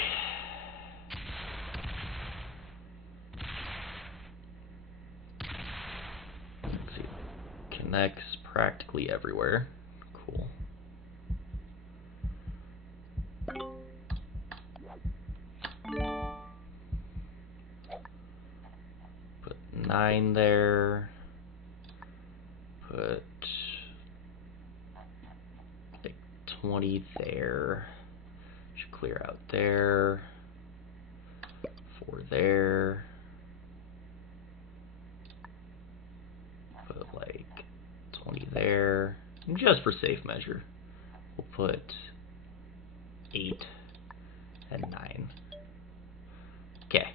Let's see. Connects practically everywhere. Cool. Put 9 there. Put like 20 there. Should clear out there. 4 there. Put like 20 there. And just for safe measure, we'll put 8 and 9. Okay.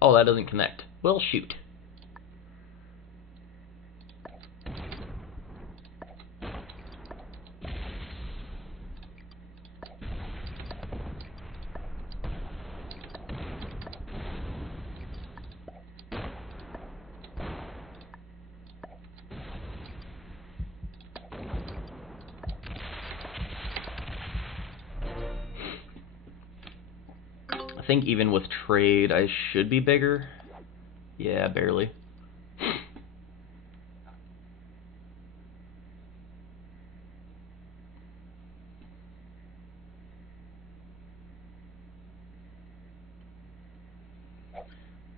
Oh, that doesn't connect. Well, shoot. I think even with trade, I should be bigger. Yeah, barely.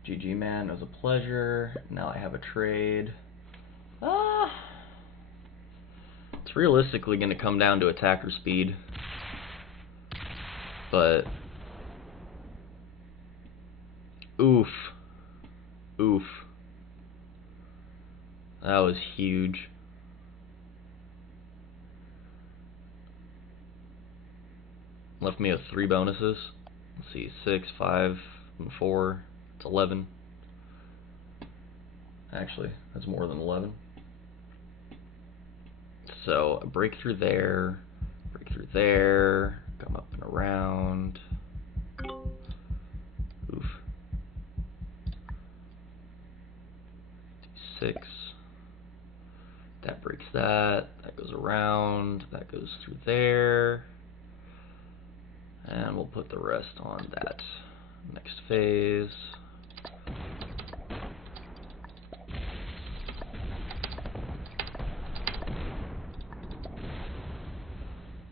GG, man. It was a pleasure. Now I have a trade. It's realistically going to come down to attacker speed. But oof. Oof. That was huge. Left me with 3 bonuses. Let's see, 6, 5, and 4. It's 11. Actually, that's more than 11. So a break through there, come up and around. Oof. 6. That breaks that. That goes around. That goes through there. And we'll put the rest on that next phase.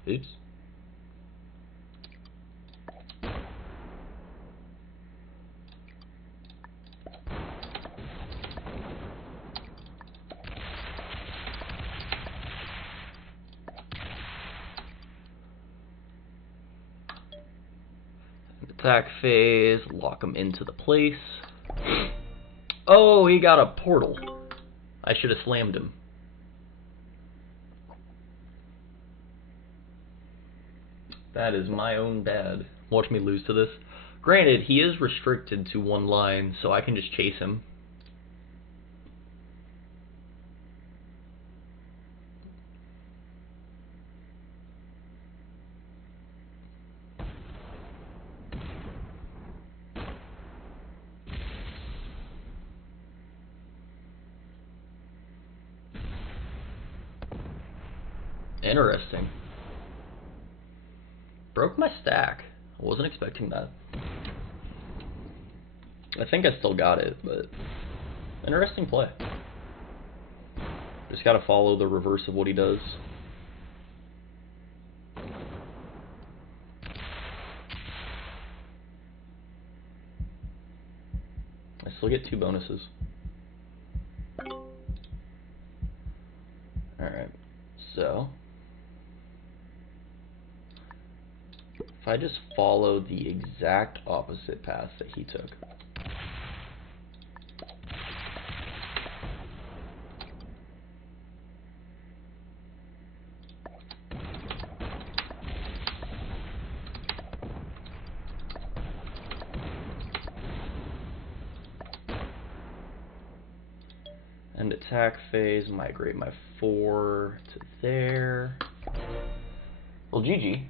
Oops. Attack phase, lock him into the place. Oh, he got a portal. I should have slammed him. That is my own bad. Watch me lose to this. Granted, he is restricted to one line, so I can just chase him. Interesting. Broke my stack. I wasn't expecting that. I think I still got it, but interesting play. Just gotta follow the reverse of what he does. I still get 2 bonuses. Alright, so if I just follow the exact opposite path that he took. And attack phase, migrate my 4 to there. Well, GG.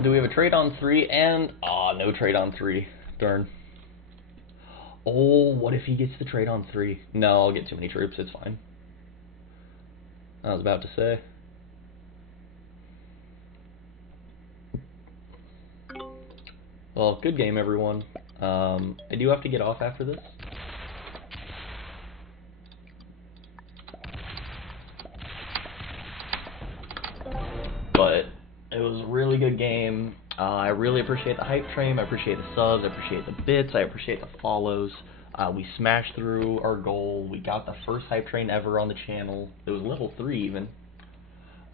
Do we have a trade on 3? And no trade on 3. Darn. Oh, what if he gets the trade on 3? No, I'll get too many troops, it's fine. I was about to say. Well, good game, everyone. I do have to get off after this. But it was a really good game. I really appreciate the hype train. I appreciate the subs. I appreciate the bits. I appreciate the follows. We smashed through our goal. We got the first hype train ever on the channel. It was level 3 even.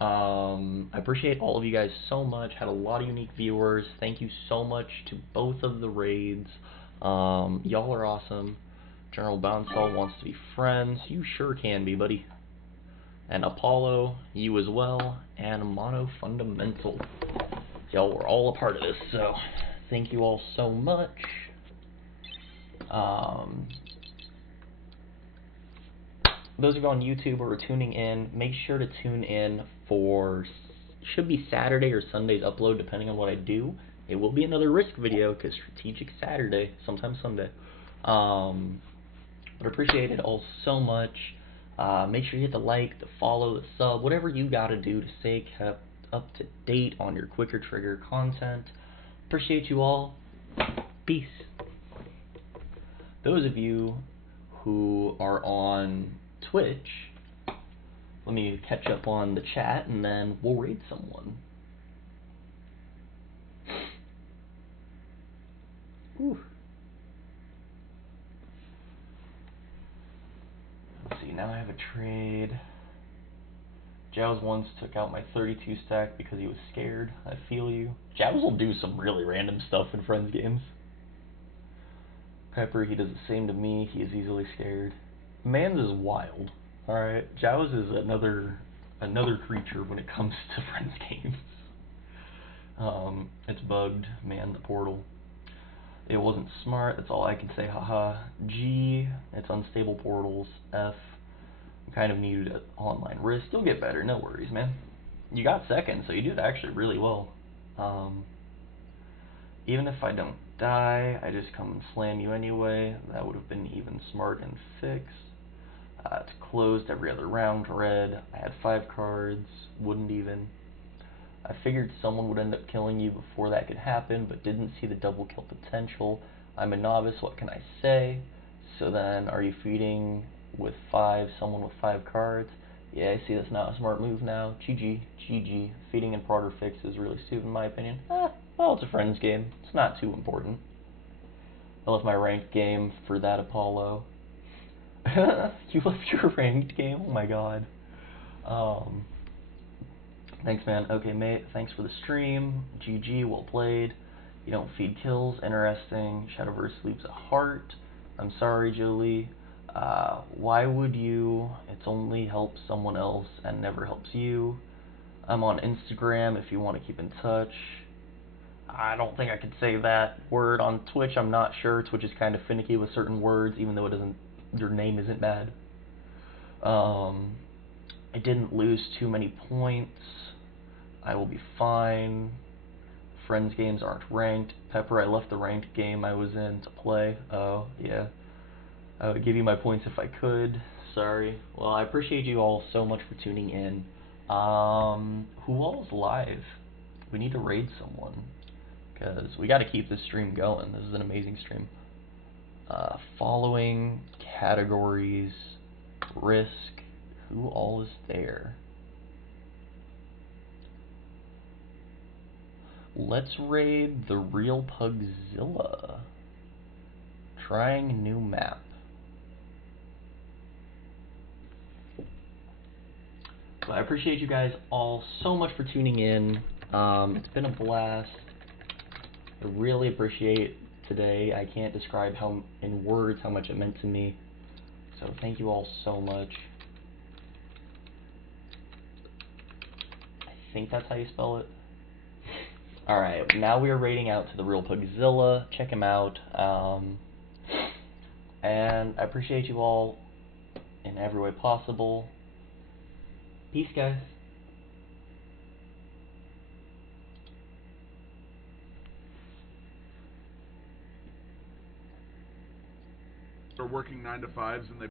I appreciate all of you guys so much. Had a lot of unique viewers. Thank you so much to both of the raids. Y'all are awesome. General Bounceball wants to be friends. You sure can be, buddy. And Apollo, you as well, and Mono Fundamental. Y'all were all a part of this, so thank you all so much. Those of you on YouTube who are tuning in, make sure to tune in for, should be Saturday or Sunday's upload, depending on what I do. It will be another Risk video, because Strategic Saturday, sometimes Sunday. But appreciate it all so much. Make sure you hit the like, the follow, the sub, whatever you gotta do to stay kept up to date on your Quicker Trigger content. Appreciate you all. Peace. Those of you who are on Twitch, let me catch up on the chat and then we'll raid someone. Whew. Let's see, now I have a trade. Jowls once took out my 32 stack because he was scared. I feel you. Jowls will do some really random stuff in friends games. Pepper, he does the same to me. He is easily scared. Mans is wild. Alright, Jowls is another creature when it comes to friends games. It's bugged. Man, the portal. It wasn't smart. That's all I can say. Haha. G, it's unstable portals. F, I'm kind of new to online risk. You'll get better. No worries, man. You got second, so you did actually really well. Even if I don't die, I just come and slam you anyway. That would have been even smart and fixed. It's closed every other round. Red. I had 5 cards. Wouldn't even. I figured someone would end up killing you before that could happen, but didn't see the double kill potential. I'm a novice, what can I say? So then, are you feeding with 5, someone with 5 cards? Yeah, I see that's not a smart move now. GG, GG. Feeding in Prod or Fix is really stupid in my opinion. Well, it's a friends game. It's not too important. I left my ranked game for that Apollo. You left your ranked game? Oh my god. Thanks, man. Okay, mate. Thanks for the stream. GG, well played. You don't feed kills. Interesting. Shadowverse leaves a heart. I'm sorry, Jolie. Why would you? It's only helps someone else and never helps you. I'm on Instagram if you want to keep in touch. I don't think I could say that word on Twitch. I'm not sure. Twitch is kind of finicky with certain words, even though it doesn't. Your name isn't bad. I didn't lose too many points. I will be fine. Friends games aren't ranked. Pepper, I left the ranked game I was in to play. Oh, yeah. I would give you my points if I could. Sorry. Well, I appreciate you all so much for tuning in. Who all is live? We need to raid someone, because we got to keep this stream going. This is an amazing stream. Following, categories, risk. Who all is there? Let's raid the Real Pugzilla. Trying new map. So I appreciate you guys all so much for tuning in. It's been a blast. I really appreciate today. I can't describe in words how much it meant to me. So thank you all so much. I think that's how you spell it. Alright, now we are raiding out to the Real Pugzilla. Check him out. And I appreciate you all in every way possible. Peace, guys. They're working 9 to 5s and they